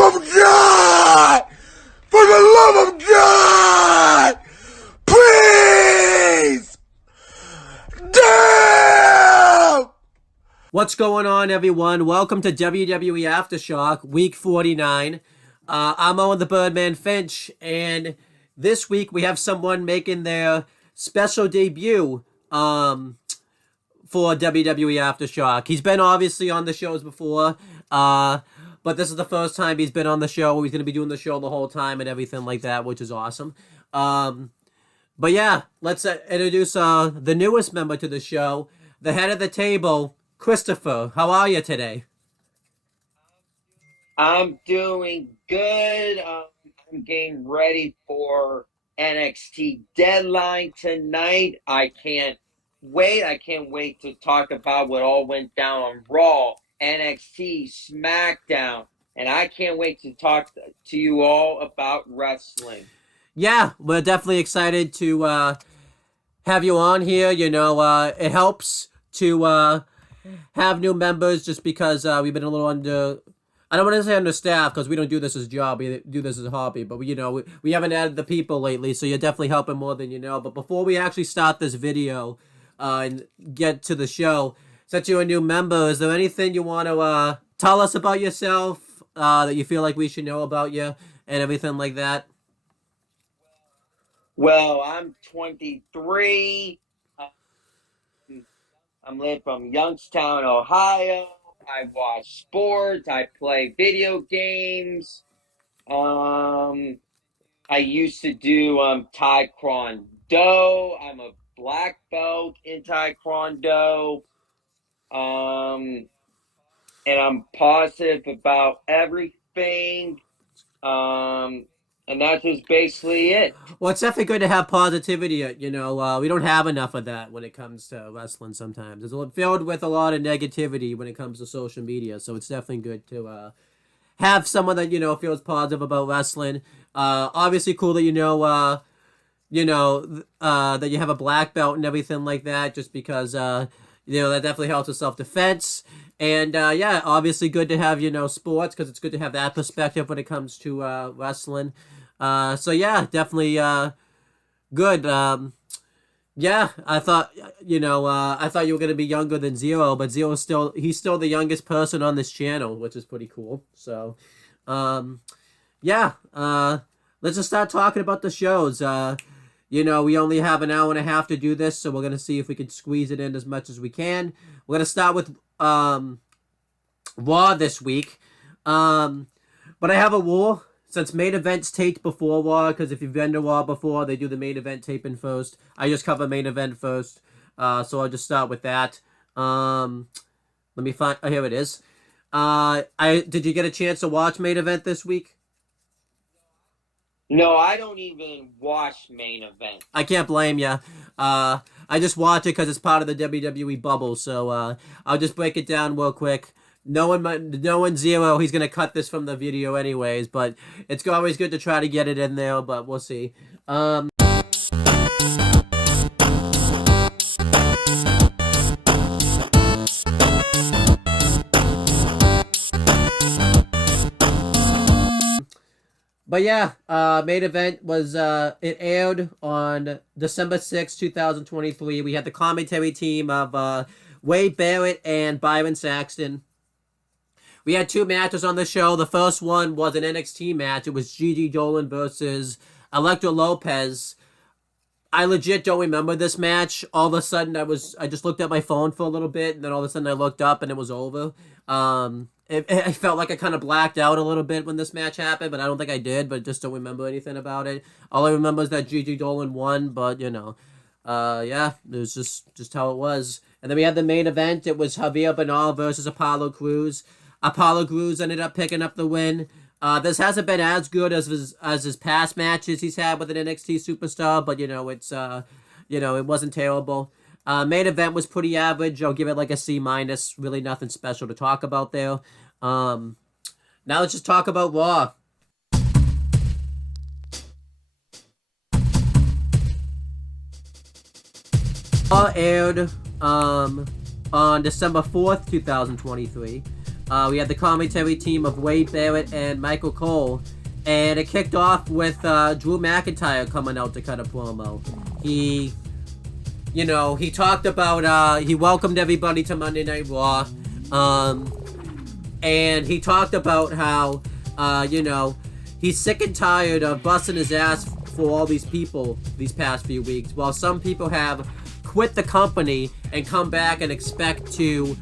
love of God! For the love of God! Please! Damn! What's going on, everyone? Welcome to WWE Aftershock, week 49. I'm Owen the Birdman Finch, and this week we have someone making their special debut for WWE Aftershock. He's been obviously on the shows before, but this is the first time he's been on the show. He's going to be doing the show the whole time and everything like that, which is awesome. But yeah, let's introduce the newest member to the show, the head of the table, Christopher. How are you today? I'm doing good. I'm getting ready for NXT Deadline tonight. I can't wait. I can't wait to talk about what all went down on Raw, NXT, SmackDown, and I can't wait to talk to you all about wrestling. Yeah, we're definitely excited to have you on here. You know, it helps to have new members just because we've been a little I don't want to say understaffed because we don't do this as a job. We do this as a hobby. But, we haven't added the people lately, so you're definitely helping more than you know. But before we actually start this video and get to the show, since you're a new member, is there anything you want to tell us about yourself that you feel like we should know about you and everything like that? Well, I'm 23. I'm living from Youngstown, Ohio. I watch sports. I play video games. I used to do Taekwondo. I'm a black belt in Taekwondo. And I'm positive about everything. And that's just basically it. Well, it's definitely good to have positivity. We don't have enough of that when it comes to wrestling sometimes. It's filled with a lot of negativity when it comes to social media, so it's definitely good to have someone that, feels positive about wrestling. Obviously cool that that you have a black belt and everything like that, just because, that definitely helps with self-defense. And, yeah, obviously good to have, sports, because it's good to have that perspective when it comes to wrestling. So, yeah, definitely good. Yeah, I thought, I thought you were going to be younger than Zero, but he's still the youngest person on this channel, which is pretty cool. So, yeah, let's just start talking about the shows. We only have an hour and a half to do this, so we're going to see if we can squeeze it in as much as we can. We're going to start with Raw this week. But I have a rule. Since main events taped before Raw, because if you've been to Raw before, they do the main event taping first. I just cover main event first, so I'll just start with that. Let me find. Oh, here it is. Did you get a chance to watch main event this week? No, I don't even watch main event. I can't blame you. I just watch it because it's part of the WWE bubble. So I'll just break it down real quick. Knowing Zero, he's going to cut this from the video anyways, but it's always good to try to get it in there, but we'll see. But yeah, main event was it aired on December 6th, 2023. We had the commentary team of Wade Barrett and Byron Saxton. We had 2 matches on the show. The first one was an NXT match. It was Gigi Dolan versus Elektra Lopez. I legit don't remember this match. All of a sudden, I just looked at my phone for a little bit, and then all of a sudden I looked up and it was over. I felt like I kind of blacked out a little bit when this match happened, but I don't think I did, but just don't remember anything about it. All I remember is that Gigi Dolan won, but, yeah, it was just how it was. And then we had the main event. It was Javier Bernal versus Apollo Crews. Apollo Crews ended up picking up the win. This hasn't been as good as his past matches he's had with an NXT superstar, but, it wasn't terrible. Main event was pretty average. I'll give it like a C-. Really nothing special to talk about there. Now let's just talk about Raw. Raw aired on December 4th, 2023. We had the commentary team of Wade Barrett and Michael Cole, and it kicked off with Drew McIntyre coming out to cut a promo. He talked about, he welcomed everybody to Monday Night Raw, and he talked about how, he's sick and tired of busting his ass for all these people these past few weeks, while some people have quit the company and come back and expect to,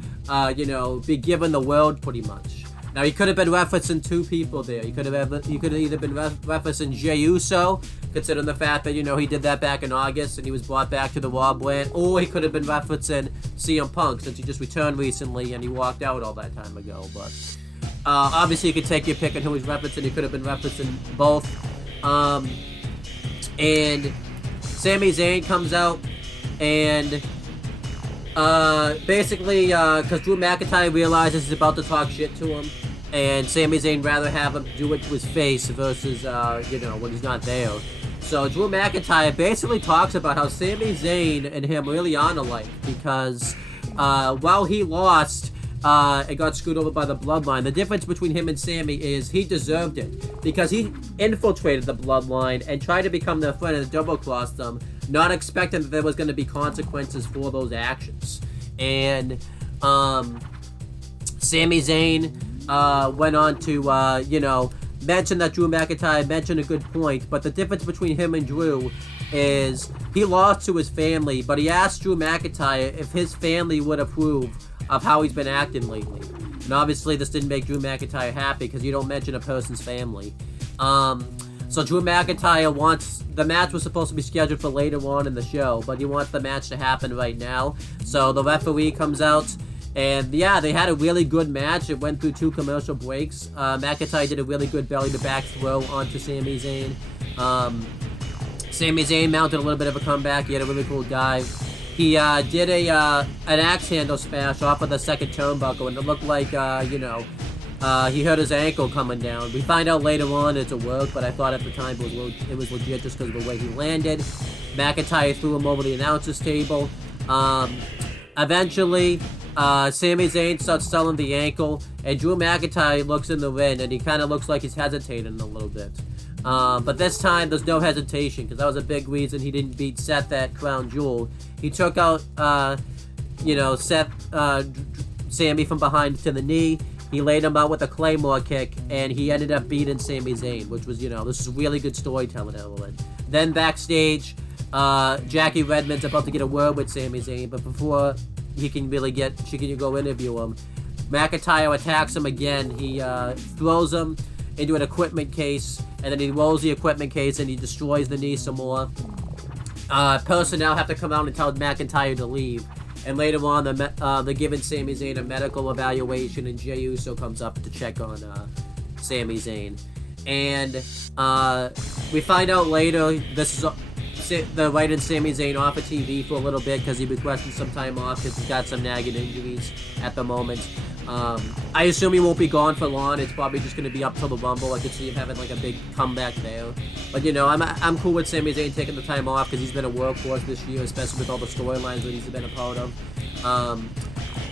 be given the world pretty much. Now, he could have been referencing 2 people there. He could have either been referencing Jey Uso, considering the fact that, he did that back in August and he was brought back to the Raw brand, or he could have been referencing CM Punk, since he just returned recently and he walked out all that time ago. But obviously, you could take your pick on who he's referencing. He could have been referencing both. And Sami Zayn comes out and basically, because Drew McIntyre realizes he's about to talk shit to him, and Sami Zayn rather have him do it to his face versus, when he's not there. So Drew McIntyre basically talks about how Sami Zayn and him really aren't alike, because while he lost and got screwed over by the Bloodline, the difference between him and Sami is he deserved it, because he infiltrated the Bloodline and tried to become their friend and double-crossed them, not expecting that there was going to be consequences for those actions. And Sami Zayn went on to, mention that Drew McIntyre mentioned a good point, but the difference between him and Drew is he lost to his family, but he asked Drew McIntyre if his family would approve of how he's been acting lately. And obviously this didn't make Drew McIntyre happy, because you don't mention a person's family. So Drew McIntyre wants, the match was supposed to be scheduled for later on in the show, but he wants the match to happen right now. So the referee comes out, and yeah, they had a really good match. It went through 2 commercial breaks. McIntyre did a really good belly-to-back throw onto Sami Zayn. Sami Zayn mounted a little bit of a comeback. He had a really cool dive. He did an axe handle smash off of the second turnbuckle, and it looked like, he hurt his ankle coming down. We find out later on it's a work, but I thought at the time it was legit just because of the way he landed. McIntyre threw him over the announcer's table. Eventually, Sami Zayn starts selling the ankle, and Drew McIntyre looks in the ring, and he kind of looks like he's hesitating a little bit. But this time, there's no hesitation, because that was a big reason he didn't beat Seth at Crown Jewel. He took out, Sami from behind to the knee. He laid him out with a Claymore kick, and he ended up beating Sami Zayn, which was, this is really good storytelling element. Then backstage, Jackie Redmond's about to get a word with Sami Zayn, but before she can go interview him, McIntyre attacks him again. He throws him into an equipment case, and then he rolls the equipment case, and he destroys the knee some more. Personnel have to come out and tell McIntyre to leave. And later on, they're giving Sami Zayn a medical evaluation, and Jey Uso comes up to check on Sami Zayn. And we find out later this is they're writing Sami Zayn off of TV for a little bit because he requested some time off because he's got some nagging injuries at the moment. I assume he won't be gone for long. It's probably just going to be up till the Rumble. I could see him having like a big comeback there. But I'm cool with Sami Zayn taking the time off because he's been a workhorse this year, especially with all the storylines that he's been a part of.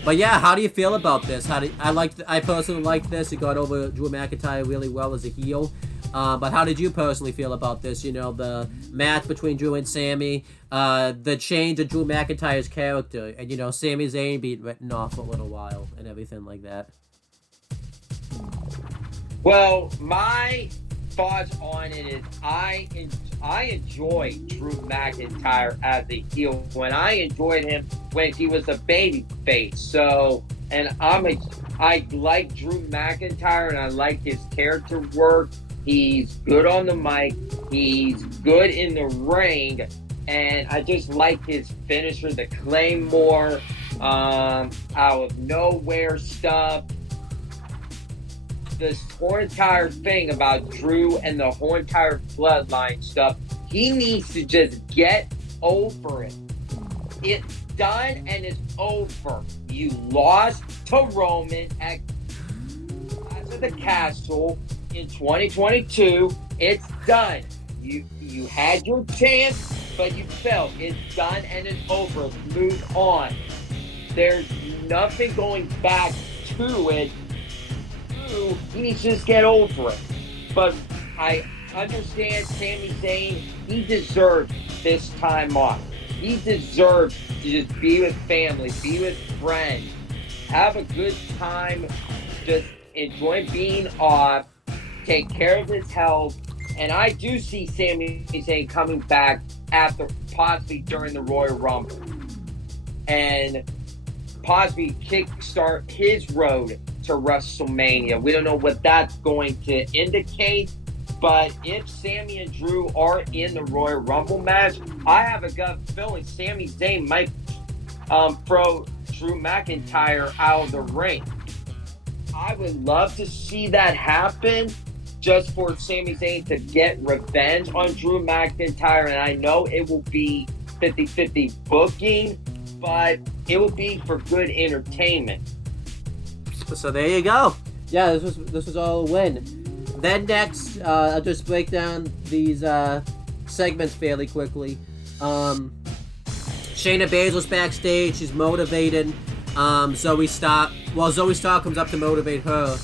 But yeah, how do you feel about this? I personally like this. It got over Drew McIntyre really well as a heel. But how did you personally feel about this? You know, the match between Drew and Sami, the change of Drew McIntyre's character, and, you know, Sami Zayn being written off for a little while and everything like that. Well, my thoughts on it is I enjoy Drew McIntyre as a heel when I enjoyed him when he was a baby face. So, and I like Drew McIntyre and I like his character work. He's good on the mic. He's good in the ring. And I just like his finisher, the Claymore, out of nowhere stuff. This whole entire thing about Drew and the whole entire bloodline stuff, he needs to just get over it. It's done and it's over. You lost to Roman at the Castle in 2022. It's done. You had your chance, but you failed. It's done and it's over. Move on. There's nothing going back to it. He needs to just get over it. But I understand Sami Zayn, he deserves this time off. He deserves to just be with family, be with friends, have a good time, just enjoy being off, take care of his health. And I do see Sami Zayn coming back after possibly during the Royal Rumble. And possibly kickstart his road to WrestleMania. We don't know what that's going to indicate, but if Sami and Drew are in the Royal Rumble match, I have a gut feeling Sami Zayn might throw Drew McIntyre out of the ring. I would love to see that happen just for Sami Zayn to get revenge on Drew McIntyre, and I know it will be 50-50 booking, but it will be for good entertainment. So there you go. Yeah, this was all a win. Then next, I'll just break down these segments fairly quickly. Shayna Baszler's backstage. She's motivated. Zoe Stark comes up to motivate her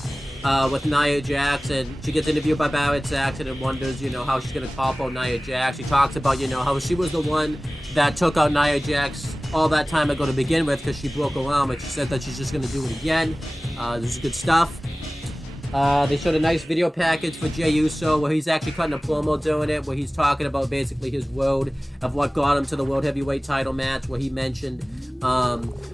with Nia Jax, and she gets interviewed by Barrett Saxon and wonders, you know, how she's going to topple Nia Jax. She talks about, you know, how she was the one that took out Nia Jax all that time ago to begin with because she broke her arm, and she said that she's just going to do it again. This is good stuff. They showed a nice video package for Jey Uso where he's actually cutting a promo doing it, where he's talking about basically his road of what got him to the World Heavyweight title match, where he mentioned,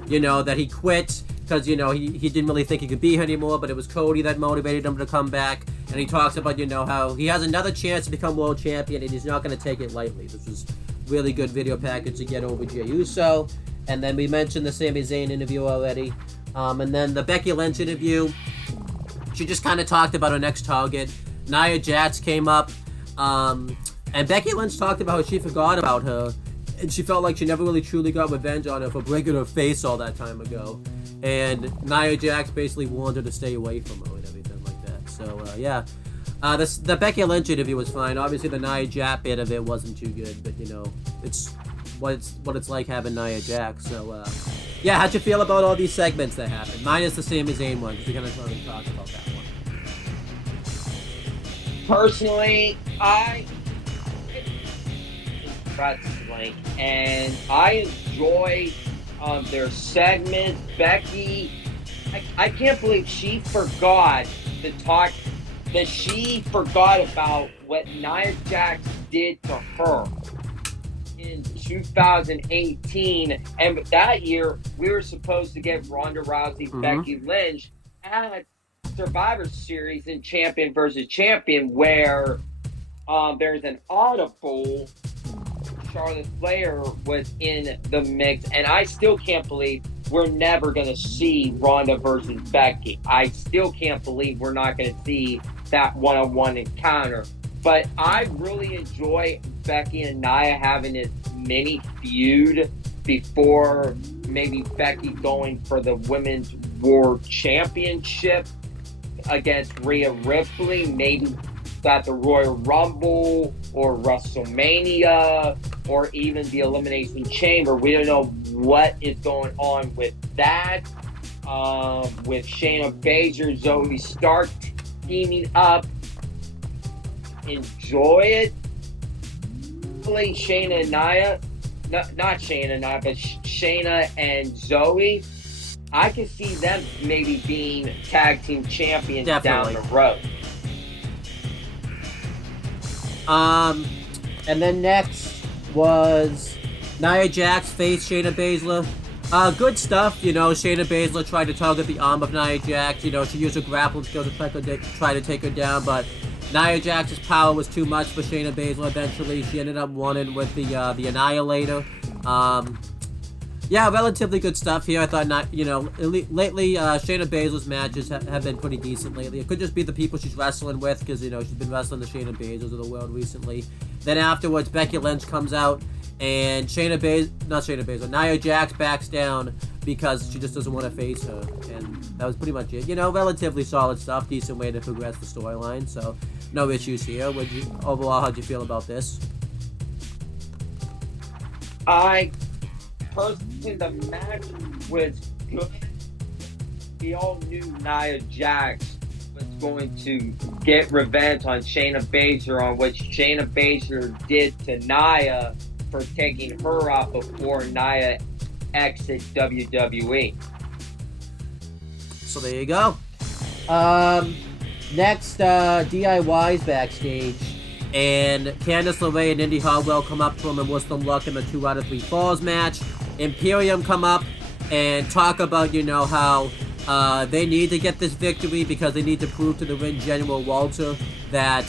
you know, that he quit because, you know, he didn't really think he could be here anymore, but it was Cody that motivated him to come back. And he talks about, you know, how he has another chance to become world champion and he's not going to take it lightly. This was really good video package to get over Jey Uso. And then we mentioned the Sami Zayn interview already. And then the Becky Lynch interview. She just kind of talked about her next target. Nia Jax came up. And Becky Lynch talked about how she forgot about her. And she felt like she never really truly got revenge on her for breaking her face all that time ago. And Nia Jax basically warned her to stay away from her and everything like that. So, yeah. The Becky Lynch interview was fine. Obviously, the Nia Jax bit of it wasn't too good. But, you know, it's what it's like having Nia Jax. So, yeah, how'd you feel about all these segments that happened? Minus the Sami Zayn one, because we kind of already talked about that one. Personally, I wrestling, and I enjoy their segments. Becky, I can't believe she forgot to talk, that she forgot about what Nia Jax did to her in 2018. And that year, we were supposed to get Ronda Rousey, Becky Lynch at Survivor Series in Champion versus Champion, where there's an audible. Charlotte Flair was in the mix, and I still can't believe we're never going to see Ronda versus Becky. I still can't believe we're not going to see that one-on-one encounter. But I really enjoy Becky and Nia having this mini feud before maybe Becky going for the Women's World Championship against Rhea Ripley, maybe at the Royal Rumble or WrestleMania or even the Elimination Chamber. We don't know what is going on with that. With Shayna Baszler, Zoe Stark teaming up. enjoy it. Playing Shayna and Nia, not Shayna and Nia, but Shayna and Zoe, I can see them maybe being tag team champions Definitely. down the road. And then next was Nia Jax face Shayna Baszler. Good stuff, you know. Shayna Baszler tried to target the arm of Nia Jax. You know, she used her grappling skills to try to take her down, but Nia Jax's power was too much for Shayna Baszler. Eventually, she ended up winning with the Annihilator. Yeah, relatively good stuff here. I thought lately Shayna Baszler's matches have been pretty decent lately. It could just be the people she's wrestling with, because you know she's been wrestling the Shayna Baszlers of the world recently. Then afterwards, Becky Lynch comes out, and Nia Jax backs down because she just doesn't want to face her, and that was pretty much it. You know, relatively solid stuff, decent way to progress the storyline. So no issues here. Overall, how'd you feel about this? Personally, the match was good. We all knew Nia Jax was going to get revenge on Shayna Baszler, on what Shayna Baszler did to Nia for taking her out before Nia exit WWE. So there you go. Next, DIY's backstage. And Candice LeRae and Indy Hartwell come up to him and wish them luck in the 2 out of 3 falls match. Imperium come up and talk about, you know, how they need to get this victory because they need to prove to the ring General Walter that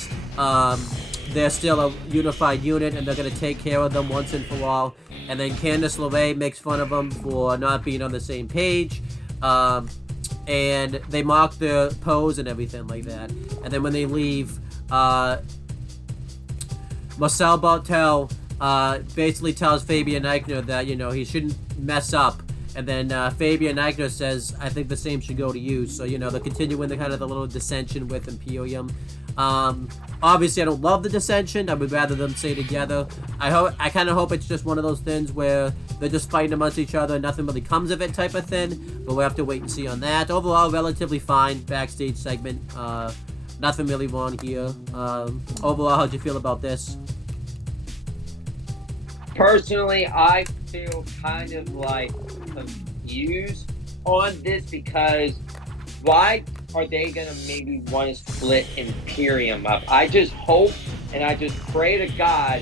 they're still a unified unit and they're going to take care of them once and for all. And then Candice LeRae makes fun of them for not being on the same page. And they mock their pose and everything like that. And then when they leave, Marcel Bartel basically tells Fabian Eichner that, you know, he shouldn't mess up. And then Fabian Eichner says, I think the same should go to you. So, you know, they're continuing the kind of the little dissension with Imperium. Obviously, I don't love the dissension. I would rather them stay together. I kind of hope it's just one of those things where they're just fighting amongst each other and nothing really comes of it type of thing. But we'll have to wait and see on that. Overall, relatively fine backstage segment. Nothing really wrong here. Overall, how'd you feel about this? Personally, I feel kind of like confused on this because why are they going to maybe want to split Imperium up? I just hope and I just pray to God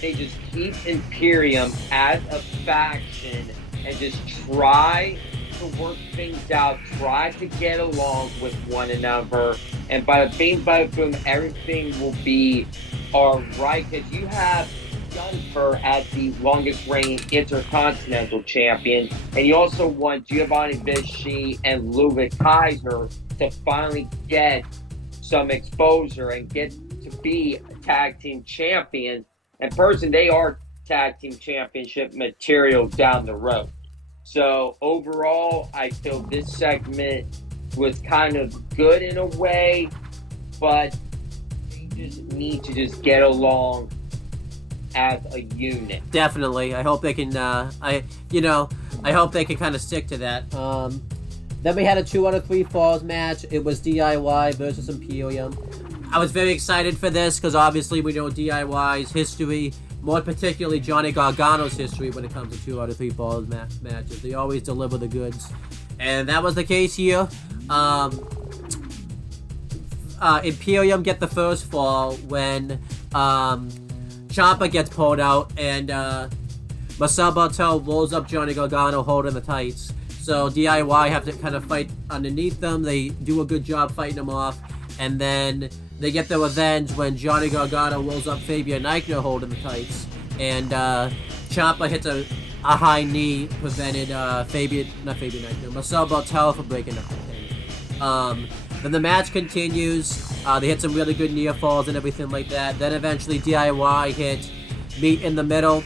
they just keep Imperium as a faction and just try to work things out, try to get along with one another, and bada bing, bada boom, everything will be all right. Because you have Gunther as the longest reigning Intercontinental Champion, and you also want Giovanni Vinci and Ludwig Kaiser to finally get some exposure and get to be tag team champions. And they are tag team championship material down the road. So overall, I feel this segment was kind of good in a way, but they just need to just get along as a unit. Definitely. I hope they can. I hope they can kind of stick to that. Then we had a 2 out of 3 falls match. It was DIY versus Imperium. I was very excited for this because obviously we know DIY's history, more particularly Johnny Gargano's history when it comes to 2 out of 3 falls matches. They always deliver the goods, and that was the case here. Imperium get the first fall when Ciampa gets pulled out, and Marcel Bartel rolls up Johnny Gargano holding the tights. So DIY have to kind of fight underneath them. They do a good job fighting them off, and then they get their revenge when Johnny Gargano rolls up Fabian Eichner holding the tights, and Ciampa hits a high knee, prevented Marcel Bartel from breaking up the pin. Then the match continues. They hit some really good near falls and everything like that. Then eventually DIY hit Meet in the Middle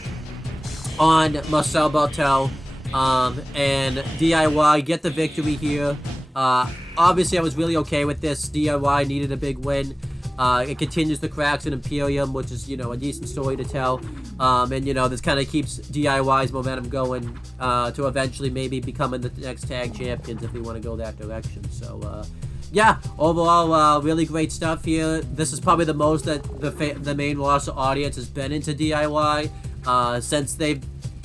on Marcel Bartel. And DIY get the victory here. Obviously, I was really okay with this. DIY needed a big win. It continues the cracks in Imperium, which is, a decent story to tell. And, this kind of keeps DIY's momentum going to eventually maybe becoming the next tag champions if they want to go that direction. So, yeah, overall, really great stuff here. This is probably the most that the main roster audience has been into DIY since they've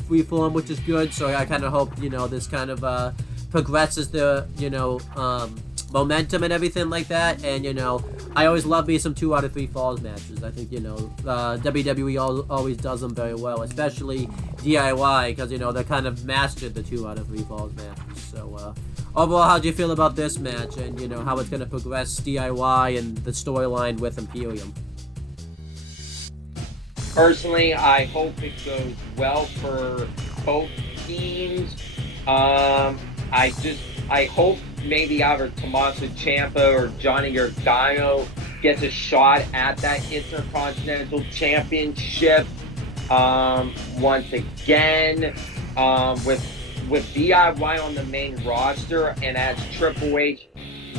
reformed, which is good. So I kind of hope, this kind of progresses the, momentum and everything like that. And, I always love me some 2 out of 3 falls matches. I think, WWE always does them very well, especially DIY, because, they kind of mastered the 2 out of 3 falls matches. So, overall, how do you feel about this match and, how it's going to progress DIY and the storyline with Imperium? Personally, I hope it goes well for both teams. I hope maybe either Tommaso Ciampa or Johnny Gargano gets a shot at that Intercontinental Championship once again. With DIY on the main roster and as Triple H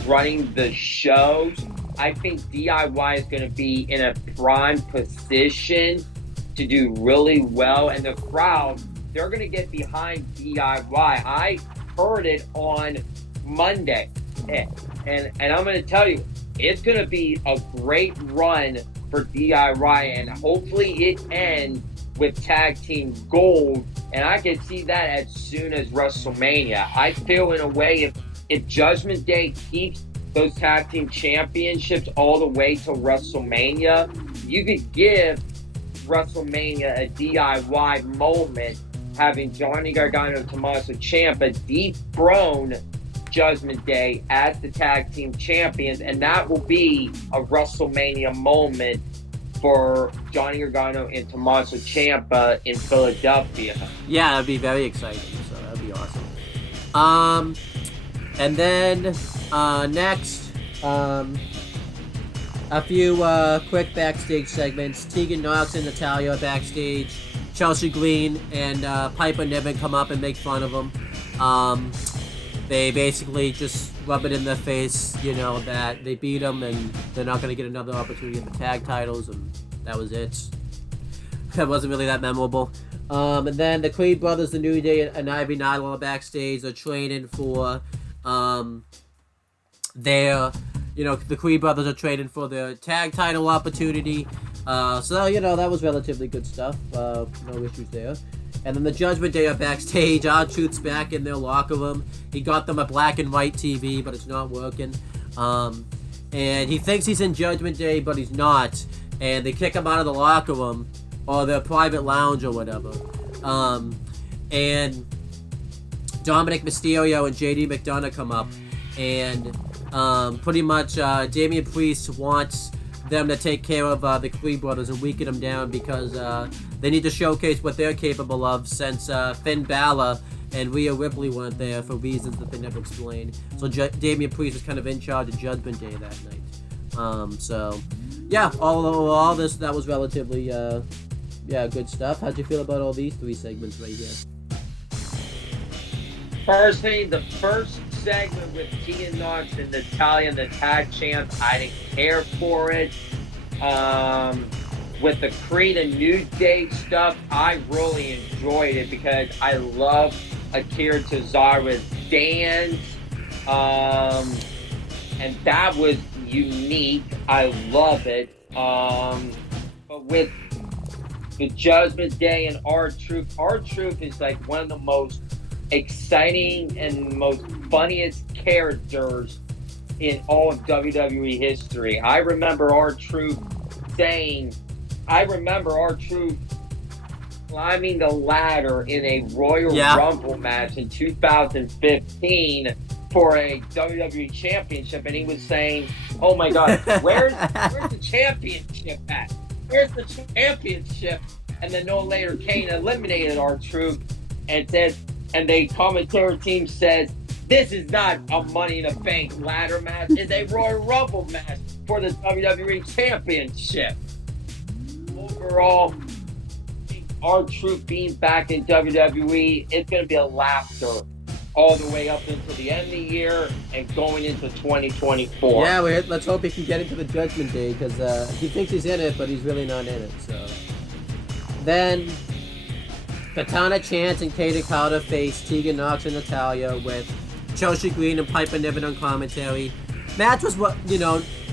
running the shows, I think DIY is going to be in a prime position to do really well. And the crowd, they're going to get behind DIY. I heard it on Monday. And I'm going to tell you, it's going to be a great run for DIY. And hopefully it ends with Tag Team Gold. And I can see that as soon as WrestleMania. I feel in a way if Judgment Day keeps those Tag Team Championships all the way to WrestleMania, you could give WrestleMania a DIY moment, having Johnny Gargano and Tommaso Ciampa dethrone Judgment Day as the Tag Team Champions, and that will be a WrestleMania moment for Johnny Gargano and Tommaso Ciampa in Philadelphia. Yeah, that'd be very exciting. So that'd be awesome. And then next, a few quick backstage segments. Tegan Nox and Natalya are backstage. Chelsea Green and Piper Niven come up and make fun of them. They basically just rub it in their face, that they beat them and they're not going to get another opportunity at the tag titles, and that was it. That wasn't really that memorable. And then the Creed brothers, the New Day, and Ivy Nile are backstage. They're training for the Creed brothers are training for their tag title opportunity. So, that was relatively good stuff. No issues there. And then the Judgment Day are backstage. R-Truth's back in their locker room. He got them a black and white TV, but it's not working. And he thinks he's in Judgment Day, but he's not. And they kick him out of the locker room, or their private lounge or whatever. And Dominic Mysterio and JD McDonough come up. And pretty much Damian Priest wants them to take care of the Creed brothers and weaken them down, because they need to showcase what they're capable of, since Finn Balor and Rhea Ripley weren't there for reasons that they never explained. So Damian Priest is kind of in charge of Judgment Day that night. So yeah, all this, that was relatively good stuff. How'd you feel about all these 3 segments right here? Personally, the first segment with Tegan Nox and Natalya and the tag champs, I didn't care for it. With the Creed and New Day stuff, I really enjoyed it because I love Akira Tozawa's dance. And that was unique. I love it. But with the Judgment Day and R-Truth is like one of the most exciting and most funniest characters in all of WWE history. I remember R-Truth climbing the ladder in a Royal Rumble match in 2015 for a WWE Championship, and he was saying, "Oh my God, where's the championship at? Where's the championship?" And then no later, Kane eliminated R-Truth and said, and the commentary team says, "This is not a Money in the Bank ladder match. It's a Royal Rumble match for the WWE Championship." Overall, R-Truth being back in WWE, it's going to be a laughter all the way up until the end of the year and going into 2024. Yeah, let's hope he can get into the Judgment Day, because he thinks he's in it, but he's really not in it. So then Katana Chance and Kaden Carter face Tegan Nox and Natalya with Chelsea Green and Piper Niven on commentary. Match was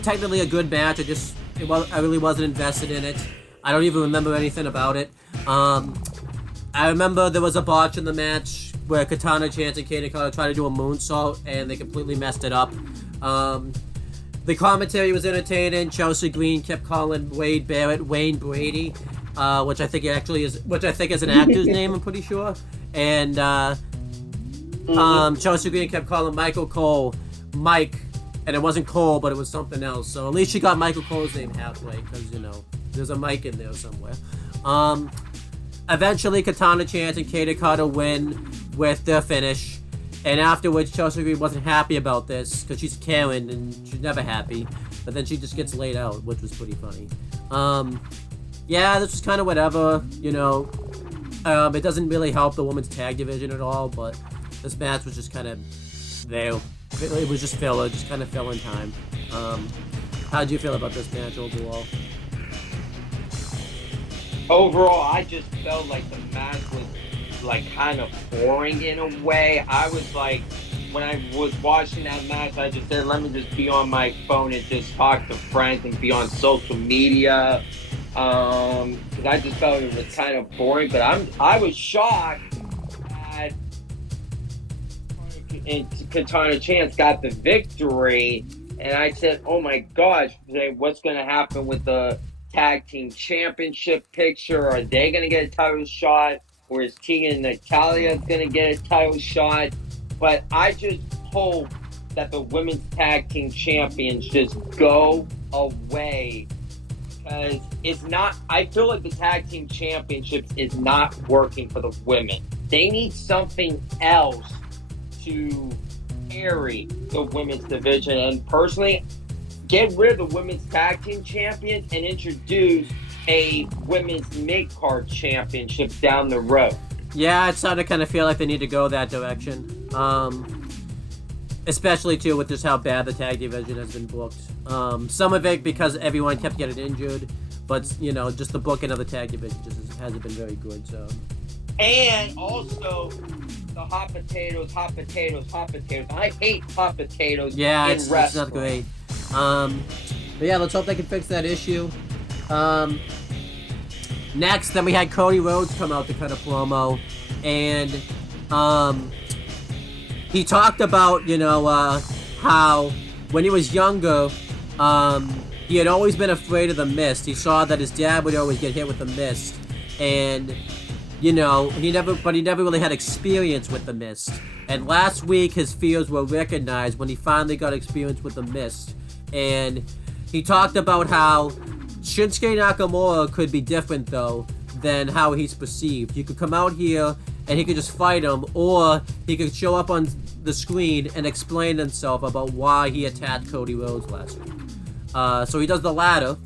technically a good match. I really wasn't invested in it. I don't even remember anything about it. I remember there was a botch in the match where Katana Chance and Kata Kata tried to do a moonsault and they completely messed it up. The commentary was entertaining. Chelsea Green kept calling Wade Barrett Wayne Brady, which I think is an actor's name. I'm pretty sure. And Chelsea Green kept calling Michael Cole Mike, and it wasn't Cole, but it was something else. So at least she got Michael Cole's name halfway, because there's a Mike in there somewhere. Eventually, Katana Chance and Kata Kata win with their finish. And afterwards, Chelsea Green wasn't happy about this, because she's Karen, and she's never happy. But then she just gets laid out, which was pretty funny. Yeah, this was kind of whatever, It doesn't really help the women's tag division at all, but this match was just kind of there. It was just filler, just kind of fill in time. How did you feel about this match overall? Overall, I just felt like the match was kind of boring in a way. I was like, when I was watching that match, I just said, let me just be on my phone and just talk to friends and be on social media. Because I just felt it was kind of boring. But I was shocked that Katana Chance got the victory. And I said, oh my gosh, what's going to happen with the tag team championship picture? Are they going to get a title shot? Or is Tegan and Natalia going to get a title shot? But I just hope that the women's tag team champions just go away. Because I feel like the tag team championships is not working for the women. They need something else to carry the women's division. And personally, get rid of the women's tag team champions and introduce a women's mid-card championship down the road. Yeah, it's starting to kind of feel like they need to go that direction. Especially, too, with just how bad the tag division has been booked. Some of it because everyone kept getting injured, but, just the booking of the tag division just hasn't been very good, so. And also, the hot potatoes. I hate hot potatoes in wrestling. It's not great. But yeah, let's hope they can fix that issue. Next, then we had Cody Rhodes come out to cut a promo, and he talked about, how when he was younger, he had always been afraid of the mist. He saw that his dad would always get hit with the mist, and he never really had experience with the mist. And last week, his fears were recognized when he finally got experience with the mist, and he talked about how Shinsuke Nakamura could be different, though, than how he's perceived. You could come out here and he could just fight him, or he could show up on the screen and explain himself about why he attacked Cody Rhodes last week. So he does the latter,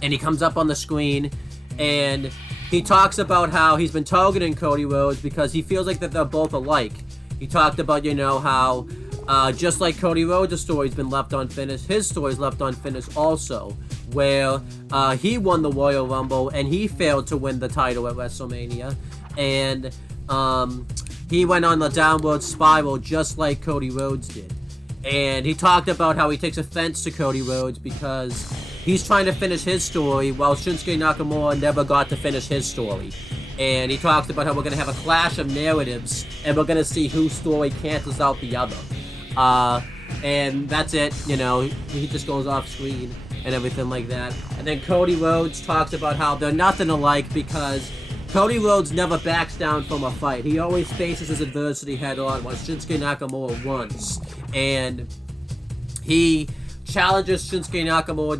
and he comes up on the screen, and he talks about how he's been targeting Cody Rhodes because he feels like that they're both alike. He talked about, how just like Cody Rhodes' story's been left unfinished, his story's left unfinished also, where he won the Royal Rumble and he failed to win the title at WrestleMania, and he went on the downward spiral just like Cody Rhodes did. And he talked about how he takes offense to Cody Rhodes because he's trying to finish his story while Shinsuke Nakamura never got to finish his story. And he talked about how we're going to have a clash of narratives and we're going to see whose story cancels out the other. And that's it, he just goes off screen and everything like that. And then Cody Rhodes talks about how they're nothing alike because Cody Rhodes never backs down from a fight. He always faces his adversity head on, while Shinsuke Nakamura runs. And he challenges Shinsuke Nakamura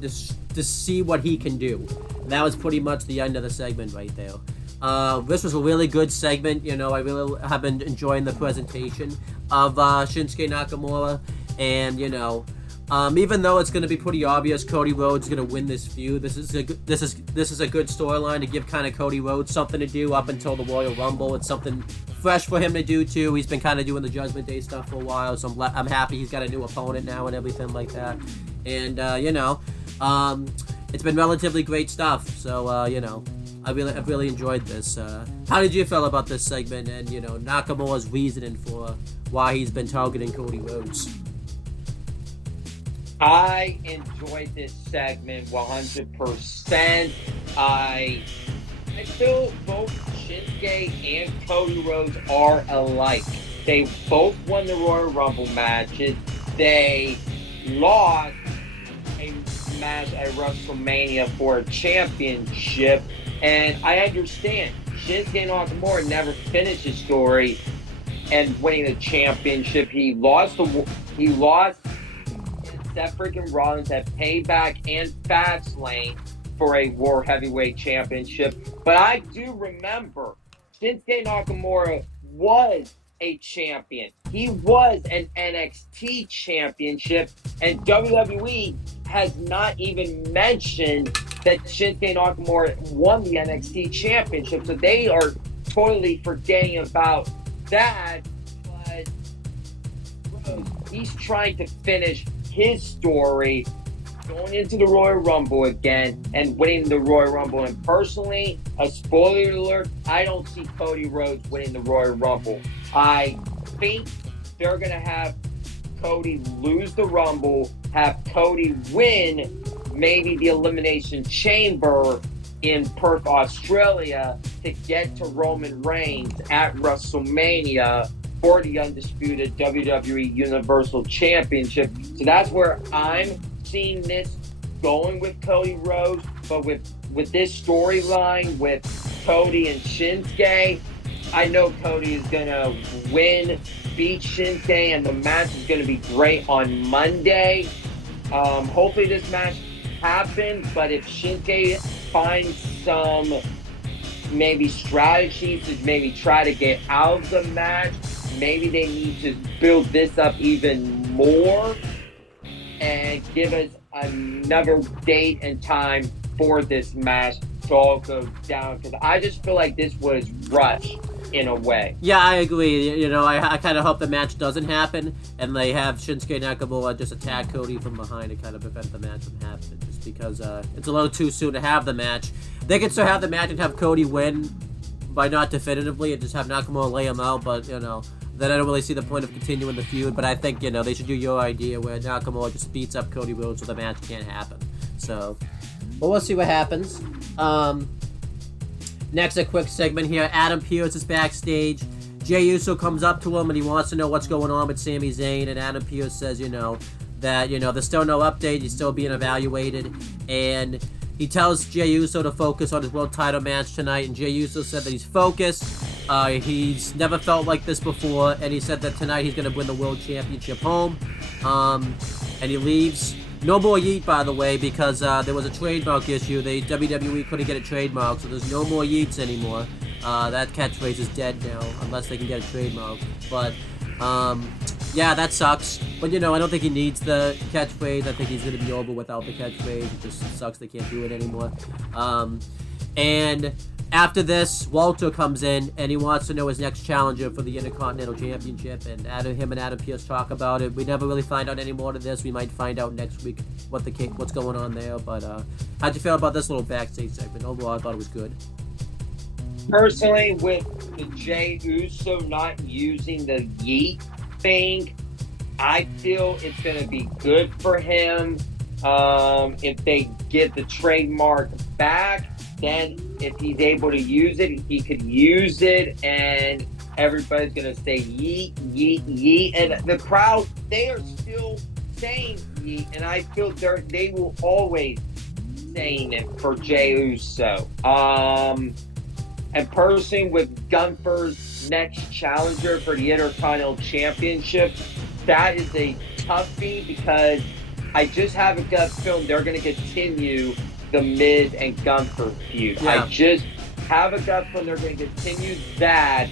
to see what he can do. And that was pretty much the end of the segment right there. This was a really good segment. I really have been enjoying the presentation of Shinsuke Nakamura. And, even though it's going to be pretty obvious Cody Rhodes is going to win this feud, this is a good storyline to give kind of Cody Rhodes something to do up until the Royal Rumble. It's something fresh for him to do too. He's been kind of doing the Judgment Day stuff for a while, so I'm happy he's got a new opponent now and everything like that. And it's been relatively great stuff. So I've really enjoyed this. How did you feel about this segment and Nakamura's reasoning for why he's been targeting Cody Rhodes? I enjoyed this segment 100%. I feel both Shinsuke and Cody Rhodes are alike. They both won the Royal Rumble matches. They lost a match at WrestleMania for a championship. And I understand Shinsuke Nakamura never finished his story and winning the championship. He lost Seth freaking Rollins at Payback and Fastlane for a World Heavyweight Championship. But I do remember Shinsuke Nakamura was a champion. He was an NXT championship, and WWE has not even mentioned that Shinsuke Nakamura won the NXT championship. So they are totally forgetting about that. But he's trying to finish his story going into the Royal Rumble again and winning the Royal Rumble. And personally, a spoiler alert, I don't see Cody Rhodes winning the Royal Rumble. I think they're going to have Cody lose the Rumble, have Cody win maybe the Elimination Chamber in Perth, Australia, to get to Roman Reigns at WrestleMania for the undisputed WWE Universal Championship. So that's where I'm seeing this going with Cody Rhodes. But with this storyline with Cody and Shinsuke, I know Cody is going to win, beat Shinsuke, and the match is going to be great on Monday. Hopefully this match happens, but if Shinsuke finds some maybe strategy to maybe try to get out of the match, maybe they need to build this up even more and give us another date and time for this match to all go down, because I just feel like this was rushed in a way. Yeah, I agree. You know, I kind of hope the match doesn't happen, and they have Shinsuke Nakamura just attack Cody from behind to kind of prevent the match from happening, just because it's a little too soon to have the match. They could still have the match and have Cody win by not definitively and just have Nakamura lay him out, but, you know, then I don't really see the point of continuing the feud. But I think, you know, they should do your idea where Nakamura just beats up Cody Rhodes so the match can't happen. So, but we'll see what happens. Next, a quick segment here. Adam Pearce is backstage. Jey Uso comes up to him and he wants to know what's going on with Sami Zayn. And Adam Pearce says, you know, that, you know, there's still no update. He's still being evaluated. And he tells Jey Uso to focus on his world title match tonight. And Jey Uso said that he's focused. He's never felt like this before. And he said that tonight he's going to win the world championship home. And he leaves. No more yeet, by the way, because there was a trademark issue. WWE couldn't get a trademark, so there's no more yeets anymore. That catchphrase is dead now, unless they can get a trademark. But, yeah, that sucks. But, you know, I don't think he needs the catchphrase. I think he's going to be over without the catchphrase. It just sucks they can't do it anymore. And after this, Walter comes in, and he wants to know his next challenger for the Intercontinental Championship, and him and Adam Pearce talk about it. We never really find out any more to this. We might find out next week what's going on there, but how'd you feel about this little backstage segment? Overall, I thought it was good. Personally, with the Jey Uso not using the yeet thing, I feel it's going to be good for him. If they get the trademark back, then if he's able to use it, he could use it, and everybody's going to say yeet, yeet, yeet. And the crowd, they are still saying yeet, and I feel they will always saying it for Jey Uso. And personally, with Gunther's next challenger for the Intercontinental Championship, that is a toughie, because I just have a gut feeling they're going to continue the Miz and Gunther feud. Yeah. I just have a gut feeling they're going to continue that.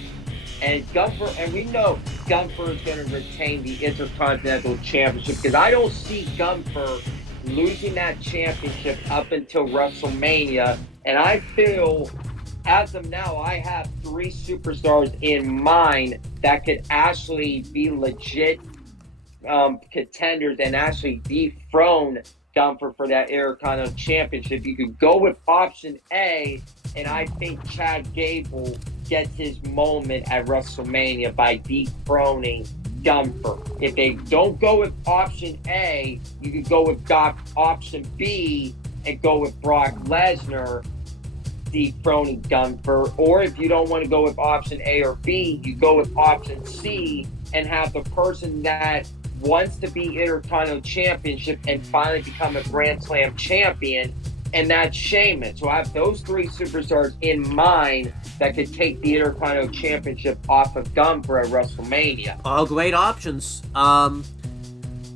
And Gunther, and we know Gunther is going to retain the Intercontinental Championship, because I don't see Gunther losing that championship up until WrestleMania. And I feel, as of now, I have 3 superstars in mind that could actually be legit contenders and actually dethrone Gunther for that Intercontinental Championship. You could go with option A, and I think Chad Gable gets his moment at WrestleMania by dethroning Gunther. If they don't go with option A, you could go with option B and go with Brock Lesnar dethroning Gunther. Or if you don't want to go with option A or B, you go with option C and have the person that wants to be Intercontinental Championship and finally become a Grand Slam champion, and that's Sheamus. So I have those three superstars in mind that could take the Intercontinental Championship off of Gunther at WrestleMania. All great options.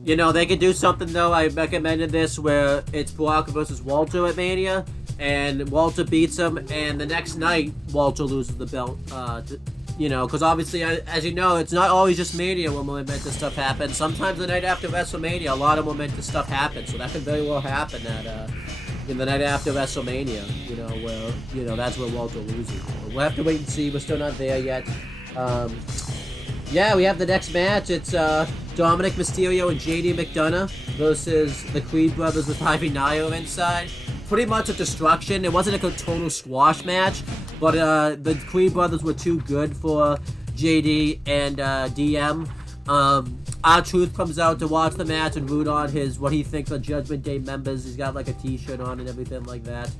They could do something, though. I recommended this where it's Brock versus Walter at Mania, and Walter beats him, and the next night, Walter loses the belt. Because obviously, as you know, it's not always just Mania when momentous stuff happens. Sometimes the night after WrestleMania, a lot of momentous stuff happens, so that could very well happen in the night after WrestleMania, where, that's where Walter loses. We'll have to wait and see. We're still not there yet. We have the next match. It's Dominic Mysterio and JD McDonough versus the Creed brothers with Ivy Nile inside. Pretty much a destruction. It wasn't a total squash match, but the Creed brothers were too good for JD and DM. R-Truth comes out to watch the match and root on what he thinks are Judgment Day members. He's got like a t-shirt on and everything like that.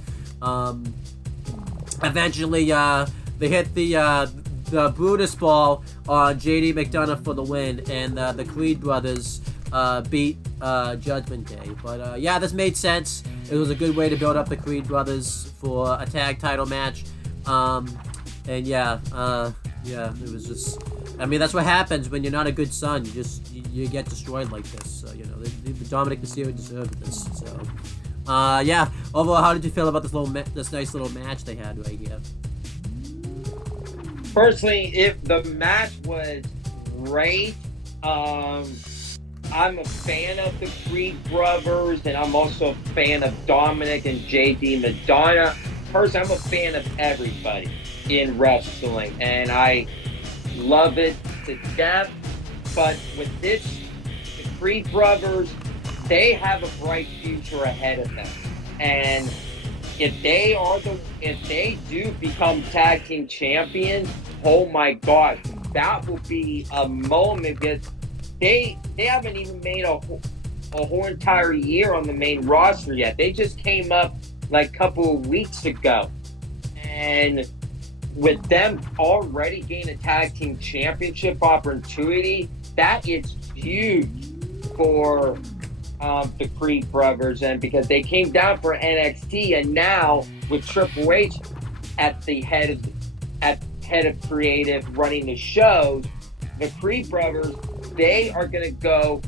Eventually, they hit the Brutus Ball on JD McDonough for the win, and the Creed brothers beat Judgment Day. But this made sense. It was a good way to build up the Creed brothers for a tag title match. It was just... that's what happens when you're not a good son. You get destroyed like this. The Dominic Mysterio deserved this. So, overall, how did you feel about this nice little match they had right here? Personally, if the match was great, I'm a fan of the Creed brothers, and I'm also a fan of Dominic and JD McDonough. Personally, I'm a fan of everybody in wrestling, and I love it to death. But with this, the Creed brothers, they have a bright future ahead of them. And if they do become tag team champions, oh my God, that will be a moment, because they haven't even made a whole entire year on the main roster yet. They just came up like a couple of weeks ago. And with them already gaining a tag team championship opportunity, that is huge for the Creed brothers. And because they came down for NXT, and now with Triple H at the head of creative running the shows, the Creed brothers, they are going to go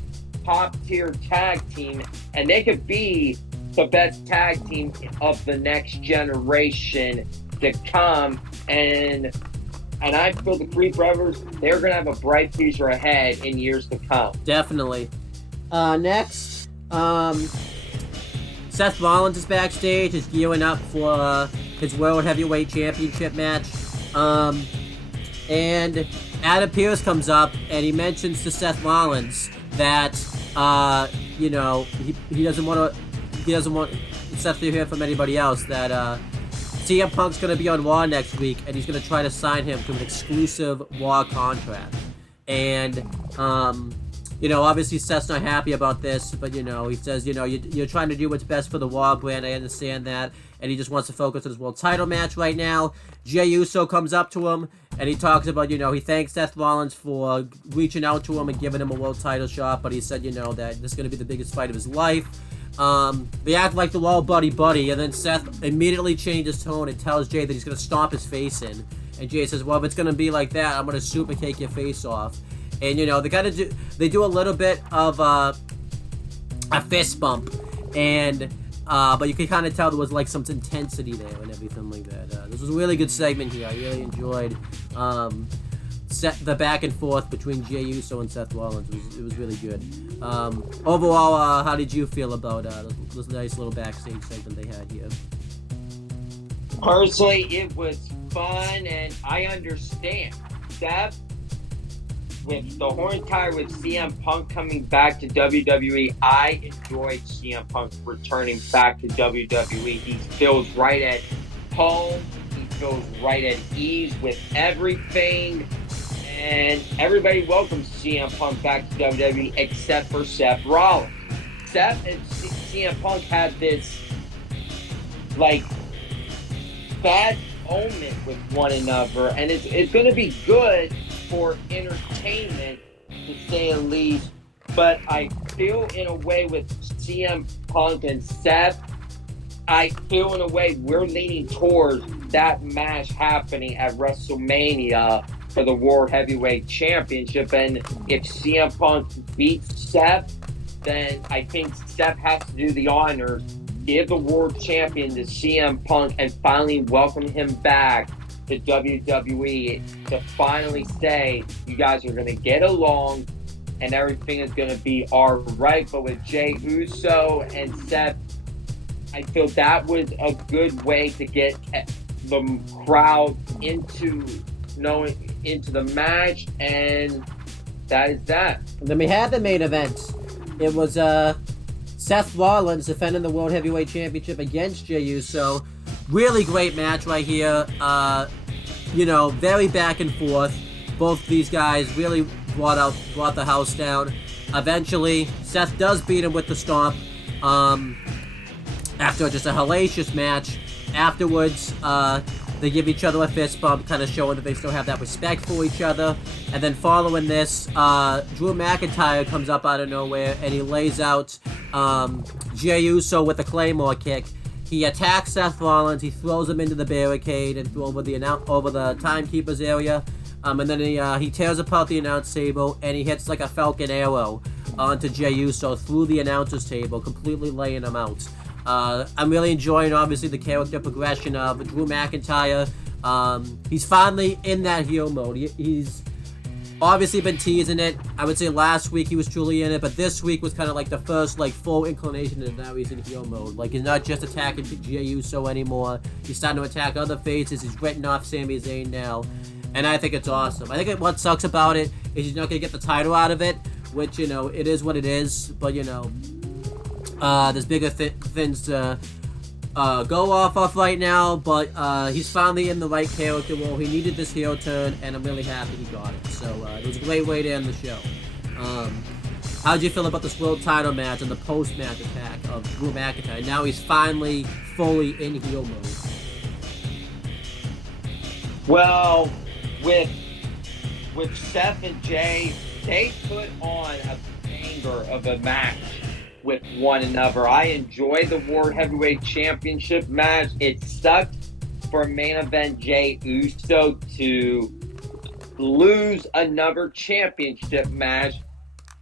top tier tag team, and they could be the best tag team of the next generation to come. And I feel the Creed brothers, they're going to have a bright future ahead in years to come. Definitely. Next, Seth Rollins is backstage. He's gearing up for his World Heavyweight Championship match. And Adam Pearce comes up and he mentions to Seth Rollins that he doesn't want Seth to hear from anybody else that CM Punk's going to be on Raw next week, and he's going to try to sign him to an exclusive Raw contract. And obviously Seth's not happy about this, but he says you're trying to do what's best for the Raw brand. I understand that, and he just wants to focus on his world title match right now. Jey Uso comes up to him and he talks about he thanks Seth Rollins for reaching out to him and giving him a world title shot, but he said that this is going to be the biggest fight of his life. They act like they're all buddy, and then Seth immediately changes tone and tells Jey that he's going to stomp his face in, and Jey says, well, if it's going to be like that, I'm going to super cake your face off. And they do a little bit of a fist bump, and but you can kind of tell there was like some intensity there and everything like that. This was a really good segment here. I really enjoyed the back and forth between Jey Uso and Seth Rollins. It was really good. Overall, how did you feel about this nice little backstage segment they had here? Personally, it was fun, and I understand that with the whole entire with CM Punk coming back to WWE, I enjoyed CM Punk returning back to WWE. He feels right at home. He feels right at ease with everything. and everybody welcomes CM Punk back to WWE except for Seth Rollins. Seth and CM Punk had this, like, bad omen with one another, and it's going to be good for entertainment, to say the least. But I feel in a way with CM Punk and Seth, I feel in a way we're leaning towards that match happening at WrestleMania for the World Heavyweight Championship. And if CM Punk beats Seth, then I think Seth has to do the honors, give the World Champion to CM Punk, and finally welcome him back to WWE to finally say, you guys are going to get along and everything is going to be all right. But with Jey Uso and Seth, I feel that was a good way to get the crowd into the match, and that is that. And then we had the main event. It was Seth Rollins defending the World Heavyweight Championship against Jey Uso. Really great match right here. Very back and forth. Both these guys really brought the house down. Eventually, Seth does beat him with the stomp. After just a hellacious match. Afterwards, they give each other a fist bump, kind of showing that they still have that respect for each other. And then following this, Drew McIntyre comes up out of nowhere, and he lays out Jey Uso with a Claymore kick. He attacks Seth Rollins, he throws him into the barricade and over the timekeeper's area. And then he tears apart the announce table, and he hits like a falcon arrow onto Jey Uso through the announcer's table, completely laying him out. I'm really enjoying, obviously, the character progression of Drew McIntyre. He's finally in that heel mode. He's obviously been teasing it. I would say last week he was truly in it, but this week was kind of like the first full inclination, and now he's in heel mode. Like, he's not just attacking Jey Uso anymore. He's starting to attack other faces. He's written off Sami Zayn now, and I think it's awesome. I think what sucks about it is he's not going to get the title out of it, which, it is what it is, but, there's bigger things to go off of right now, but he's finally in the right character role. He needed this heel turn, and I'm really happy he got it. So it was a great way to end the show. How did you feel about this world title match and the post-match attack of Drew McIntyre? Now he's finally fully in heel mode. Well, with Seth and Jey, they put on a banger of a match with one another. I enjoyed the World Heavyweight Championship match. It sucked for main event Jey Uso to lose another championship match.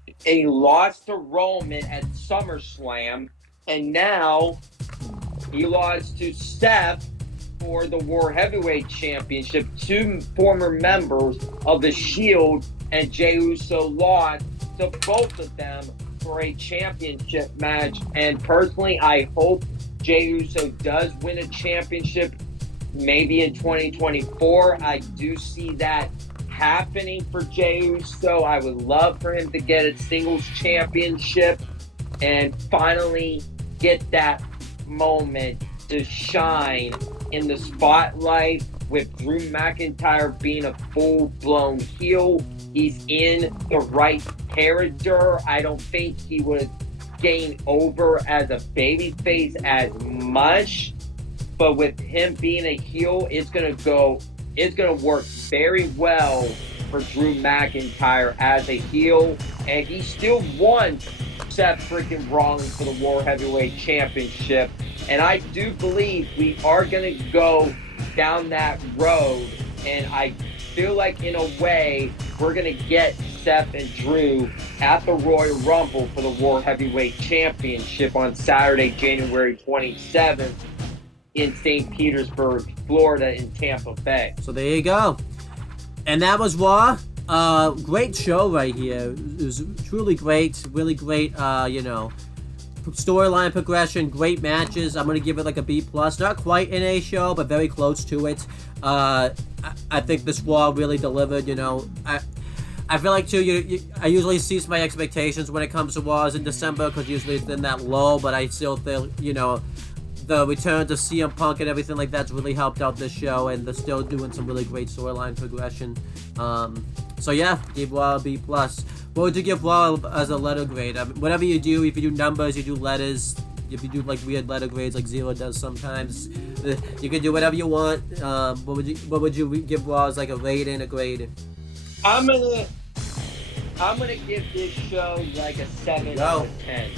And he lost to Roman at SummerSlam, and now he lost to Seth for the World Heavyweight Championship. Two former members of the Shield and Jey Uso lost to both of them for a championship match. And personally, I hope Jey Uso does win a championship, maybe in 2024. I do see that happening for Jey Uso. I would love for him to get a singles championship and finally get that moment to shine in the spotlight. With Drew McIntyre being a full-blown heel, he's in the right character. I don't think he would gain over as a babyface as much, but with him being a heel, it's gonna work very well for Drew McIntyre as a heel, and he still won Seth freaking Rollins for the World Heavyweight Championship. And I do believe we are gonna go down that road, and I feel like in a way we're gonna get Seth and Drew at the Royal Rumble for the World Heavyweight Championship on Saturday, January 27th in St. Petersburg, Florida, in Tampa Bay. So there you go. And that was Raw. Great show right here. It was truly great. Really great, storyline progression, great matches. I'm going to give it like a B+. Not quite an A show, but very close to it. I think this Raw really delivered, I feel like, too, I usually cease my expectations when it comes to Raws in December, because usually it's been that low, but I still feel, the return to CM Punk and everything like that's really helped out this show, and they're still doing some really great storyline progression. So yeah, give Raw a B+. What would you give Raw as a letter grade? I mean, whatever you do, if you do numbers, you do letters. If you do like weird letter grades like Zero does sometimes, you can do whatever you want. What would you give Raw as like a rating, a grade? I'm gonna give this show like a 7 out of 10.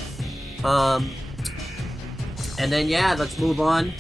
And then yeah, let's move on.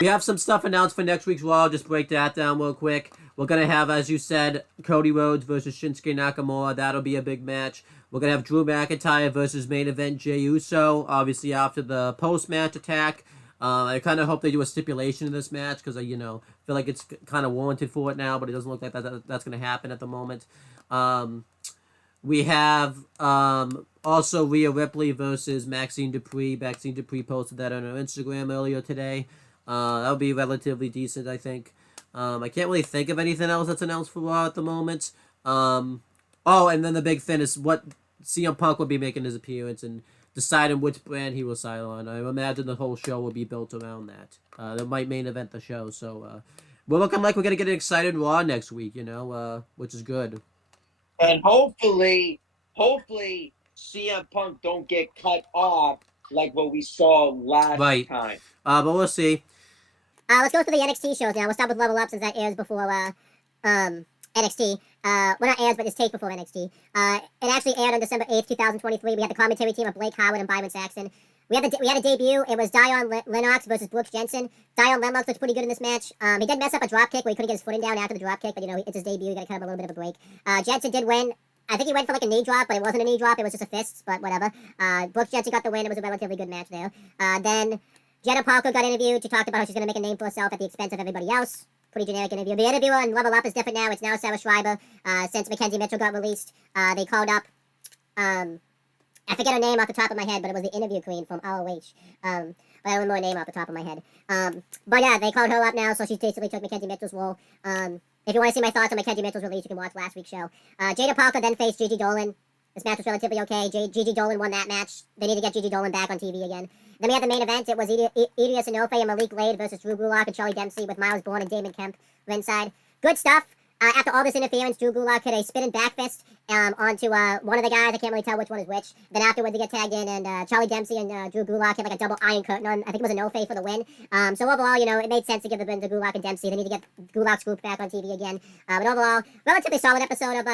We have some stuff announced for next week's Raw. I'll just break that down real quick. We're going to have, as you said, Cody Rhodes versus Shinsuke Nakamura. That'll be a big match. We're going to have Drew McIntyre versus main event Jey Uso, obviously after the post-match attack. I kind of hope they do a stipulation in this match because I, feel like it's kind of warranted for it now, but it doesn't look like that's going to happen at the moment. We have also Rhea Ripley versus Maxine Dupree. Maxine Dupree posted that on her Instagram earlier today. That'll be relatively decent, I think. I can't really think of anything else that's announced for Raw at the moment. And then the big thing is what CM Punk will be making his appearance and deciding which brand he will sign on. I imagine the whole show will be built around that. That might main event the show. So we're looking like we're going to get an excited Raw next week, which is good. And hopefully CM Punk don't get cut off like what we saw last time. But we'll see. Let's go through the NXT shows now. We'll start with Level Up since that airs before NXT. Well, not airs, but it's taped before NXT. It actually aired on December 8th, 2023. We had the commentary team of Blake Howard and Byron Saxton. We had a debut. It was Dion Lennox versus Brooks Jensen. Dion Lennox looked pretty good in this match. He did mess up a drop kick where he couldn't get his footing down after the drop kick, but it's his debut. You gotta cut him a little bit of a break. Jensen did win. I think he went for like a knee drop, but it wasn't a knee drop. It was just a fist, but whatever. Brooks Jensen got the win. It was a relatively good match there. Then Jenna Parker got interviewed. She talked about how she's going to make a name for herself at the expense of everybody else. Pretty generic interview. The interviewer on Level Up is different now. It's now Sarah Schreiber. Since Mackenzie Mitchell got released, they called up, I forget her name off the top of my head, but it was the interview queen from ROH. But I don't remember her name off the top of my head. But yeah, they called her up now, so she basically took Mackenzie Mitchell's role. If you want to see my thoughts on Mackenzie Mitchell's release, you can watch last week's show. Jada Parker then faced Gigi Dolan. This match was relatively okay. Gigi Dolan won that match. They need to get Gigi Dolan back on TV again. Then we had the main event. It was Ilya Sanofi and Malik Blade versus Drew Gulak and Charlie Dempsey with Miles Bourne and Damon Kemp ringside. Good stuff. After all this interference, Drew Gulak hit a spinning back fist onto one of the guys. I can't really tell which one is which. Then afterwards, they get tagged in, and Charlie Dempsey and Drew Gulak hit like a double iron curtain on. I think it was a no-fay for the win. So overall, it made sense to give the win to Gulak and Dempsey. They need to get Gulak's group back on TV again. But overall, relatively solid episode of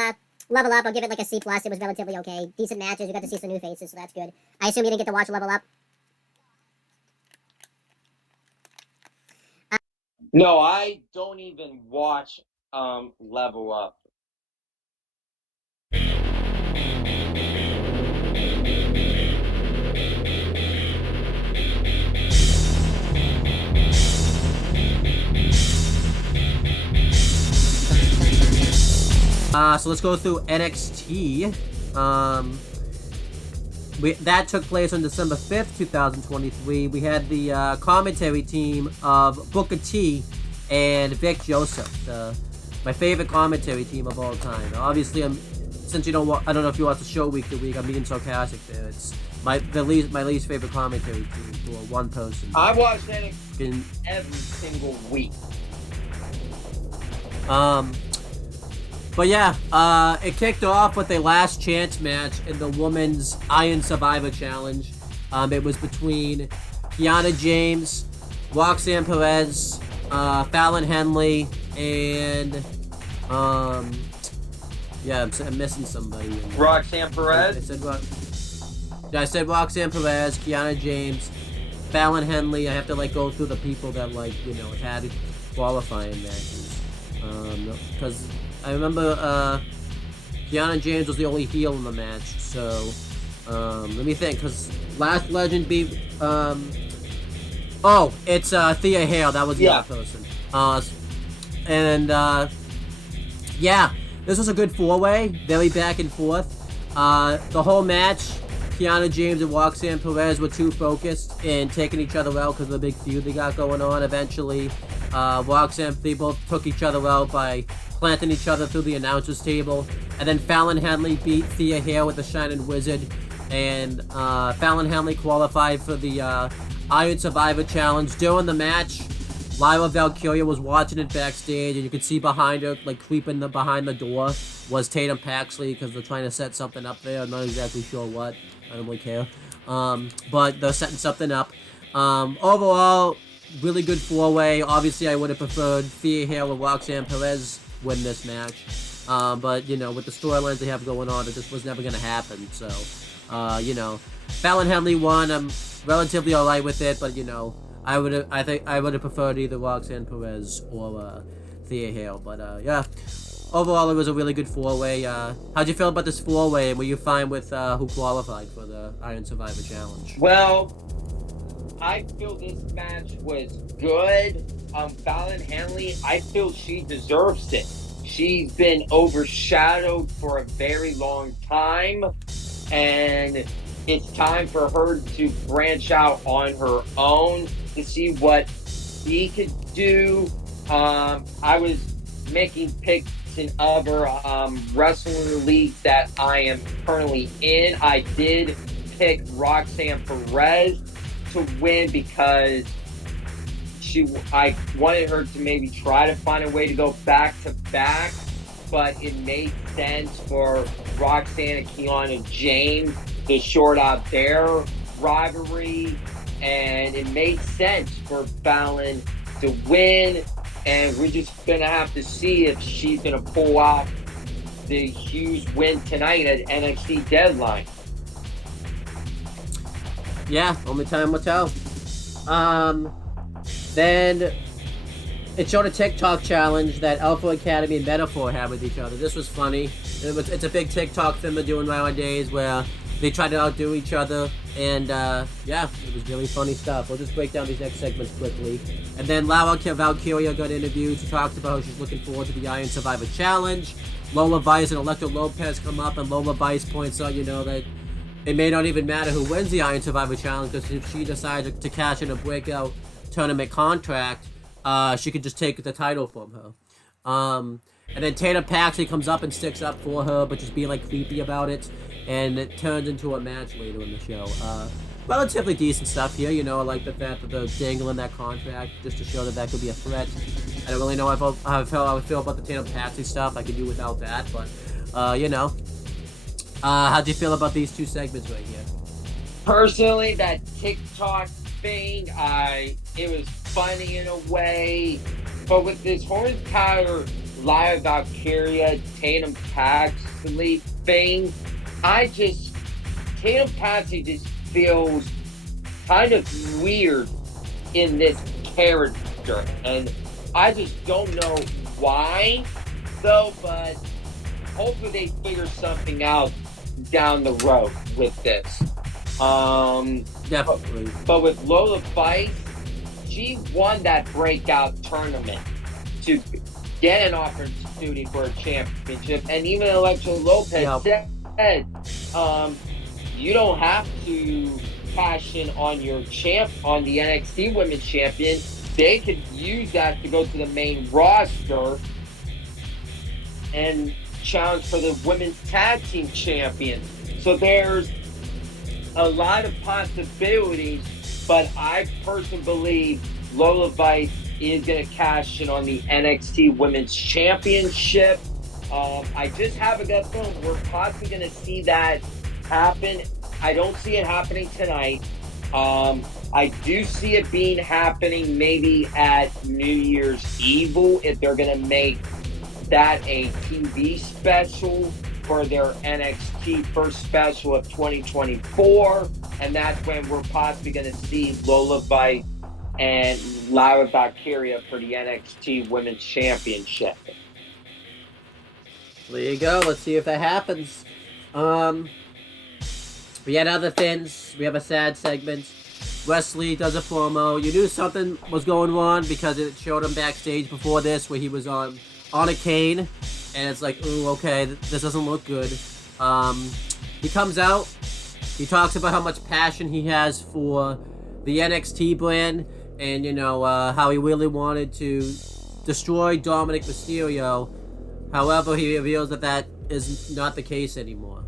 Level Up. I'll give it like a C+. It was relatively okay. Decent matches. You got to see some new faces, so that's good. I assume you didn't get to watch Level Up? No, I don't even watch Level Up. So let's go through NXT. That took place on December 5th, 2023. We had the commentary team of Booker T and Vic Joseph, my favorite commentary team of all time. Obviously, since I don't know if you watch the show week to week, I'm being sarcastic there. It's my least favorite commentary team for one person. I watch NXT every single week. But yeah, it kicked off with a last chance match in the Women's Iron Survivor Challenge. It was between Kiana James, Roxanne Perez, Fallon Henley, and I'm missing somebody. Roxanne Perez? I said Roxanne Perez, Kiana James, Fallon Henley. I have to go through the people that had qualifying matches. Because I remember Kiana James was the only heel in the match, so let me think, because Last Legend beat it's Thea Hale. That was the other person. This was a good four-way, very back and forth. The whole match, Kiana James and Roxanne Perez were too focused in taking each other out because of the big feud they got going on. Eventually, they both took each other out by planting each other through the announcer's table. And then Fallon Henley beat Thea Hale with the Shining Wizard. and Fallon Henley qualified for the Iron Survivor Challenge. During the match, Lyra Valkyria was watching it backstage, and you could see behind her, like creeping behind the door, was Tatum Paxley, because they're trying to set something up there. I'm not exactly sure what. I don't really care. But they're setting something up. Overall, really good four-way. Obviously, I would have preferred Thea Hale and Roxanne Perez win this match. But, you know, with the storylines they have going on, it just was never going to happen. So, you know, Fallon Henley won. I'm relatively alright with it, but, you know, I think I would have preferred either Roxanne Perez or Thea Hale. But, yeah. Overall, it was a really good four-way. How'd you feel about this four-way? Were you fine with who qualified for the Iron Survivor Challenge? Well, I feel this match was good. Fallon Henley, I feel she deserves it. She's been overshadowed for a very long time, and it's time for her to branch out on her own to see what she could do. I was making picks in other wrestling leagues that I am currently in. I did pick Roxanne Perez to win because I wanted her to maybe try to find a way to go back to back, but it made sense for Roxanne and Kiana James to short out their rivalry, and it made sense for Fallon to win. And we're just going to have to see if she's going to pull off the huge win tonight at NXT Deadline. Yeah, only time will tell. Then it showed a TikTok challenge that Alpha Academy and Metaphor had with each other. This was funny. It's a big TikTok thing they're doing nowadays where they try to outdo each other. And, yeah, it was really funny stuff. We'll just break down these next segments quickly. And then Lyra Valkyria got interviewed. She talked about how she's looking forward to the Iron Survivor Challenge. Lola Vice and Elektra Lopez come up, and Lola Vice points out, you know, that it may not even matter who wins the Iron Survivor Challenge, because if she decides to cash in a breakout tournament contract, she could just take the title from her. And then Tatum Paxley comes up and sticks up for her, but just being like creepy about it. And it turns into a match later in the show. Relatively decent stuff here, you know. I like the fact that they're dangling that contract just to show that that could be a threat. I don't really know how I would feel about the Tatum Paxley stuff. I could do without that, but you know. How'd you feel about these two segments right here? Personally, that TikTok thing, it was funny in a way, but with this horsepower Lyra Valkyria, Tatum Paxley thing, Tatum Paxley just feels kind of weird in this character, and I just don't know why, though, but hopefully they figure something out down the road with this. Definitely. But with Lola Vice, she won that breakout tournament to get an opportunity for a championship, and even Elektra Lopez said, you don't have to cash in on the NXT Women's Champion. They could use that to go to the main roster and challenge for the Women's Tag Team Champion. So there's a lot of possibilities, but I personally believe Lola Vice is going to cash in on the NXT Women's Championship. I just have a gut feeling we're possibly going to see that happen. I don't see it happening tonight. I do see it being happening maybe at New Year's Eve if they're going to make that a TV special for their NXT first special of 2024. And that's when we're possibly going to see Lola Vice and Lyra Valkyria for the NXT Women's Championship. There you go. Let's see if that happens. We had other things. We have a sad segment. Wesley does a promo. You knew something was going on because it showed him backstage before this where he was on a cane. And it's like, ooh, okay, this doesn't look good. He comes out. He talks about how much passion he has for the NXT brand. And, you know, how he really wanted to destroy Dominic Mysterio. However, he reveals that is not the case anymore.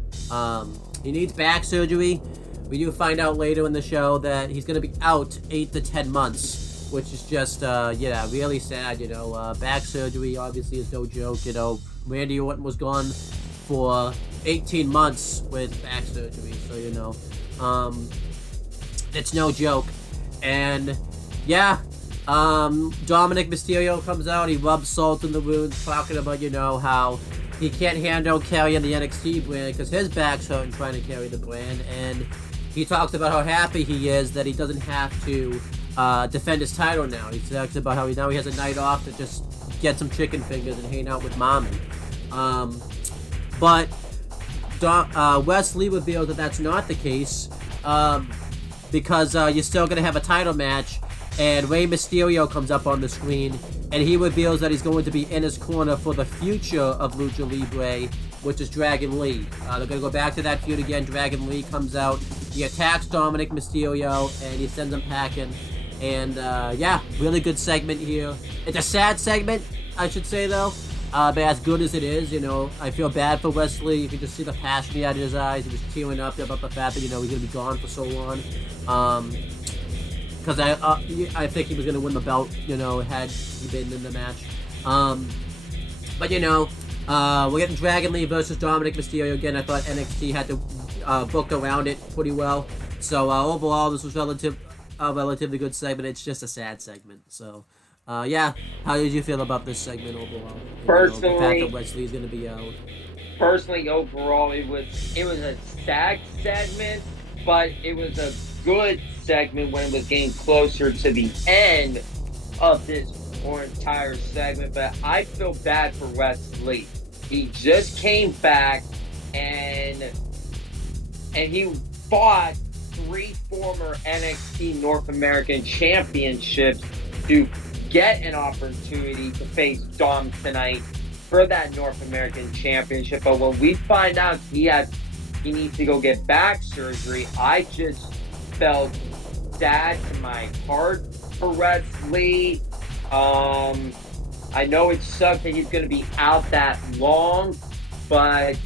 He needs back surgery. We do find out later in the show that he's going to be out 8 to 10 months, which is just, yeah, really sad, you know. Back surgery obviously is no joke, you know. Randy Orton was gone for 18 months with back surgery, so, you know, it's no joke. And, yeah, Dominic Mysterio comes out, he rubs salt in the wounds, talking about, you know, how he can't handle carrying the NXT brand because his back's hurting trying to carry the brand, and he talks about how happy he is that he doesn't have to defend his title now. He talks about how now he has a night off to just get some chicken fingers and hang out with mommy. But Wesley revealed that that's not the case because you're still going to have a title match, and Rey Mysterio comes up on the screen, and he reveals that he's going to be in his corner for the future of Lucha Libre, which is Dragon Lee. They're going to go back to that feud again. Dragon Lee comes out, he attacks Dominic Mysterio, and he sends him packing. And, yeah, really good segment here. It's a sad segment, I should say, though. But as good as it is, you know, I feel bad for Wesley. You can just see the passion he had in his eyes. He was tearing up about the fact that, you know, he's going to be gone for so long. Because I think he was going to win the belt, you know, had he been in the match. But, you know, we're getting Dragon Lee versus Dominic Mysterio again. I thought NXT had to book around it pretty well. So, overall, this was relatively good segment. It's just a sad segment. So, yeah. How did you feel about this segment overall? Personally, the fact that Wesley's going to be out. Personally, overall, it was a sad segment, but it was a good segment when it was getting closer to the end of this entire segment. But I feel bad for Wesley. He just came back and he fought 3 former NXT North American championships to get an opportunity to face Dom tonight for that North American championship. But when we find out he needs to go get back surgery, I just felt sad to my heart for Wesley. I know it sucks that he's going to be out that long, but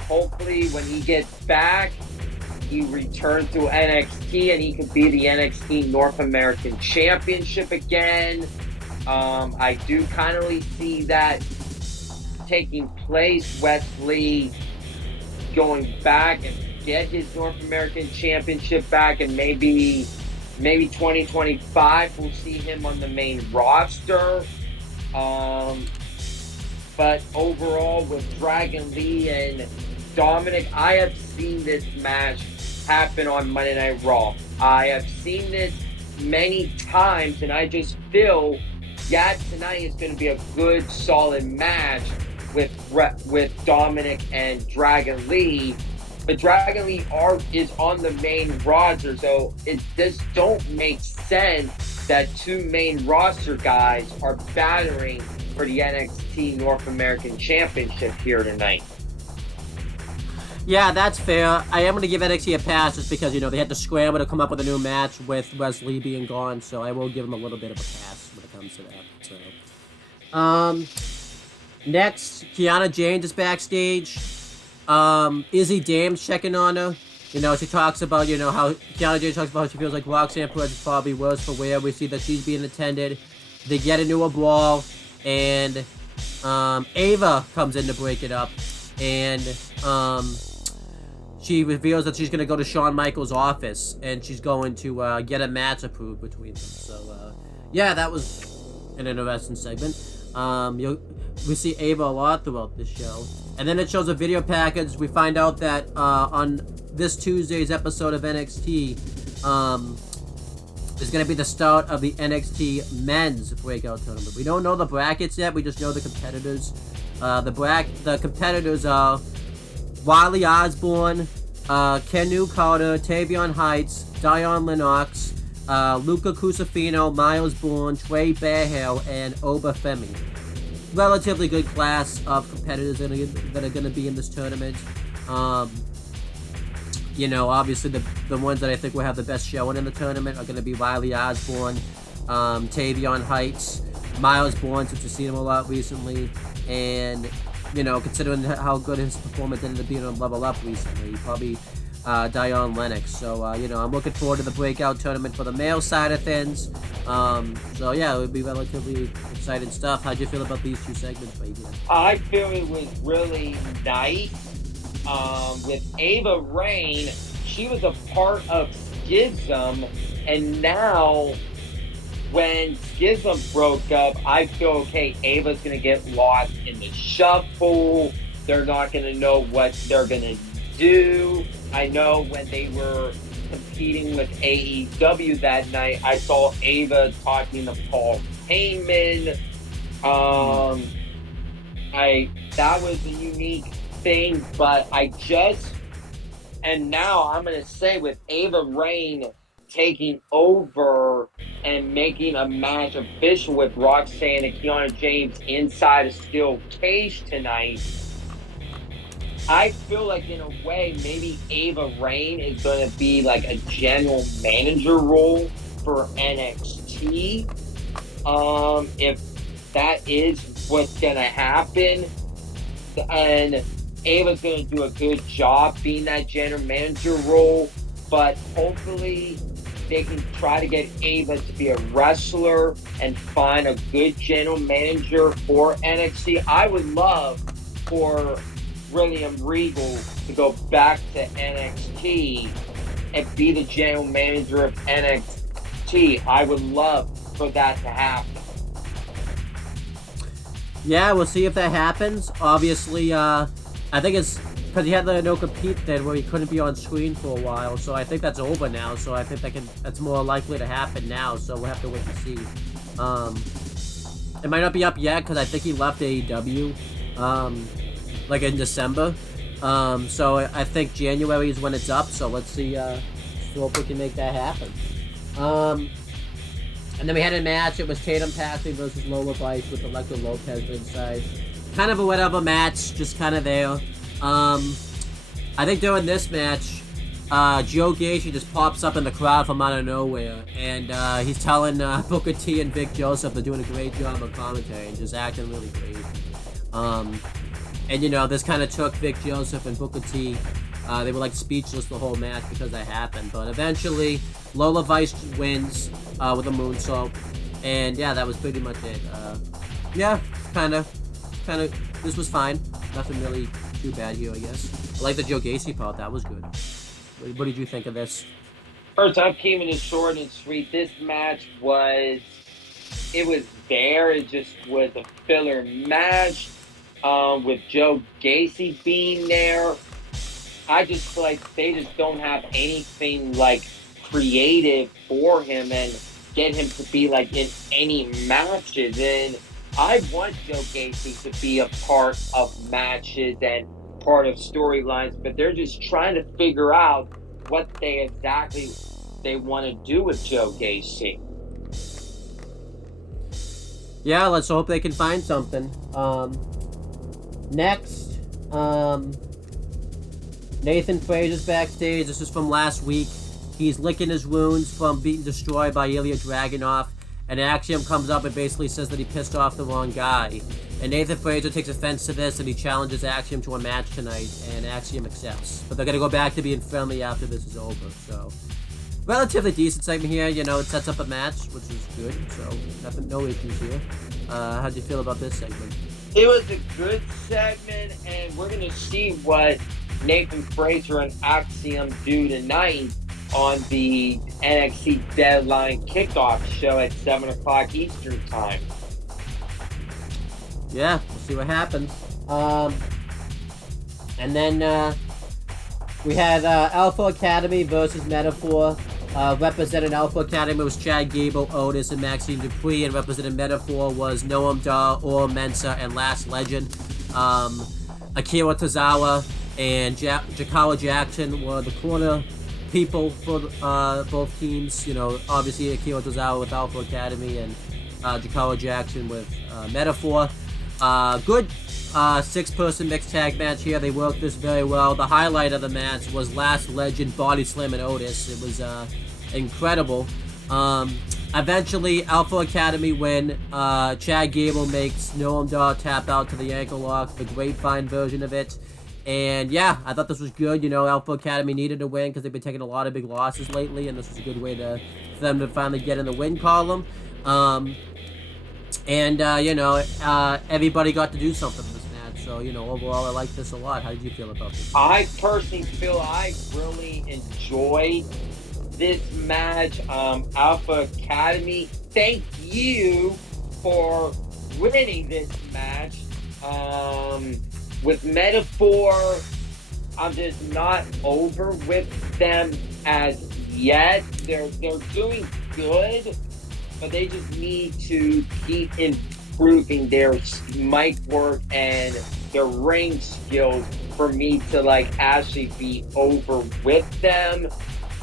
hopefully when he gets back, he returns to NXT and he could be the NXT North American Championship again. I do kind of see that taking place, Wesley going back and get his North American Championship back, and maybe 2025 we'll see him on the main roster. But overall, with Dragon Lee and Dominic, I have seen this match happen on Monday Night Raw. I have seen this many times, and I just feel, yeah, tonight is going to be a good, solid match with Dominic and Dragon Lee. But Dragon Lee is on the main roster, so it just don't make sense that 2 main roster guys are battering for the NXT North American Championship here tonight. Yeah, that's fair. I am going to give NXT a pass just because, you know, they had to scramble to come up with a new match with Wesley being gone, so I will give them a little bit of a pass when it comes to that. So, next, Kiana James is backstage. Izzy Dame's checking on her. You know, she talks about, you know, how Kiana James talks about how she feels like Roxanne Perez is probably worse for wear. We see that she's being attended. They get into a brawl, and Ava comes in to break it up, and she reveals that she's going to go to Shawn Michaels' office, and she's going to get a match approved between them. So, yeah, that was an interesting segment. We see Ava a lot throughout this show. And then it shows a video package. We find out that on this Tuesday's episode of NXT is going to be the start of the NXT Men's Breakout Tournament. We don't know the brackets yet. We just know the competitors. The competitors are Wiley Osborne, Kenu Carter, Tavion Heights, Dion Lennox, Luca Cusafino, Miles Bourne, Trey Bearhill, and Oba Femi. Relatively good class of competitors that are going to be in this tournament. You know, obviously the ones that I think will have the best showing in the tournament are going to be Wiley Osborne, Tavion Heights, Miles Bourne, since we've seen him a lot recently, and, you know, considering how good his performance ended up being on Level Up recently, he probably Dion Lennox. So, you know, I'm looking forward to the breakout tournament for the male side of things. So, yeah, it would be relatively exciting stuff. How'd you feel about these two segments right here? I feel it was really nice. With Ava Rain, she was a part of Schism, and now when Schism broke up, I feel okay, Ava's going to get lost in the shuffle. They're not going to know what they're going to do. I know when they were competing with AEW that night, I saw Ava talking to Paul Heyman. That was a unique thing, but and now I'm going to say with Ava Rain taking over and making a match official with Roxanne and Kiana James inside a steel cage tonight, I feel like in a way maybe Ava Rain is going to be like a general manager role for NXT. If that is what's going to happen, and Ava's going to do a good job being that general manager role, but hopefully they can try to get Ava to be a wrestler and find a good general manager for NXT. I would love for William Regal to go back to NXT and be the general manager of NXT. I would love for that to happen. Yeah, we'll see if that happens. Obviously, I think it's because he had the no compete then where he couldn't be on screen for a while. So I think that's over now. So I think that's more likely to happen now. So we'll have to wait and see. It might not be up yet because I think he left AEW, like in December. So I think January is when it's up. So let's see. Hope we can make that happen. And then we had a match. It was Tatum Paxley versus Lola Vice with Electra Lopez inside. Kind of a whatever match, just kind of there. I think during this match, Joe Gacy just pops up in the crowd from out of nowhere, and he's telling Booker T and Vic Joseph they're doing a great job of commentary and just acting really great. And you know, this kind of took Vic Joseph and Booker T. They were like speechless the whole match because that happened, but eventually Lola Vice wins with a moonsault, and yeah, that was pretty much it. Yeah, kind of. This was fine. Nothing really too bad here, I guess. I like the Joe Gacy part. That was good. What did you think of this? First, I'm keeping it short and sweet. This match was there. It just was a filler match with Joe Gacy being there. I just feel like they just don't have anything like creative for him and get him to be like in any matches. And I want Joe Gacy to be a part of matches and part of storylines, but they're just trying to figure out what they want to do with Joe Gacy. Yeah, let's hope they can find something. Next, Nathan Frazier's backstage. This is from last week. He's licking his wounds from being destroyed by Ilya Dragunov. And Axiom comes up and basically says that he pissed off the wrong guy. And Nathan Frazier takes offense to this and he challenges Axiom to a match tonight. And Axiom accepts. But they're going to go back to being friendly after this is over. So, relatively decent segment here. You know, it sets up a match, which is good. So, no issues here. How'd you feel about this segment? It was a good segment, and we're going to see what Nathan Frazier and Axiom do tonight on the NXT Deadline Kickoff show at 7 o'clock Eastern Time. Yeah, we'll see what happens. And then we had Alpha Academy versus Metaphor. Representing Alpha Academy was Chad Gable, Otis, and Maxine Dupree, and representing Metaphor was Noam Dar, Oro Mensah, and Last Legend. Akira Tozawa and Jakawa Jackson were the corner people for both teams. You know, obviously Akira Tozawa with Alpha Academy and Jakawa Jackson with Metaphor. Good six-person mixed tag match here. They worked this very well. The highlight of the match was Last Legend body slamming Otis. It was incredible. Eventually, Alpha Academy win. Chad Gable makes Noam Dar tap out to the ankle lock, the grapevine version of it. And yeah, I thought this was good. You know, Alpha Academy needed a win because they've been taking a lot of big losses lately, and this was a good way for them to finally get in the win column. Everybody got to do something in this match. So, you know, overall, I like this a lot. How did you feel about this? I personally feel I really enjoyed this match. Alpha Academy, thank you for winning this match. With Metaphor, I'm just not over with them as yet. They're doing good, but they just need to keep improving their mic work and their ring skills for me to like actually be over with them.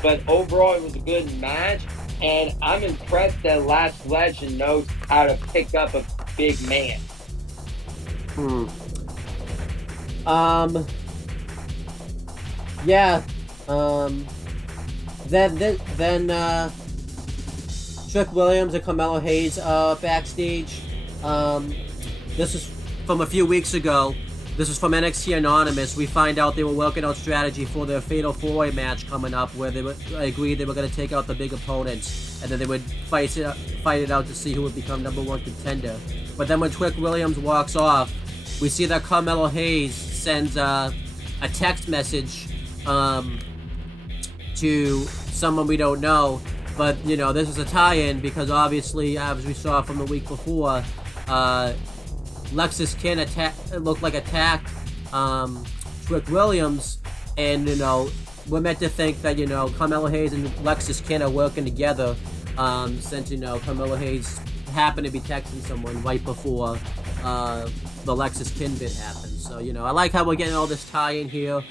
But overall, it was a good match, and I'm impressed that Last Legend knows how to pick up a big man. Yeah. Then Trick Williams and Carmelo Hayes backstage. This is from a few weeks ago. This is from NXT Anonymous. We find out they were working out strategy for their Fatal 4-Way match coming up, where they agreed they were going to take out the big opponents, and then they would fight it out to see who would become #1 contender. But then when Trick Williams walks off, we see that Carmelo Hayes sends a text message to someone we don't know. But, you know, this is a tie-in because obviously, as we saw from the week before, Lexis Kin attacked Trick Williams, and, you know, we're meant to think that, you know, Carmelo Hayes and Lexis Kin are working together, since, you know, Carmelo Hayes happened to be texting someone right before the Lexis Kin bit happened. So, you know, I like how we're getting all this tie-in here.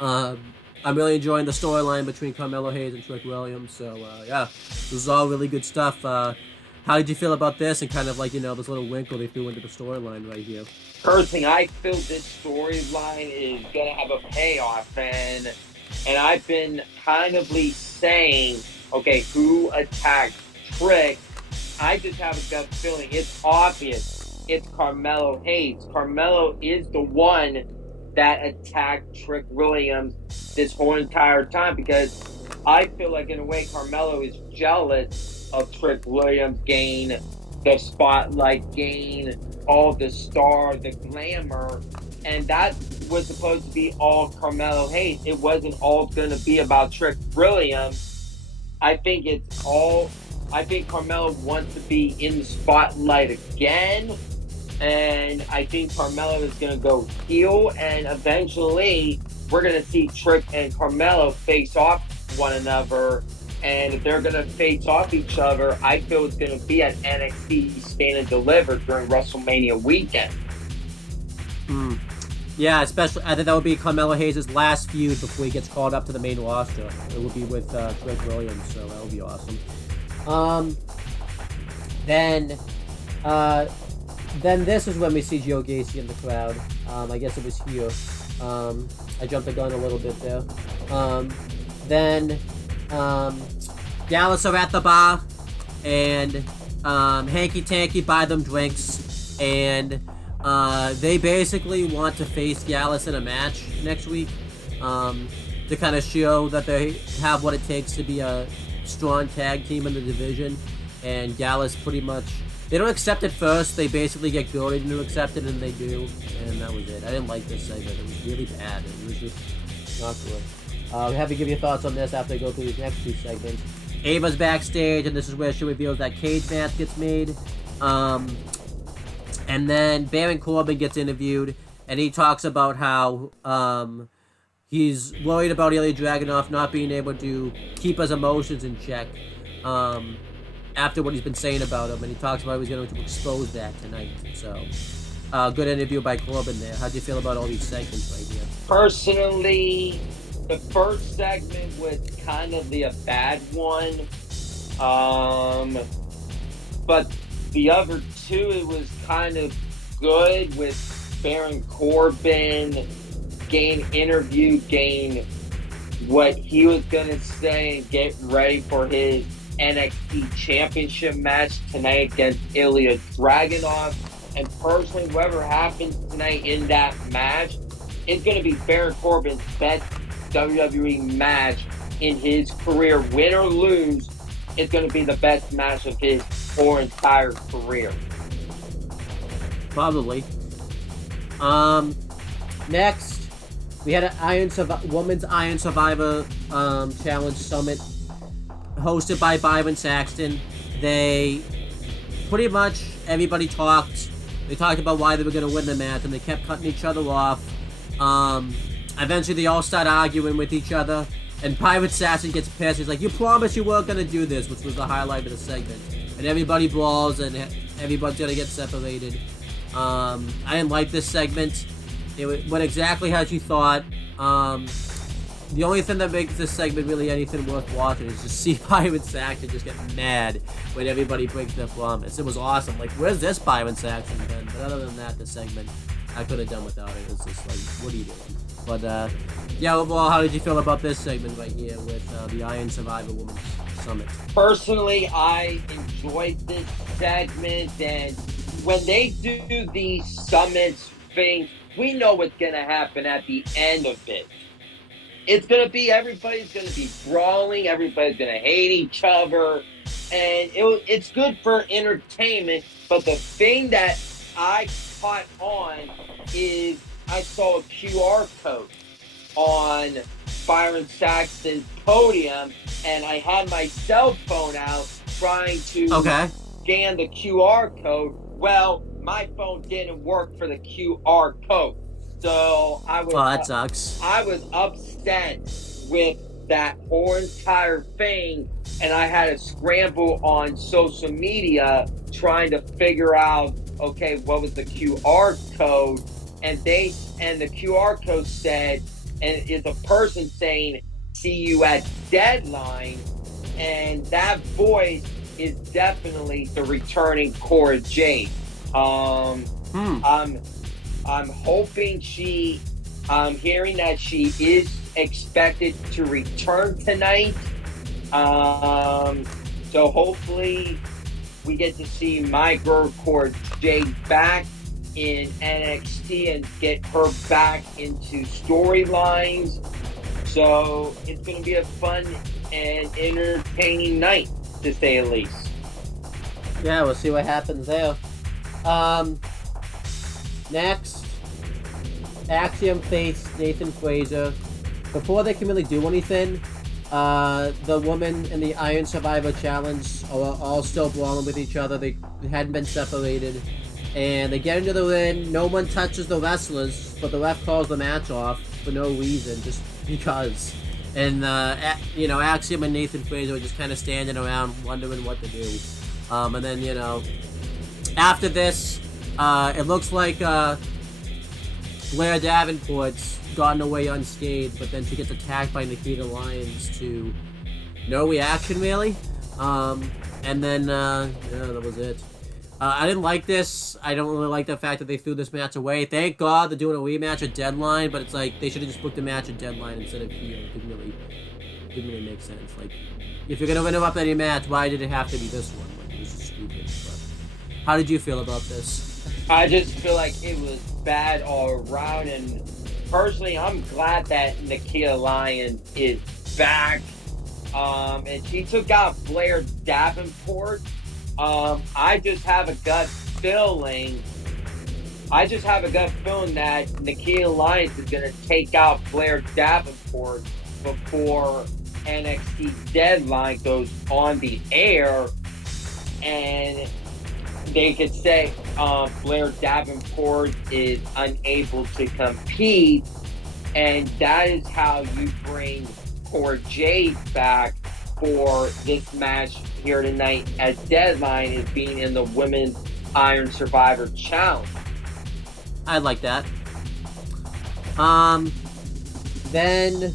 I'm really enjoying the storyline between Carmelo Hayes and Trick Williams. So, yeah, this is all really good stuff. How did you feel about this and kind of like, you know, this little winkle they threw into the storyline right here? Personally, I feel this storyline is going to have a payoff, and I've been kind of saying, okay, who attacked Trick? I just have a gut feeling. It's obvious. It's Carmelo Hayes. Carmelo is the one that attacked Trick Williams this whole entire time, because I feel like in a way Carmelo is jealous of Trick Williams gain the spotlight, gain all the star, the glamour, and that was supposed to be all Carmelo Hayes. It wasn't all going to be about Trick Williams. I think Carmelo wants to be in the spotlight again, and I think Carmelo is going to go heel, and eventually we're going to see Trick and Carmelo face off one another. And if they're going to face off each other, I feel it's going to be at NXT Stand and Deliver during WrestleMania weekend. Yeah, especially, I think that would be Carmelo Hayes' last feud before he gets called up to the main roster. It would be with Trick Williams, so that would be awesome. Then this is when we see Joe Gacy in the crowd. I guess it was here. I jumped the gun a little bit there. Gallus are at the bar, and Hanky Tanky buy them drinks, and they basically want to face Gallus in a match next week, to kind of show that they have what it takes to be a strong tag team in the division. And Gallus pretty much, they don't accept it first, they basically get goaded into accept it, and they do, and that was it. I didn't like this segment. It was really bad. It was just not good. Have to give you thoughts on this after I go through these next two segments. Ava's backstage, and this is where she reveals that cage match gets made. And then Baron Corbin gets interviewed, and he talks about how he's worried about Ilya Dragunov not being able to keep his emotions in check after what he's been saying about him, and he talks about how he's going to expose that tonight. So, good interview by Corbin there. How do you feel about all these segments right here? Personally, the first segment was kind of a bad one, but the other two, it was kind of good, with Baron Corbin gain what he was going to say and get ready for his NXT Championship match tonight against Ilya Dragunov. And personally, whatever happens tonight in that match, it's going to be Baron Corbin's best WWE match in his career. Win or lose, it's going to be the best match of his whole entire career. Probably. Next, we had an Women's Iron Survivor Challenge Summit hosted by Byron Saxton. They pretty much, everybody talked. They talked about why they were going to win the match, and they kept cutting each other off. Eventually, they all start arguing with each other, and Byron Saxton gets pissed. He's like, "You promised you weren't going to do this," which was the highlight of the segment. And everybody brawls, and everybody's going to get separated. I didn't like this segment. It went exactly as you thought. The only thing that makes this segment really anything worth watching is just see Byron Saxton just get mad when everybody breaks their promise. It was awesome. Like, where's this Byron Saxton then? But other than that, the segment, I could have done without it. It was just like, what are you doing? But, yeah, overall, how did you feel about this segment right here with the Iron Survivor Women's Summit? Personally, I enjoyed this segment, and when they do these summits things, we know what's going to happen at the end of it. It's going to be, everybody's going to be brawling, everybody's going to hate each other, and it's good for entertainment. But the thing that I caught on is I saw a QR code on Byron Saxton's podium, and I had my cell phone out trying to scan the QR code. Well, my phone didn't work for the QR code. So that sucks. I was upset with that whole entire thing, and I had to scramble on social media trying to figure out, okay, what was the QR code? And the QR code said, and it's a person saying, "See you at Deadline," and that voice is definitely the returning Cora Jade. I'm hoping I'm hearing that she is expected to return tonight. So hopefully we get to see my girl Cora Jade back in NXT and get her back into storylines. So it's going to be a fun and entertaining night, to say the least. Yeah, we'll see what happens there. Next, Axiom faced Nathan Fraser. Before they can really do anything, the women in the Iron Survivor Challenge are all still brawling with each other. They hadn't been separated. And they get into the ring. No one touches the wrestlers, but the ref calls the match off for no reason, just because. And, Axiom and Nathan Fraser are just kind of standing around wondering what to do. And then, after this, it looks like Blair Davenport's gotten away unscathed, but then she gets attacked by Nikita Lyons to no reaction, really. And then, that was it. I didn't like this. I don't really like the fact that they threw this match away. Thank God they're doing a rematch at Deadline, but it's like they should have just booked a match at Deadline instead of here. It didn't really make sense. Like, if you're gonna interrupt any match, why did it have to be this one? Like, it was just stupid. But how did you feel about this? I just feel like it was bad all around, and personally, I'm glad that Nikita Lyons is back. And she took out Blair Davenport. I just have a gut feeling that Nikita Lyons is going to take out Blair Davenport before NXT Deadline goes on the air, and they could say Blair Davenport is unable to compete, and that is how you bring Cora Jade back for this match here tonight at Deadline, is being in the Women's Iron Survivor Challenge. I like that. Then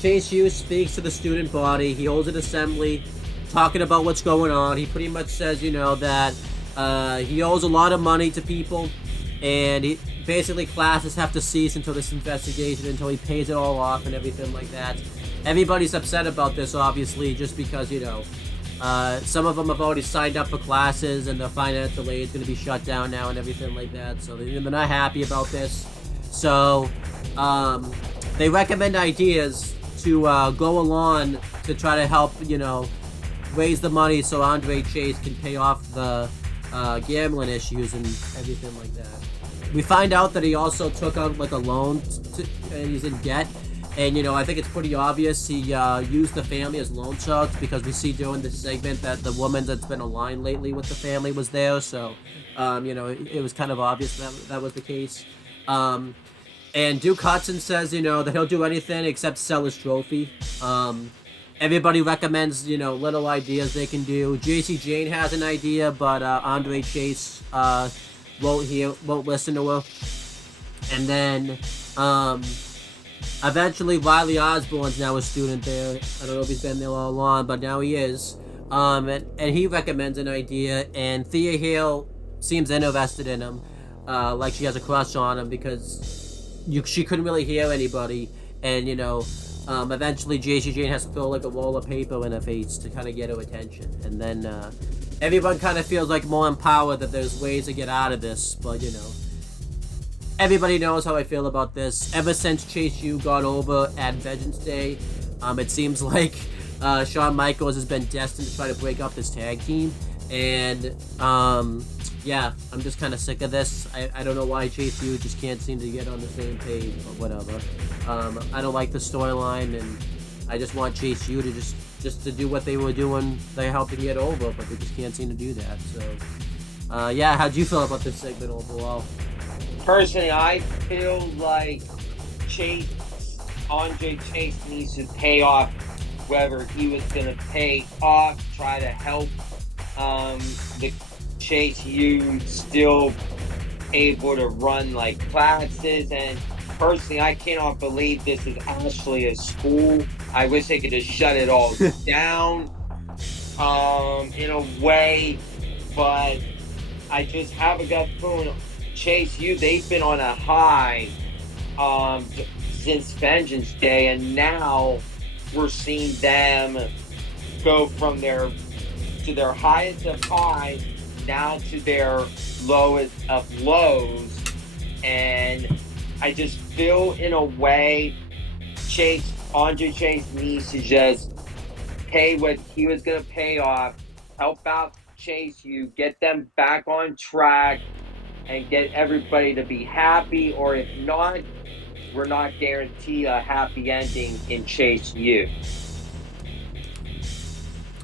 Chase Hughes speaks to the student body. He holds an assembly talking about what's going on. He pretty much says, that he owes a lot of money to people, and basically classes have to cease until this investigation, until he pays it all off and everything like that. Everybody's upset about this, obviously, just because, some of them have already signed up for classes and the financial aid is going to be shut down now and everything like that. So they're not happy about this. So they recommend ideas to go along to try to help, raise the money so Andre Chase can pay off the gambling issues and everything like that. We find out that he also took out like a loan and he's in debt. And, I think it's pretty obvious he used the family as loan sharks, because we see during this segment that the woman that's been aligned lately with the family was there. So, it was kind of obvious that was the case. And Duke Hudson says, that he'll do anything except sell his trophy. Everybody recommends, little ideas they can do. JC Jane has an idea, but Andre Chase won't listen to her. And then eventually Riley Osborne's now a student there. I don't know if he's been there all along, but now he is. And he recommends an idea, and Thea Hale seems interested in him, like she has a crush on him, because she couldn't really hear anybody, and eventually JC Jane has to throw like a roll of paper in her face to kind of get her attention, and then everyone kind of feels like more empowered that there's ways to get out of this, but everybody knows how I feel about this. Ever since Chase U got over at Vengeance Day, it seems like Shawn Michaels has been destined to try to break up this tag team, and yeah, I'm just kind of sick of this. I don't know why Chase U just can't seem to get on the same page or whatever. I don't like the storyline, and I just want Chase U to just to do what they were doing. They helped to get over, but they just can't seem to do that. So, yeah, how'd you feel about this segment overall? Personally, I feel like Andre Chase needs to pay off whether he was going to pay off, try to help the Chase U still able to run like classes. And personally, I cannot believe this is actually a school. I wish they could just shut it all down in a way, but I just have a gut feeling Chase U, they've been on a high since Vengeance Day, and now we're seeing them go from their highest of highs now to their lowest of lows. And I just feel in a way Andre Chase needs to just pay what he was going to pay off, help out Chase U, get them back on track, and get everybody to be happy. Or if not, we're not guaranteed a happy ending in Chase U.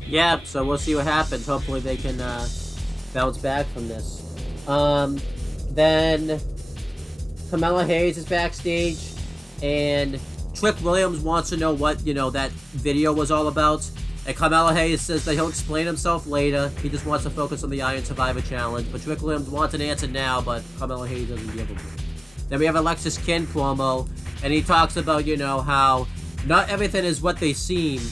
Yeah, so we'll see what happens. Hopefully they can bounce back from this. Then Carmella Hayes is backstage, and Trick Williams wants to know what, that video was all about. And Carmella Hayes says that he'll explain himself later. He just wants to focus on the Iron Survivor Challenge. But Trick Williams wants an answer now, but Carmella Hayes doesn't give him. Then we have Alexis Kin promo, and he talks about, how not everything is what they seem.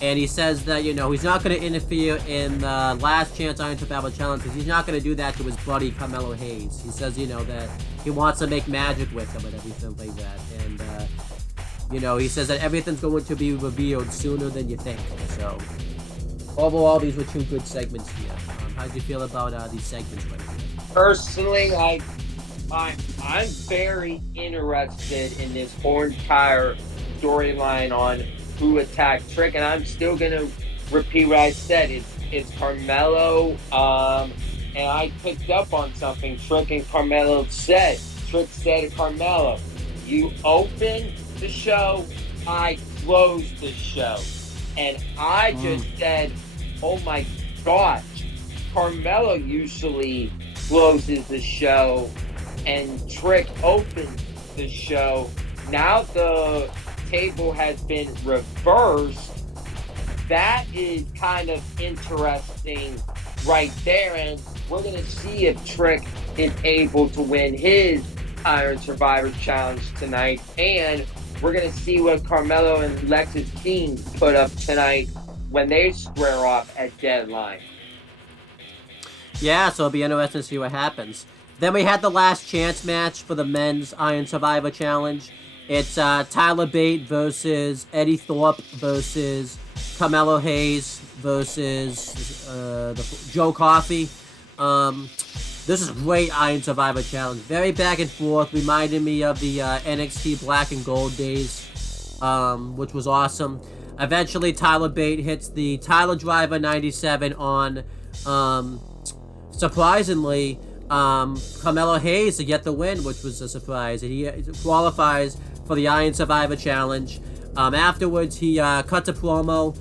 And he says that, he's not going to interfere in the Last Chance Iron Survivor Challenge, because he's not going to do that to his buddy Carmelo Hayes. He says, that he wants to make magic with him and everything like that. And, he says that everything's going to be revealed sooner than you think. So, overall, these were two good segments here. How'd you feel about these segments right here? Personally, I'm very interested in this whole entire storyline on who attacked Trick, and I'm still gonna repeat what I said. It's Carmelo, and I picked up on something Trick and Carmelo said. Trick said to Carmelo, "You open the show, I close the show." And I just said, oh my gosh, Carmelo usually closes the show and Trick opens the show. Now the table has been reversed. That is kind of interesting right there, and we're going to see if Trick is able to win his Iron Survivor Challenge tonight, and we're going to see what Carmelo and Lexis King put up tonight when they square off at Deadline. Yeah, so it'll be interesting to see what happens. Then we had the last chance match for the men's Iron Survivor Challenge. It's Tyler Bate versus Eddie Thorpe versus Carmelo Hayes versus Joe Coffey. This is great Iron Survivor Challenge. Very back and forth. Reminded me of the NXT Black and Gold days, which was awesome. Eventually, Tyler Bate hits the Tyler Driver 97 on, surprisingly, Carmelo Hayes to get the win, which was a surprise. He qualifies for the Iron Survivor Challenge. Afterwards, he cuts a promo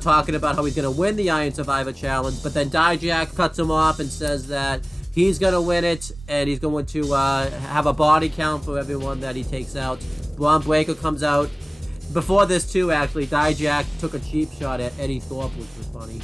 talking about how he's going to win the Iron Survivor Challenge, but then Dijak cuts him off and says that he's going to win it, and he's going to have a body count for everyone that he takes out. Braun Breaker comes out. Before this, too, actually, Dijak took a cheap shot at Eddie Thorpe, which was funny.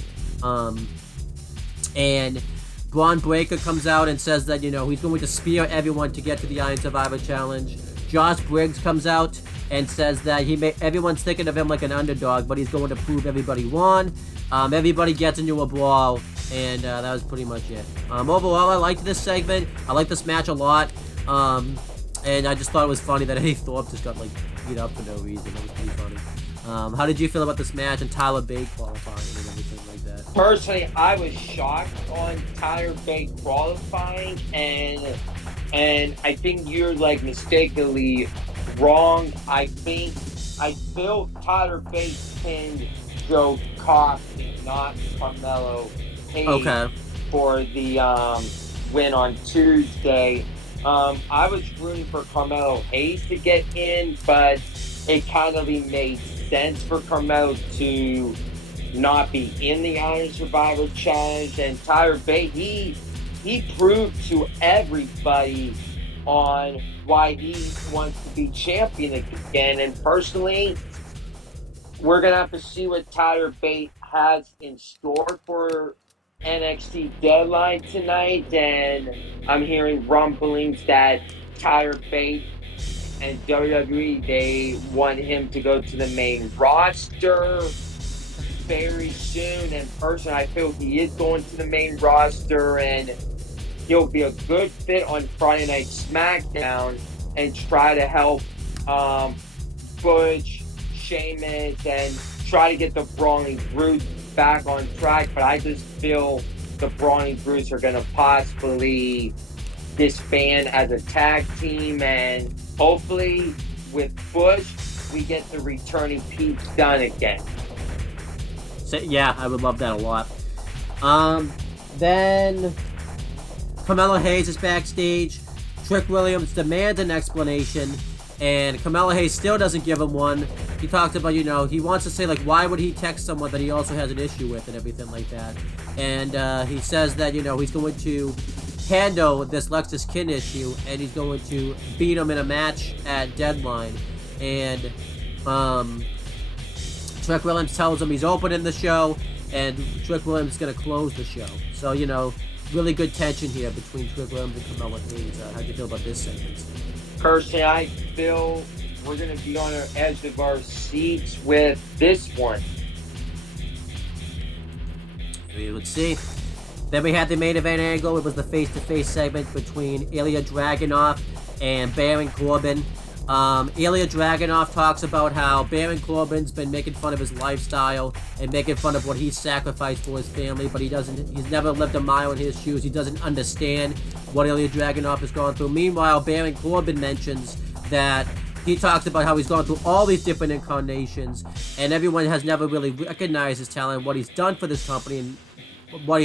And Braun Breaker comes out and says that, you know, he's going to spear everyone to get to the Iron Survivor Challenge. Josh Briggs comes out and says that everyone's thinking of him like an underdog, but he's going to prove everybody won. Everybody gets into a brawl, and that was pretty much it. Overall, I liked this segment. I liked this match a lot. And I just thought it was funny that Eddie Thorpe just got, like, beat up for no reason. That was pretty funny. How did you feel about this match and Tyler Bate qualifying and everything like that? Personally, I was shocked on Tyler Bate qualifying, and I think you're, like, mistakenly wrong. I feel Tyler Bate pinned Joe Coffey, not Carmelo Hayes, for the win on Tuesday. I was rooting for Carmelo Hayes to get in, but it kind of made sense for Carmelo to not be in the Iron Survivor Challenge. And Tyler Bate, he proved to everybody on why he wants to be champion again. And personally, we're going to have to see what Tyler Bate has in store for NXT Deadline tonight. And I'm hearing rumblings that Tyler Bate and WWE, they want him to go to the main roster very soon. And personally, I feel he is going to the main roster, and he'll be a good fit on Friday Night SmackDown and try to help Butch, Sheamus, and try to get the Brawling Brutes back on track. But I just feel the Brawling Brutes are going to possibly disband as a tag team, and hopefully with Bush, we get the returning Pete Dunne again. So, yeah, I would love that a lot. Then Carmelo Hayes is backstage. Trick Williams demands an explanation, and Carmelo Hayes still doesn't give him one. He talks about, you know, he wants to say, like, why would he text someone that he also has an issue with and everything like that. And he says that, you know, he's going to handle this Lexus Kin issue, and he's going to beat him in a match at Deadline. And Trick Williams tells him he's opening the show, and Trick Williams is going to close the show. So, you know, really good tension here between Trick Williams and Carmelo Hayes. How do you feel about this segment? Personally, I feel we're going to be on our edge of our seats with this one. We would see. Then we had the main event angle. It was the face-to-face segment between Ilya Dragunov and Baron Corbin. Ilya Dragunov talks about how Baron Corbin's been making fun of his lifestyle and making fun of what he sacrificed for his family, but he's never lived a mile in his shoes. He doesn't understand what Ilya Dragunov has gone through. Meanwhile, Baron Corbin mentions that he talks about how he's gone through all these different incarnations, and everyone has never really recognized his talent, what he's done for this company, and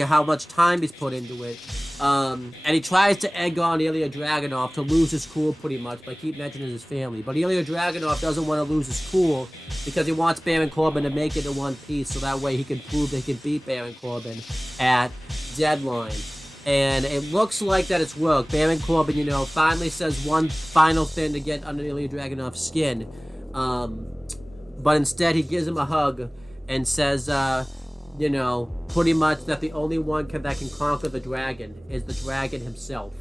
how much time he's put into it. And he tries to egg on Ilya Dragunov to lose his cool pretty much by keep mentioning his family. But Ilya Dragunov doesn't want to lose his cool because he wants Baron Corbin to make it in one piece, so that way he can prove that he can beat Baron Corbin at Deadline. And it looks like that it's worked. Baron Corbin, you know, finally says one final thing to get under Ilya Dragunov's skin. But instead he gives him a hug and says, you know, pretty much that the only one that can conquer the dragon is the dragon himself.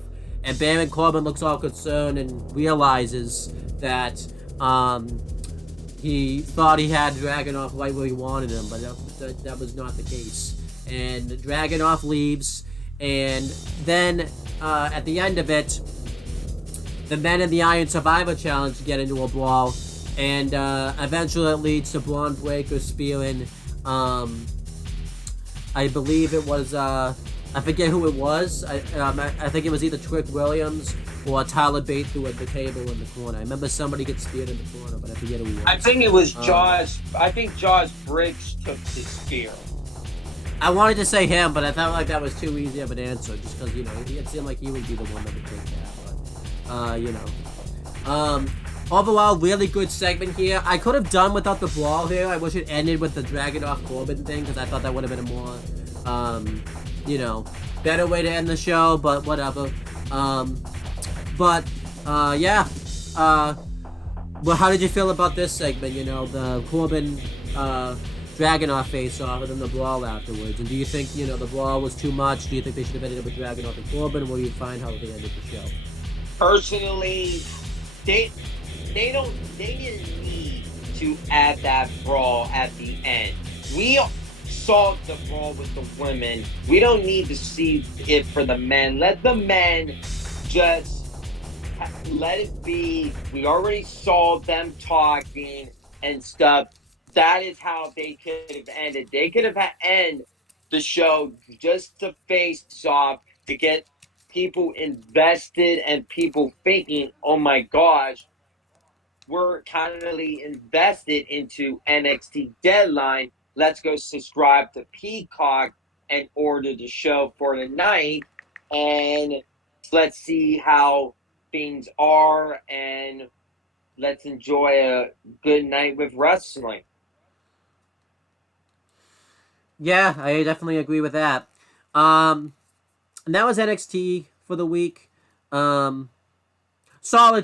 And Baron Corbin looks all concerned and realizes that he thought he had Dragunov right where he wanted him, but that was not the case. And Dragunov leaves, and then at the end of it, the men in the Iron Survivor Challenge get into a brawl, and eventually it leads to Braun Breaker spearing I believe it was I forget who it was. I think it was either Trick Williams or Tyler Bate threw at the table in the corner. I remember somebody get speared in the corner, but I forget who it was. I think it was Josh. I think Josh Briggs took the spear. I wanted to say him, but I felt like that was too easy of an answer, just because it seemed like he would be the one that would take that. But overall, really good segment here. I could have done without the brawl here. I wish it ended with the Dragunov Corbin thing, because I thought that would have been a more better way to end the show, but whatever. Yeah. Well, how did you feel about this segment? The Corbin, Dragunov face-off, and then the brawl afterwards. And do you think, the brawl was too much? Do you think they should have ended up with Dragunov and Corbin? Or what do you find how they ended the show? Personally, they didn't need to add that brawl at the end. We saw the brawl with the women. We don't need to see it for the men. Let the men just let it be. We already saw them talking and stuff. That is how they could have ended. They could have ended the show just to face off, to get people invested and people thinking, oh my gosh, we're kind of invested into NXT Deadline. Let's go subscribe to Peacock and order the show for tonight. And let's see how things are, and let's enjoy a good night with wrestling. Yeah, I definitely agree with that. And that was NXT for the week. Solid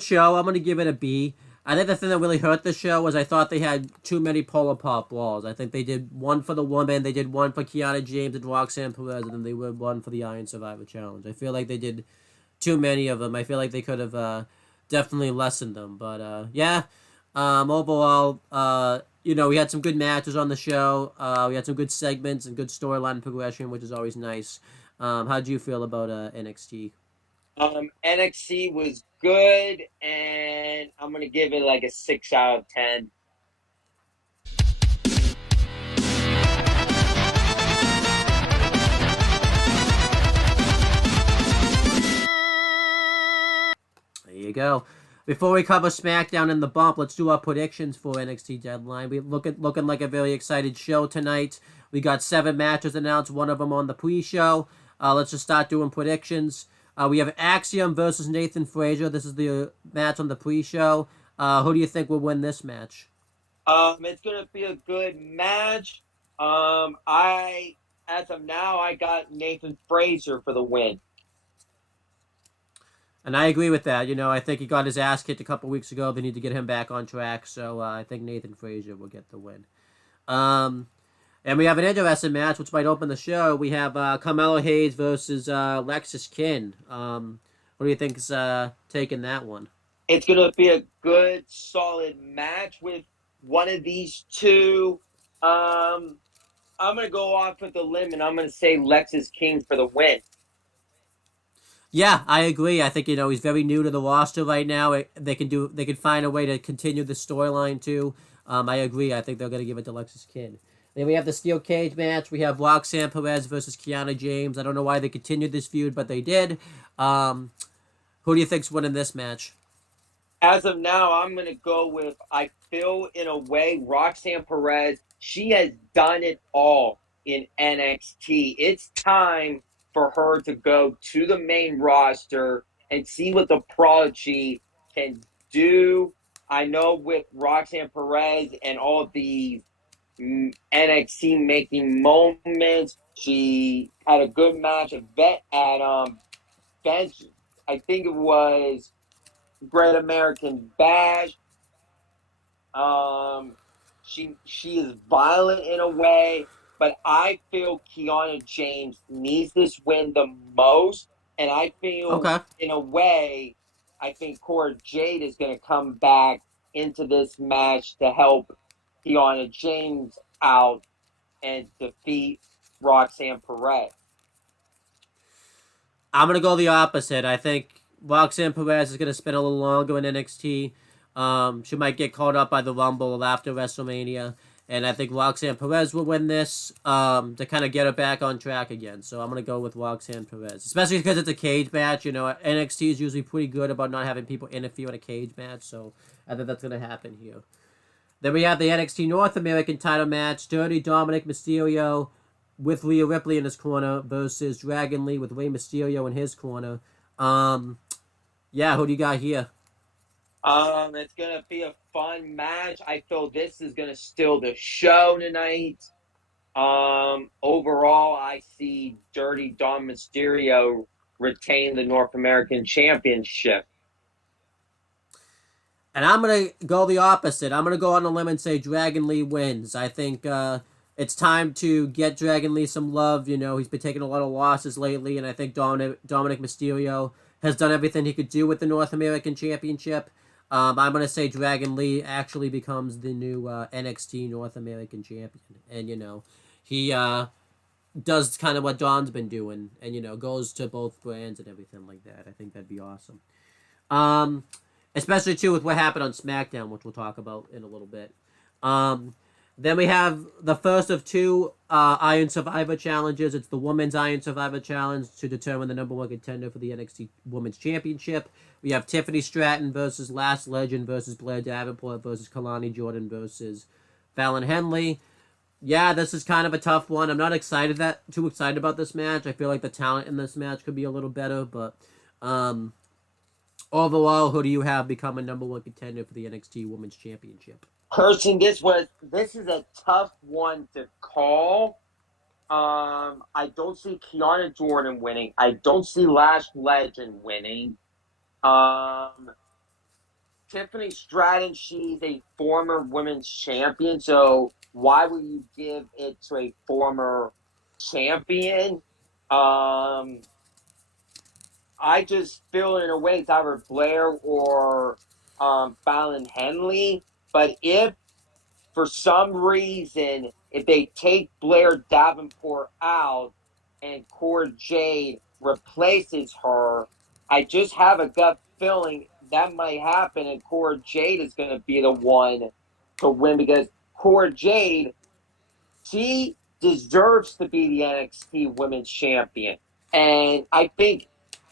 show. I'm going to give it a B. I think the thing that really hurt the show was I thought they had too many polar pop brawls. I think they did one for the woman, they did one for Kiana James and Roxanne Perez, and then they did one for the Iron Survivor Challenge. I feel like they did too many of them. I feel like they could have definitely lessened them. But overall, we had some good matches on the show. We had some good segments and good storyline progression, which is always nice. How do you feel about NXT? NXT was good, and I'm going to give it like a 6 out of 10. There you go. Before we cover SmackDown and the bump, let's do our predictions for NXT Deadline. We looking like a very excited show tonight. We got 7 matches announced, one of them on the pre-show. Let's just start doing predictions. We have Axiom versus Nathan Frazier. This is the match on the pre-show. Who do you think will win this match? It's going to be a good match. As of now, I got Nathan Frazier for the win. And I agree with that. I think he got his ass kicked a couple weeks ago. They need to get him back on track. So I think Nathan Frazier will get the win. And we have an interesting match, which might open the show. We have Carmelo Hayes versus Lexis Kin. What do you think is taking that one? It's going to be a good, solid match with one of these two. I'm going to go off with the limb, and I'm going to say Lexis King for the win. Yeah, I agree. I think he's very new to the roster right now. They can find a way to continue the storyline too. I agree. I think they're going to give it to Lexis Kin. Then we have the steel cage match. We have Roxanne Perez versus Kiana James. I don't know why they continued this feud, but they did. Who do you think's winning this match? As of now, I'm going to go with, I feel in a way, Roxanne Perez. She has done it all in NXT. It's time for her to go to the main roster and see what the prodigy can do. I know with Roxanne Perez and all of these NXT making moments, she had a good match at bench. I think it was Great American Bash. She is violent in a way, but I feel Kiana James needs this win the most, and I feel in a way, I think Cora Jade is going to come back into this match to help Kiana James out and defeat Roxanne Perez. I'm going to go the opposite. I think Roxanne Perez is going to spend a little longer in NXT. She might get caught up by the Rumble after WrestleMania. And I think Roxanne Perez will win this to kind of get her back on track again. So I'm going to go with Roxanne Perez. Especially because it's a cage match. You know, NXT is usually pretty good about not having people interfere in a cage match. So I think that's going to happen here. Then we have the NXT North American title match. Dirty Dominic Mysterio with Rhea Ripley in his corner versus Dragon Lee with Rey Mysterio in his corner. Yeah, who do you got here? It's gonna be a fun match. I feel this is gonna steal the show tonight. Overall, I see Dirty Dom Mysterio retain the North American Championship. And I'm going to go the opposite. I'm going to go on a limb and say Dragon Lee wins. I think it's time to get Dragon Lee some love. You know, he's been taking a lot of losses lately, and I think Dominic Mysterio has done everything he could do with the North American Championship. I'm going to say Dragon Lee actually becomes the new NXT North American Champion. And, you know, he does kind of what Don's been doing and, you know, goes to both brands and everything like that. I think that'd be awesome. Especially, too, with what happened on SmackDown, which we'll talk about in a little bit. Then we have the first of two Iron Survivor challenges. It's the Women's Iron Survivor Challenge to determine the number one contender for the NXT Women's Championship. We have Tiffany Stratton versus Last Legend versus Blair Davenport versus Kalani Jordan versus Fallon Henley. Yeah, this is kind of a tough one. I'm not too excited about this match. I feel like the talent in this match could be a little better, but overall, who do you have become a number one contender for the NXT Women's Championship? Person, this is a tough one to call. I don't see Kiana Jordan winning. I don't see Last Legend winning. Tiffany Stratton, she's a former women's champion, so why would you give it to a former champion? I just feel in a way it's either Blair or Fallon Henley. But if for some reason, if they take Blair Davenport out and Cora Jade replaces her, I just have a gut feeling that might happen and Cora Jade is going to be the one to win because Cora Jade, she deserves to be the NXT Women's Champion. And I think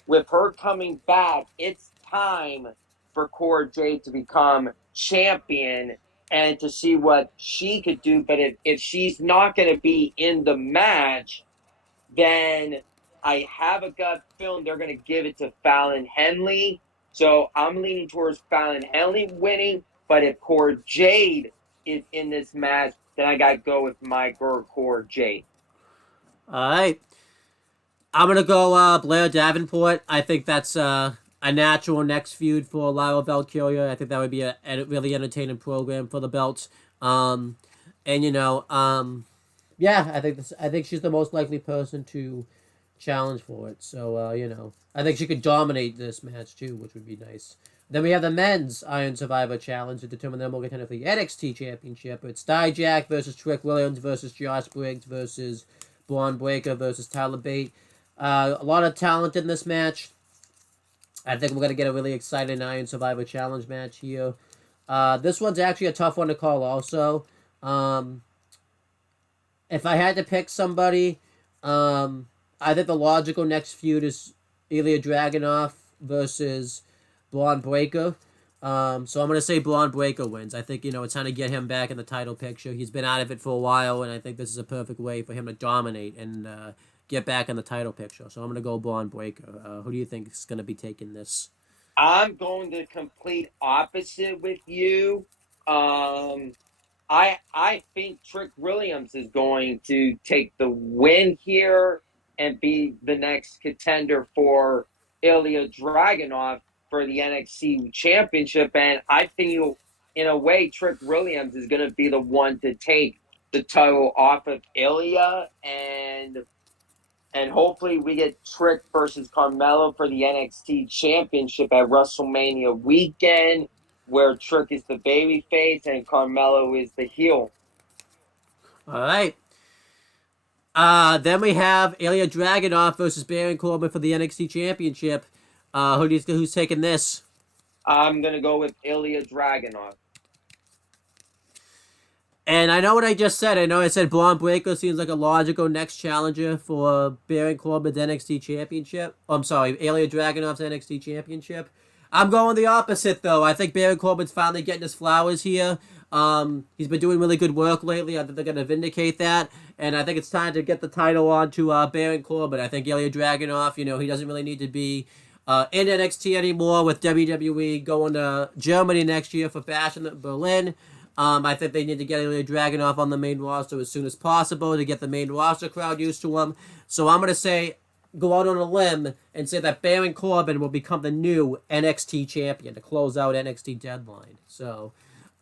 with her coming back, it's time for Cora Jade to become champion and to see what she could do. But if she's not going to be in the match, then I have a gut feeling they're going to give it to Fallon Henley. So I'm leaning towards Fallon Henley winning. But if Cora Jade is in this match, then I got to go with my girl, Cora Jade. All right. I'm going to go Blair Davenport. I think that's a natural next feud for Lyra Valkyria. I think that would be a really entertaining program for the belt. And, you know, yeah, I think she's the most likely person to challenge for it. So, you know, I think she could dominate this match, too, which would be nice. Then we have the men's Iron Survivor Challenge to determine the number one contender for the NXT Championship. It's Dijak versus Trick Williams versus Josh Briggs versus Braun Breaker versus Tyler Bate. A lot of talent in this match. I think we're going to get a really exciting Iron Survivor Challenge match here. This one's actually a tough one to call also. If I had to pick somebody, I think the logical next feud is Ilya Dragunov versus Braun Breaker. So I'm going to say Braun Breaker wins. I think, you know, it's time to get him back in the title picture. He's been out of it for a while, and I think this is a perfect way for him to dominate and get back in the title picture. So I'm going to go Braun Breaker. Who do you think is going to be taking this? I'm going the complete opposite with you. I think Trick Williams is going to take the win here and be the next contender for Ilya Dragunov for the NXT Championship. And I think, in a way, Trick Williams is going to be the one to take the title off of Ilya. And hopefully we get Trick versus Carmelo for the NXT Championship at WrestleMania weekend, where Trick is the babyface and Carmelo is the heel. All right. Then we have Ilya Dragunov versus Baron Corbin for the NXT Championship. Who's taking this? I'm going to go with Ilya Dragunov. And I know what I just said. I know I said Braun Breaker seems like a logical next challenger for Baron Corbin's NXT Championship. Oh, I'm sorry, Ilya Dragunov's NXT Championship. I'm going the opposite, though. I think Baron Corbin's finally getting his flowers here. He's been doing really good work lately. I think they're going to vindicate that. And I think it's time to get the title on to Baron Corbin. I think Ilya Dragunov, he doesn't really need to be in NXT anymore with WWE going to Germany next year for Bash in Berlin. I think they need to get Ilya Dragunov on the main roster as soon as possible to get the main roster crowd used to him. So I'm going to go out on a limb and say that Baron Corbin will become the new NXT champion to close out NXT Deadline. So,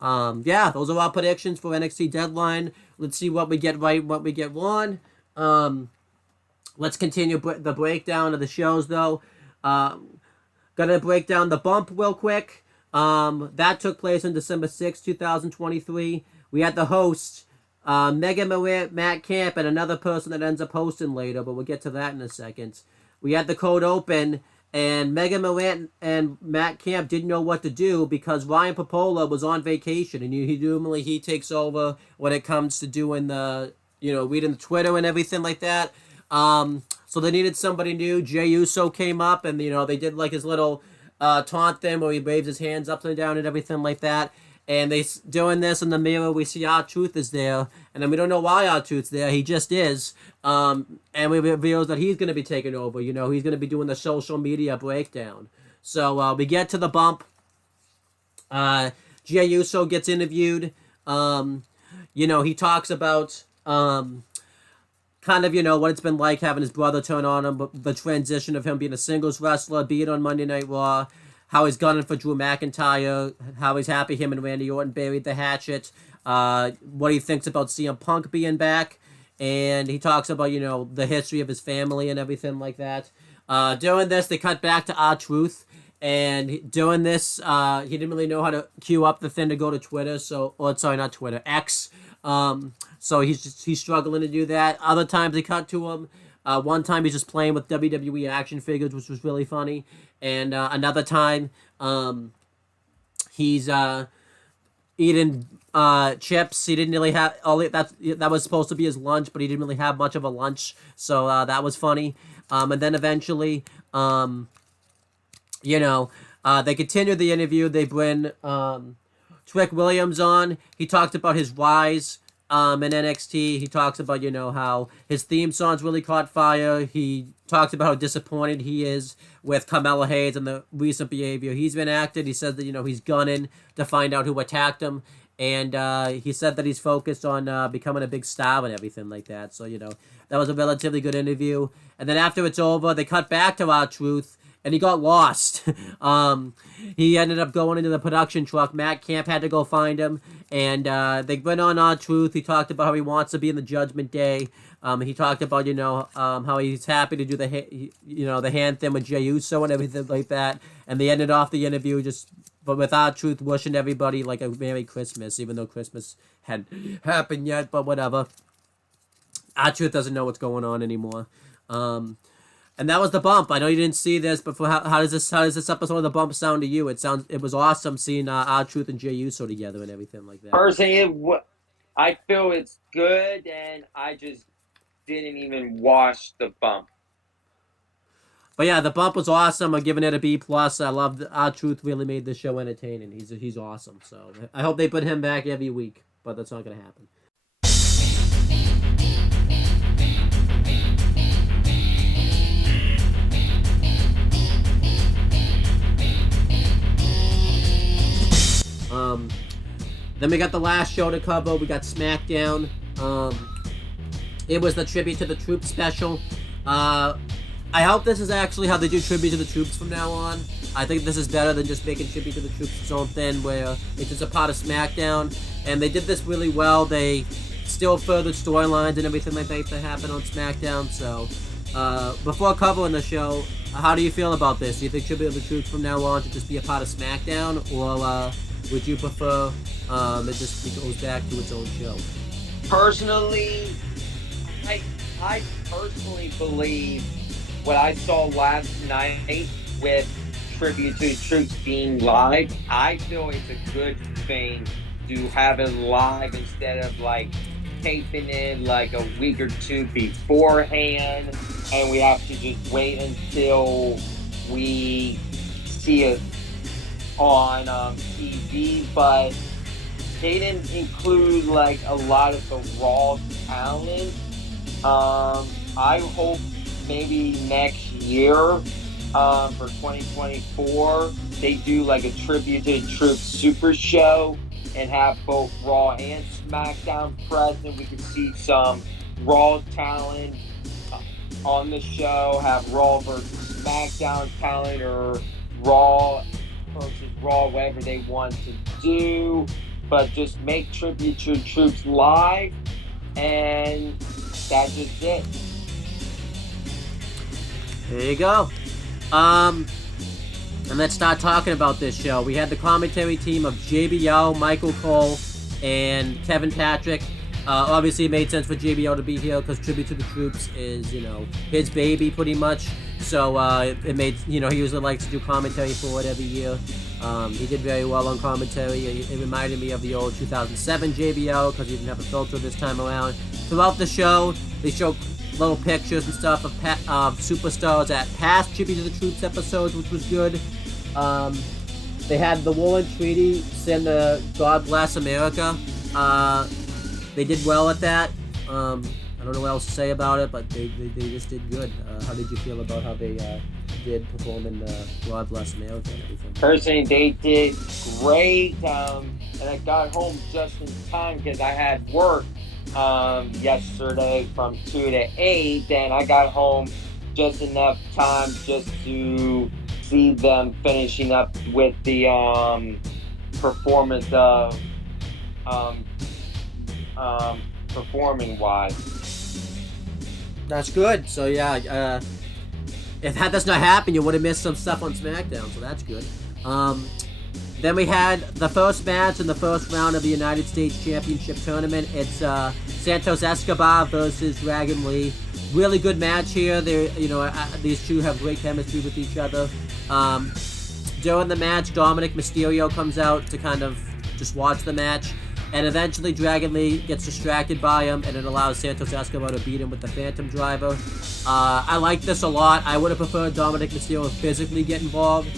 those are our predictions for NXT Deadline. Let's see what we get right, what we get wrong. Let's continue the breakdown of the shows, though. Gonna break down the bump real quick. That took place on December 6, 2023. We had the host, Megan Morant, Matt Camp, and another person that ends up hosting later, but we'll get to that in a second. We had the cold open, and Megan Morant and Matt Camp didn't know what to do because Ryan Popola was on vacation, and he takes over when it comes to doing the, reading the Twitter and everything like that. So they needed somebody new. Jey Uso came up, and, they did like his little taunt thing where he waves his hands up and down and everything like that. And they doing this in the mirror. We see R-Truth is there, and then we don't know why R-Truth's there. He just is. And we reveals that he's going to be taking over. He's going to be doing the social media breakdown. So we get to the bump. Jey Uso gets interviewed. He talks about kind of, what it's been like having his brother turn on him, but the transition of him being a singles wrestler, being on Monday Night Raw, how he's gunning for Drew McIntyre, how he's happy him and Randy Orton buried the hatchet, what he thinks about CM Punk being back, and he talks about, the history of his family and everything like that. During this, they cut back to R-Truth, and during this, he didn't really know how to queue up the thing to go to Twitter, not Twitter, X. So he's struggling to do that. Other times they cut to him. One time he's just playing with WWE action figures, which was really funny. And another time, he's eating chips. He didn't really have that was supposed to be his lunch, but he didn't really have much of a lunch. So that was funny. And then eventually, they continue the interview. They bring Trick Williams on. He talked about his rise in NXT. He talks about, how his theme songs really caught fire. He talks about how disappointed he is with Carmella Hayes and the recent behavior he's been acted. He said that, he's gunning to find out who attacked him. And he said that he's focused on becoming a big star and everything like that. So, that was a relatively good interview. And then after it's over, they cut back to R-Truth. And he got lost. He ended up going into the production truck. Matt Camp had to go find him. And they went on R-Truth. He talked about how he wants to be in the Judgment Day. He talked about, how he's happy to do the hand thing with Jey Uso and everything like that. And they ended off the interview but with R-Truth wishing everybody like a Merry Christmas, even though Christmas hadn't happened yet, but whatever. R-Truth doesn't know what's going on anymore. And that was the bump. I know you didn't see this, but how does this episode of the bump sound to you? It was awesome seeing R-Truth and Jey Uso together and everything like that. Personally, I feel it's good, and I just didn't even watch the bump. But yeah, the bump was awesome. I'm giving it a B+. I love R-Truth really made the show entertaining. He's awesome. So I hope they put him back every week, but that's not going to happen. Then we got the last show to cover. We got SmackDown. It was the Tribute to the Troops special. I hope this is actually how they do Tribute to the Troops from now on. I think this is better than just making Tribute to the Troops its own thing where it's just a part of SmackDown. And they did this really well. They still furthered storylines and everything like that happen on SmackDown. So before covering the show, how do you feel about this? Do you think Tribute to the Troops from now on should just be a part of SmackDown? Or would you prefer it just goes back to its own show? Personally, I personally believe what I saw last night with Tribute to the Troops being live, I feel it's a good thing to have it live instead of like taping it like a week or two beforehand, and we have to just wait until we see it on TV. But they didn't include like a lot of the raw talent. I hope maybe next year, for 2024, they do like a tribute to the Troops Super Show and have both Raw and SmackDown present. We can see some Raw talent on the show, have Raw versus SmackDown talent, or Raw versus Raw, whatever they want to do. But just make tribute to the Troops live, and that's just it. There you go. And let's start talking about this show. We had the commentary team of JBL, Michael Cole, and Kevin Patrick. Obviously, it made sense for JBL to be here because Tribute to the Troops is, his baby pretty much. So it made, he usually likes to do commentary for it every year. He did very well on commentary. It reminded me of the old 2007 JBL because he didn't have a filter this time around. Throughout the show, they showed little pictures and stuff of superstars at past Tribute to the Troops episodes, which was good. They had the Woolen Treaty sing the God Bless America. They did well at that. I don't know what else to say about it, but they just did good. How did you feel about how they did perform in the God Bless America and everything? Personally, they did great, and I got home just in time because I had work yesterday from 2 to 8, and I got home just enough time just to see them finishing up with the performance of performing wise. That's good. So yeah, if that does not happen, you would have missed some stuff on SmackDown, so that's good. Then we had the first match in the first round of the United States Championship Tournament. It's Santos Escobar versus Dragon Lee. Really good match here. These two have great chemistry with each other. During the match, Dominic Mysterio comes out to kind of just watch the match. And eventually Dragon Lee gets distracted by him, and it allows Santos Escobar to beat him with the Phantom Driver. I like this a lot. I would have preferred Dominic Mysterio physically get involved.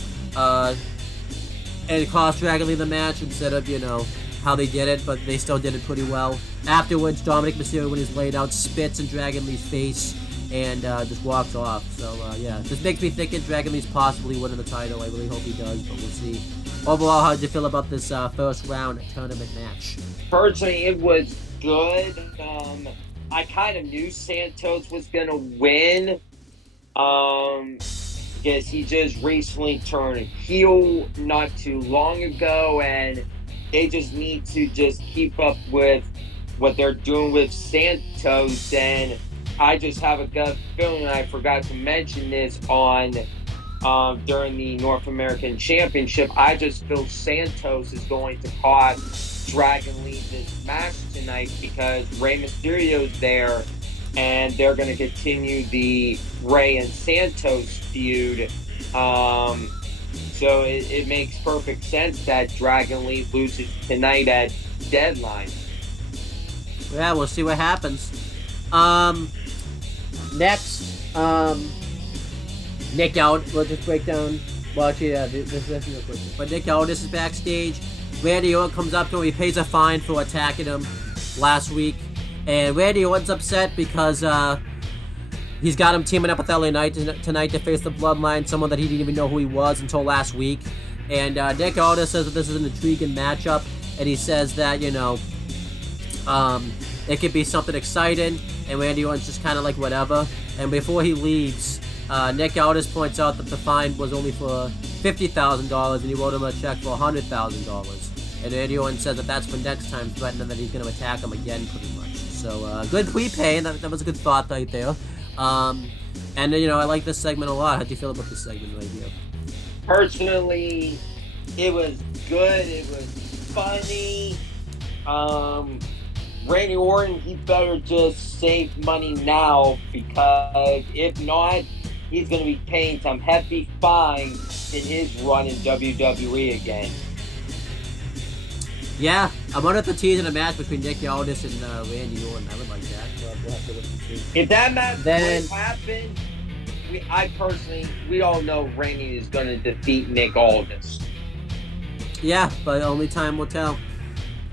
And it cost Dragon Lee the match instead of, how they did it, but they still did it pretty well. Afterwards, Dominic Mysterio, when he's laid out, spits in Dragon Lee's face and just walks off. So, this makes me think Dragon Lee's possibly winning the title. I really hope he does, but we'll see. Overall, how did you feel about this first round tournament match? Personally, it was good. I kind of knew Santos was going to win. Because he just recently turned heel not too long ago, and they just need to just keep up with what they're doing with Santos. And I just have a gut feeling, and I forgot to mention this during the North American Championship. I just feel Santos is going to cost Dragon Lee this match tonight because Rey Mysterio's there, and they're going to continue the Rey and Santos feud. So it makes perfect sense that Dragon Lee loses tonight at Deadline. Yeah, we'll see what happens. Next, Nick Aldis. We'll just break down. Well, actually, this is real quick. But Nick Aldis is backstage. Randy Orton comes up to him. He pays a fine for attacking him last week. And Randy Orton's upset because he's got him teaming up with LA Knight tonight to face the Bloodline, someone that he didn't even know who he was until last week. And Nick Aldis says that this is an intriguing matchup, and he says that, it could be something exciting, and Randy Orton's just kind of like whatever. And before he leaves, Nick Aldis points out that the fine was only for $50,000, and he wrote him a check for $100,000. And Randy Orton says that that's for next time, threatening that he's going to attack him again, pretty much. So, good prepay, and that was a good thought right there. I like this segment a lot. How do you feel about this segment right here? Personally, it was good. It was funny. Randy Orton, he better just save money now, because if not, he's going to be paying some hefty fines in his run in WWE again. Yeah, I wanted to tease in a match between Nick Aldis and Randy Orton. I would like that. We'll have to wait and see. If that match Then- would happen, we all know Randy is going to defeat Nick Aldis. Yeah, but only time will tell.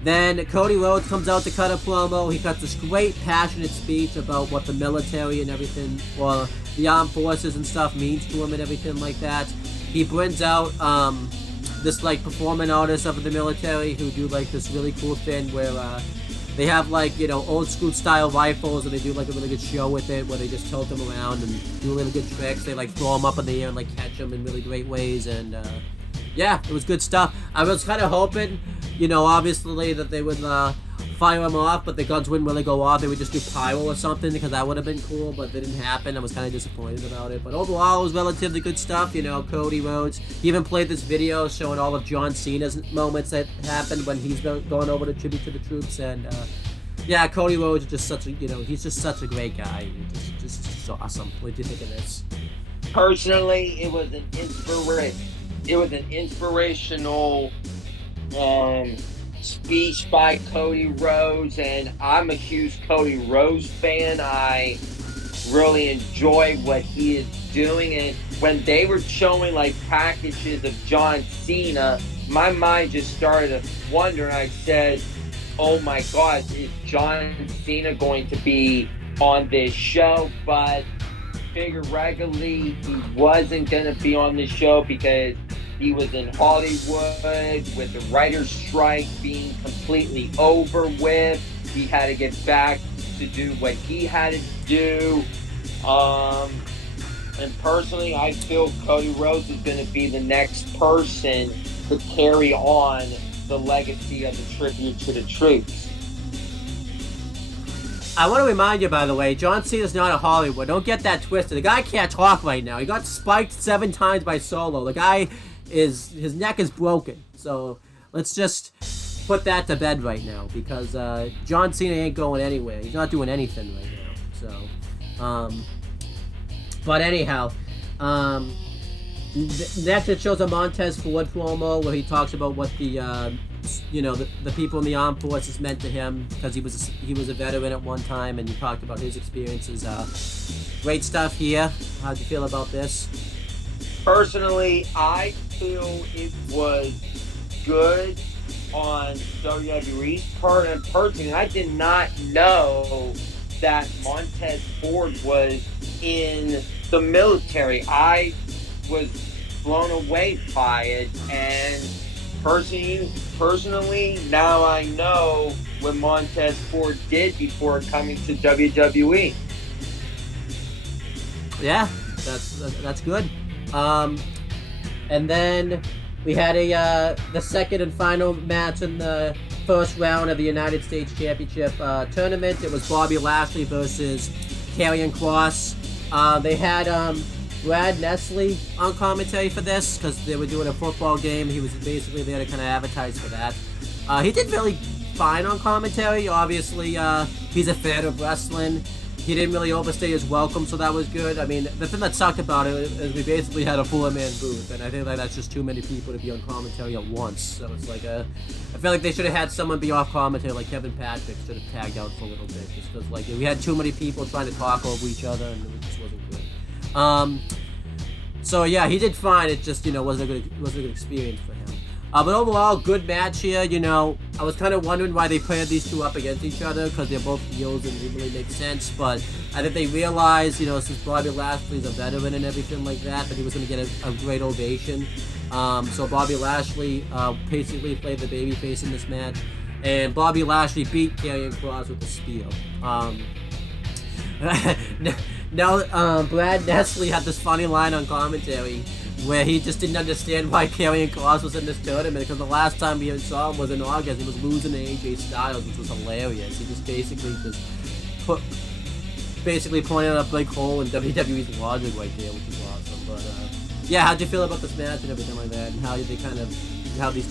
Then Cody Rhodes comes out to cut a promo. He cuts this great, passionate speech about what the military and everything, or the armed forces and stuff means to him and everything like that. He brings out this like performing artists of the military who do like this really cool thing where they have like, you know, old school style rifles, and they do like a really good show with it where they just tilt them around and do really good tricks. They like throw them up in the air and like catch them in really great ways, and yeah, it was good stuff. I was kind of hoping, you know, obviously that they would fire them off, but the guns wouldn't really go off. They would just do pyro or something, because that would have been cool, but it didn't happen. I was kind of disappointed about it. But overall, it was relatively good stuff. You know, Cody Rhodes, he even played this video showing all of John Cena's moments that happened when he's going over to tribute to the troops. And yeah, Cody Rhodes is just such a, you know, he's just such a great guy. Just awesome. What did you think of this? Personally, it was an inspirational speech by Cody Rhodes, and I'm a huge Cody Rhodes fan. I really enjoy what he is doing, and when they were showing like packages of John Cena, my mind just started to wonder, and I said, oh my God, is John Cena going to be on this show? But figured regularly he wasn't going to be on the show because he was in Hollywood with the writer's strike being completely over with. He had to get back to do what he had to do. And personally, I feel Cody Rhodes is going to be the next person to carry on the legacy of the tribute to the troops. I want to remind you, by the way, John Cena's not a Hollywood. Don't get that twisted. The guy can't talk right now. He got spiked 7 times by Solo. The guy his neck is broken. So let's just put that to bed right now, because John Cena ain't going anywhere. He's not doing anything right now. So, but anyhow, next it shows a Montez Ford promo where he talks about what the you know, the people in the armed forces meant to him, because he was a veteran at one time, and he talked about his experiences. Great stuff here. How'd you feel about this? Personally, I feel it was good on WWE's part, and personally, I did not know that Montez Ford was in the military. I was blown away by it, and personally, now I know what Montez Ford did before coming to WWE. Yeah, that's good. And then we had the second and final match in the first round of the United States Championship tournament. It was Bobby Lashley versus Karrion Kross. They had Brad Nestle on commentary for this, because they were doing a football game. He was basically there to kind of advertise for that. He did really fine on commentary. Obviously, he's a fan of wrestling. He didn't really overstay his welcome, so that was good. I mean, the thing that sucked about it is we basically had a 4-man booth, and I think like that's just too many people to be on commentary at once. So it's like I feel like they should have had someone be off commentary, like Kevin Patrick should have tagged out for a little bit, just because like we had too many people trying to talk over each other, and it just wasn't good. So yeah, he did fine. It just, you know, wasn't a good experience for him. But overall, good match here. You know, I was kind of wondering why they paired these two up against each other, because they're both heels and it didn't really make sense. But I think they realized, you know, since Bobby Lashley's a veteran and everything like that he was going to get a great ovation. So Bobby Lashley basically played the babyface in this match, and Bobby Lashley beat Karrion Kross with the spear. Now, Brad Nestle had this funny line on commentary where he just didn't understand why Karrion Kross was in this tournament, because the last time we saw him was in August. He was losing to AJ Styles, which was hilarious. He just basically pointed out a big hole in WWE's logic right there, which is awesome. But yeah, how'd you feel about this match and everything like that, and how these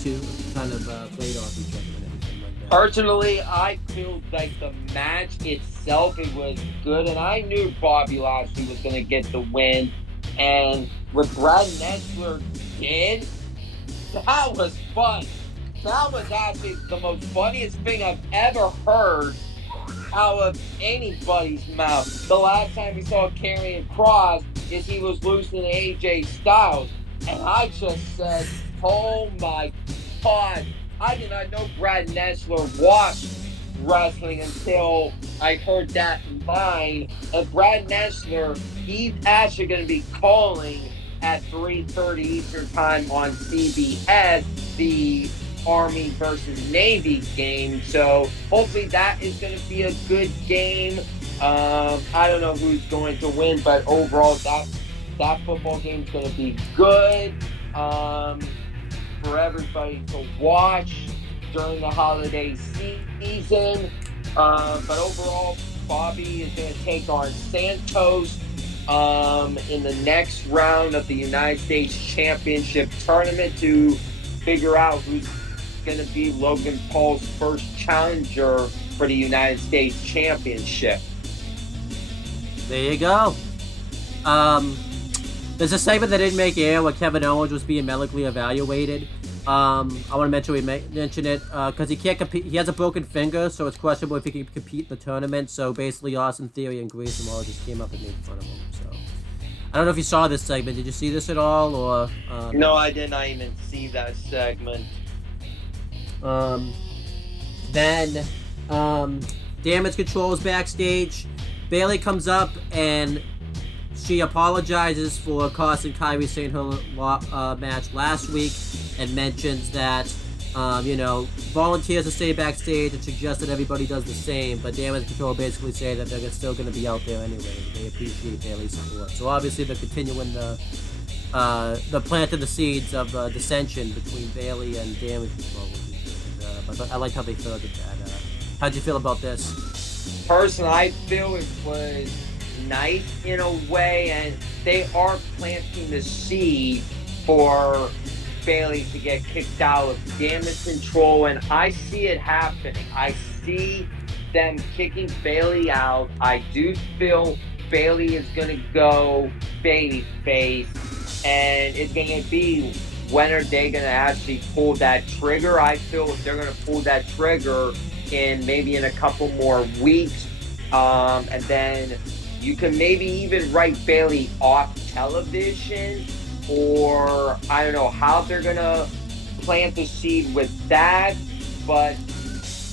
two kind of played off each other and everything like that? Personally, I feel like the match itself, it was good, and I knew Bobby Lashley was going to get the win. And what Brad Nestle did, that was fun. That was actually the most funniest thing I've ever heard out of anybody's mouth. The last time we saw Karrion Kross is he was losing to AJ Styles. And I just said, oh my God, I did not know Brad Nessler watched wrestling until I heard that line. And Brad Nessler, he's actually going to be calling at 3:30 Eastern Time on CBS, the Army versus Navy game. So hopefully that is going to be a good game. I don't know who's going to win, but overall that football game is going to be good for everybody to watch during the holiday season. But overall, Bobby is going to take on Santos in the next round of the United States Championship tournament to figure out who's going to be Logan Paul's first challenger for the United States Championship. There you go. There's a segment that didn't make air where Kevin Owens was being medically evaluated. I want to mention it because he can't compete. He has a broken finger, so it's questionable if he can compete in the tournament. So basically, Austin Theory and Grayson Waller just came up and made fun of him. So I don't know if you saw this segment. Did you see this at all? Or no, I did not even see that segment. Then Damage Control is backstage. Bayley comes up and she apologizes for costing Kairi Sane her match last week and mentions that, volunteers to stay backstage and suggests that everybody does the same, but Damage Control basically say that they're still going to be out there anyway. They appreciate Bayley's support. So obviously they're continuing the planting the seeds of dissension between Bayley and Damage Control. But I like how they furthered that. How'd you feel about this? Personally, I feel it was nice in a way, and they are planting the seed for Bayley to get kicked out of Damage Control, and I see it happening. I see them kicking Bayley out. I do feel Bayley is going to go babyface, and it's going to be when are they going to actually pull that trigger. I feel they're going to pull that trigger in a couple more weeks, and then you can maybe even write Bayley off television, or I don't know how they're going to plant the seed with that, but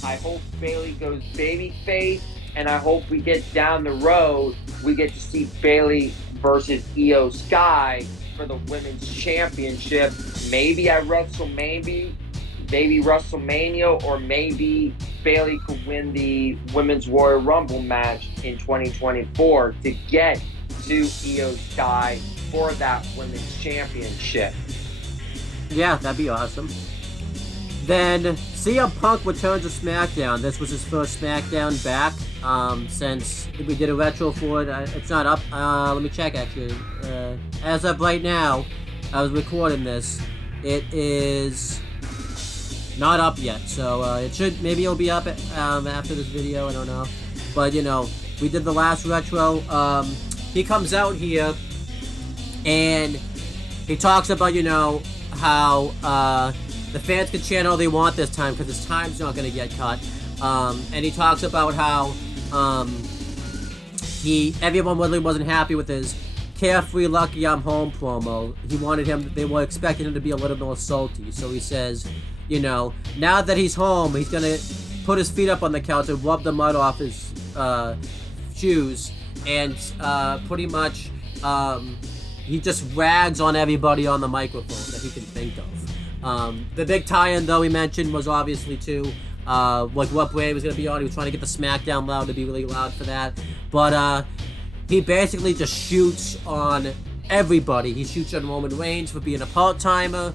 I hope Bayley goes babyface, and I hope we get down the road, we get to see Bayley versus Io Sky for the Women's Championship, maybe at WrestleMania, or maybe Bayley could win the Women's Royal Rumble match in 2024 to get to Io Sky for that Women's Championship. Yeah, that'd be awesome. Then CM Punk returns to SmackDown. This was his first SmackDown back since we did a retro for it. It's not up. Let me check actually. As of right now, I was recording this. It is not up yet, so it should. Maybe it'll be up after this video. I don't know, but we did the last retro. He comes out here and he talks about how the fans can chant all they want this time because his time's not going to get cut. And he talks about how everyone really wasn't happy with his carefree lucky I'm home promo. They were expecting him to be a little more salty. So he says, now that he's home, he's going to put his feet up on the couch and rub the mud off his shoes. And pretty much he just rags on everybody on the microphone that he can think of. The big tie-in, though, he mentioned was obviously too what Bray was going to be on. He was trying to get the SmackDown loud to be really loud for that. But he basically just shoots on everybody. He shoots on Roman Reigns for being a part-timer.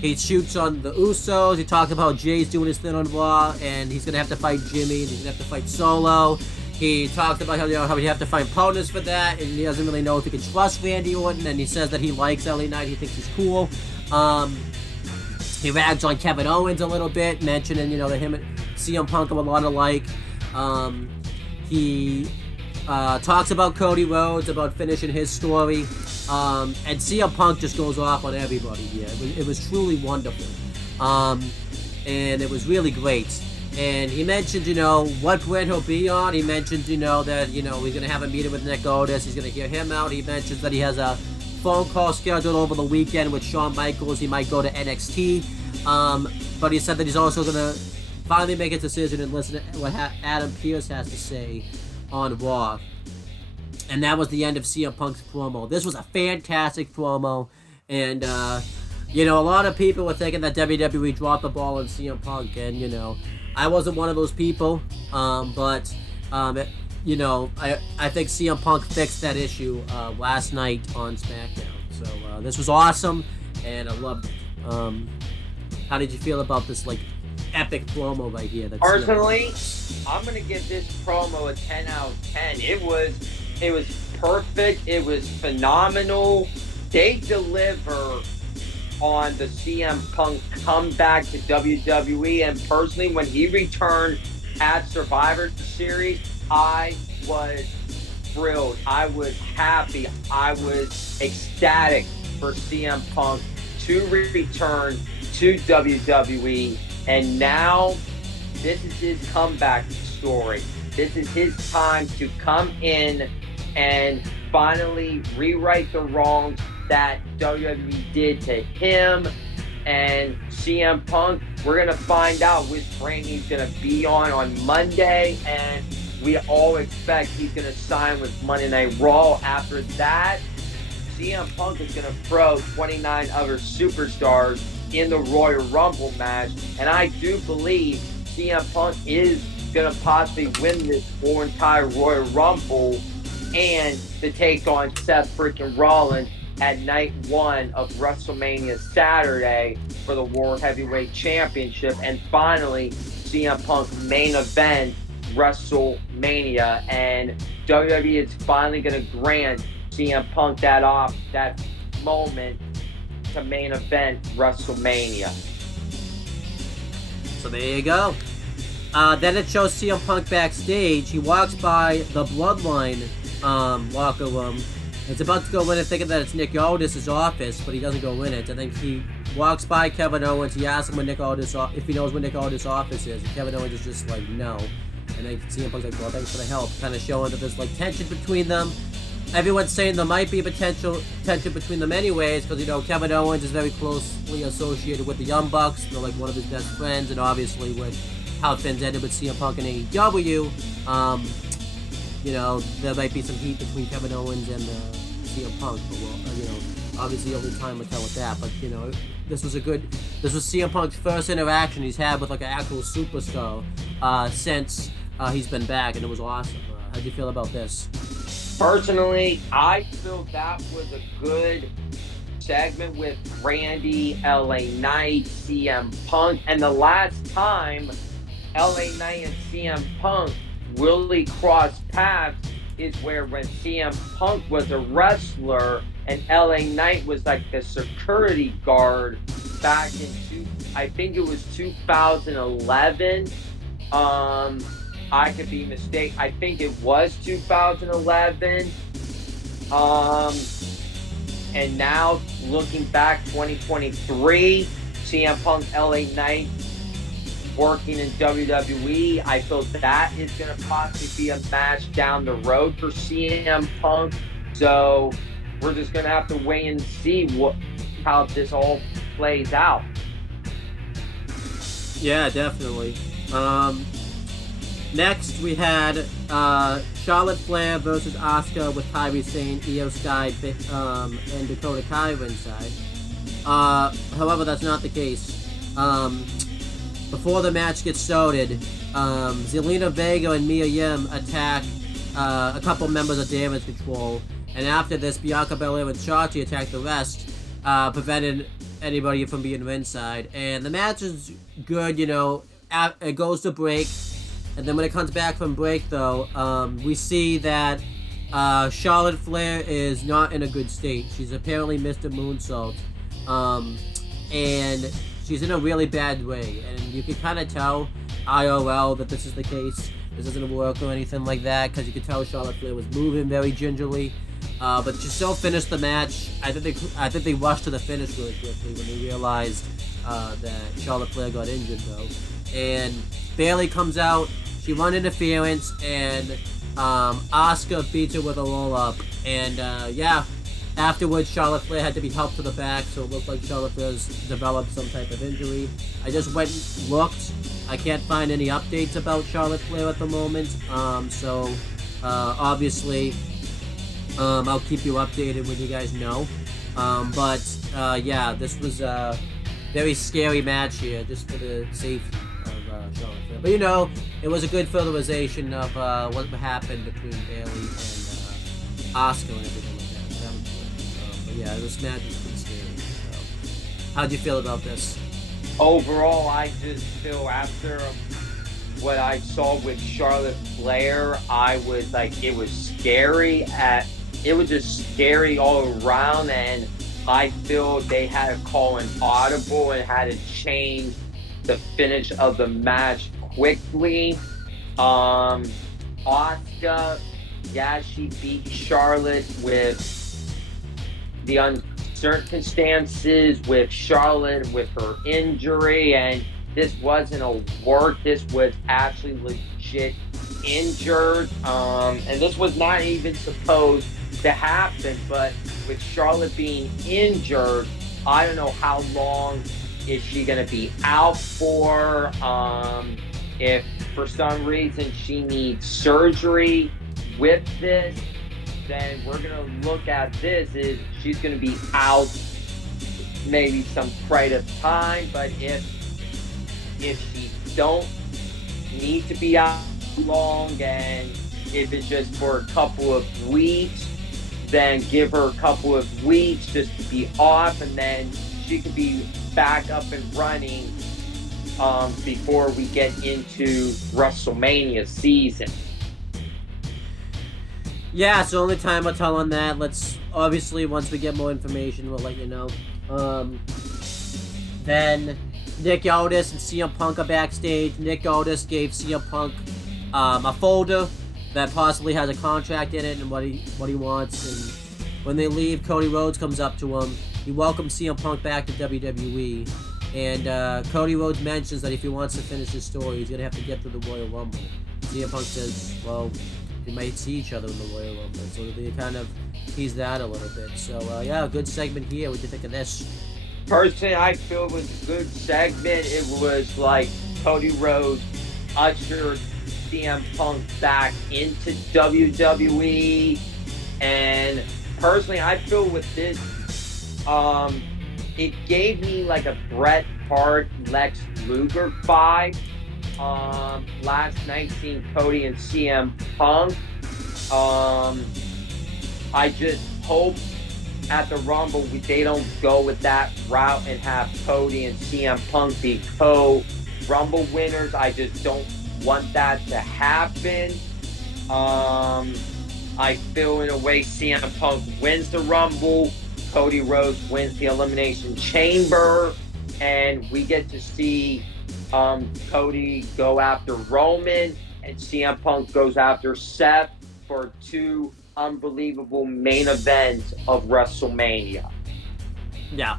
He shoots on the Usos. He talked about Jay's doing his thing on Raw, and he's going to have to fight Jimmy, and he's going to have to fight Solo. He talked about how you have to find partners for that, and he doesn't really know if he can trust Randy Orton, and he says that he likes LA Knight. He thinks he's cool. He rags on Kevin Owens a little bit, mentioning, that him and CM Punk are a lot alike. He talks about Cody Rhodes, about finishing his story. And CM Punk just goes off on everybody here. It was truly wonderful. And it was really great. And he mentioned, what brand he'll be on. He mentioned, that, he's going to have a meeting with Nick Otis. He's going to hear him out. He mentions that he has a phone call scheduled over the weekend with Shawn Michaels. He might go to NXT. But he said that he's also going to finally make a decision and listen to what Adam Pearce has to say on Raw. And that was the end of CM Punk's promo. This was a fantastic promo. And, a lot of people were thinking that WWE dropped the ball on CM Punk. And, I wasn't one of those people. But I think CM Punk fixed that issue last night on SmackDown. So this was awesome. And I loved it. How did you feel about this, epic promo right here? Personally, I'm going to give this promo a 10 out of 10. It was perfect. It was phenomenal. They deliver on the CM Punk comeback to WWE. And personally, when he returned at Survivor Series, I was thrilled. I was happy. I was ecstatic for CM Punk to return to WWE. And now, this is his comeback story. This is his time to come in and finally rewrite the wrongs that WWE did to him. And CM Punk, we're going to find out which brand he's going to be on Monday. And we all expect he's going to sign with Monday Night Raw. After that, CM Punk is going to throw 29 other superstars in the Royal Rumble match. And I do believe CM Punk is going to possibly win this whole entire Royal Rumble and to take on Seth freaking Rollins at night 1 of WrestleMania Saturday for the World Heavyweight Championship. And finally, CM Punk main event WrestleMania. And WWE is finally going to grant CM Punk that moment to main event WrestleMania. So there you go. Then it shows CM Punk backstage. He walks by the Bloodline locker room. It's about to go in and thinking that it's Nick Aldis' office, but he doesn't go in it. I think he walks by Kevin Owens. He asks him if he knows where Nick Aldis' office is. And Kevin Owens is just like, no. And then CM Punk's like, well, thanks for the help. Kind of showing that there's tension between them. Everyone's saying there might be potential tension between them anyways, because, Kevin Owens is very closely associated with the Young Bucks. They're one of his best friends, and obviously with how things ended with CM Punk and AEW, there might be some heat between Kevin Owens and CM Punk. But, obviously only time will tell with that. But, this was CM Punk's first interaction he's had with, an actual superstar since he's been back, and it was awesome. How'd you feel about this? Personally, I feel that was a good segment with Randy, LA Knight, CM Punk. And the last time LA Knight and CM Punk really crossed paths is when CM Punk was a wrestler and LA Knight was the security guard back in I think it was 2011. I could be mistaken. I think it was 2011. And now, looking back, 2023, CM Punk, LA Knight, working in WWE. I feel that is going to possibly be a match down the road for CM Punk. So, we're just going to have to wait and see how this all plays out. Yeah, definitely. Next, we had Charlotte Flair versus Asuka with Kairi Sane, Io Sky, and Dakota Kai ringside. However, that's not the case. Before the match gets started, Zelina Vega and Mia Yim attack a couple members of Damage Control, and after this, Bianca Belair and Shotzi attack the rest, preventing anybody from being ringside. And the match is good, it goes to break. And then when it comes back from break, though, we see that Charlotte Flair is not in a good state. She's apparently missed a moonsault. And she's in a really bad way. And you can kind of tell IRL that this is the case. This doesn't work or anything like that, because you can tell Charlotte Flair was moving very gingerly. But she still finished the match. I think they rushed to the finish really quickly when they realized that Charlotte Flair got injured though. And Bayley comes out. She won interference, and Asuka beats her with a roll up. And yeah, afterwards Charlotte Flair had to be helped to the back, so it looked like Charlotte Flair's developed some type of injury. I just went and looked. I can't find any updates about Charlotte Flair at the moment. So obviously, I'll keep you updated when you guys know. But yeah, this was a very scary match here, just for the safety of Charlotte Flair. But you know, it was a good fertilization of what happened between Bayley and Asuka and everything like that. So that was good. But yeah, this match was pretty scary. So, how'd you feel about this? Overall, I just feel after what I saw with Charlotte Flair, I was like, it was scary. It was just scary all around, and I feel they had to call an audible and had to change the finish of the match quickly. Asuka, yeah, she beat Charlotte with the circumstances with Charlotte with her injury, and this wasn't a work, this was actually legit injured, and this was not even supposed to happen. But with Charlotte being injured, I don't know how long is she going to be out for. If for some reason she needs surgery with this, then we're going to look at this is she's going to be out maybe some quite of time. But if she don't need to be out long, and if it's just for a couple of weeks, then give her a couple of weeks just to be off, and then she could be back up and running before we get into WrestleMania season. Yeah, so only time will tell on that. Let's obviously, once we get more information, we'll let you know. Then Nick Aldis and CM Punk are backstage. Nick Aldis gave CM Punk a folder that possibly has a contract in it and what he wants. And when they leave, Cody Rhodes comes up to him. He welcomes CM Punk back to WWE. And Cody Rhodes mentions that if he wants to finish his story, he's going to have to get through the Royal Rumble. CM Punk says, well, we might see each other in the Royal Rumble. So they kind of tease that a little bit. So, yeah, a good segment here. What do you think of this? Personally, I feel it was a good segment. It was like Cody Rhodes ushered CM Punk back into WWE. And personally, I feel with this, it gave me like a Bret Hart, Lex Luger vibe. Last night seeing Cody and CM Punk. I just hope at the Rumble they don't go with that route and have Cody and CM Punk be co-Rumble winners. I just don't want that to happen. I feel in a way CM Punk wins the Rumble, Cody Rhodes wins the Elimination Chamber, and we get to see Cody go after Roman, and CM Punk goes after Seth for two unbelievable main events of WrestleMania. Yeah.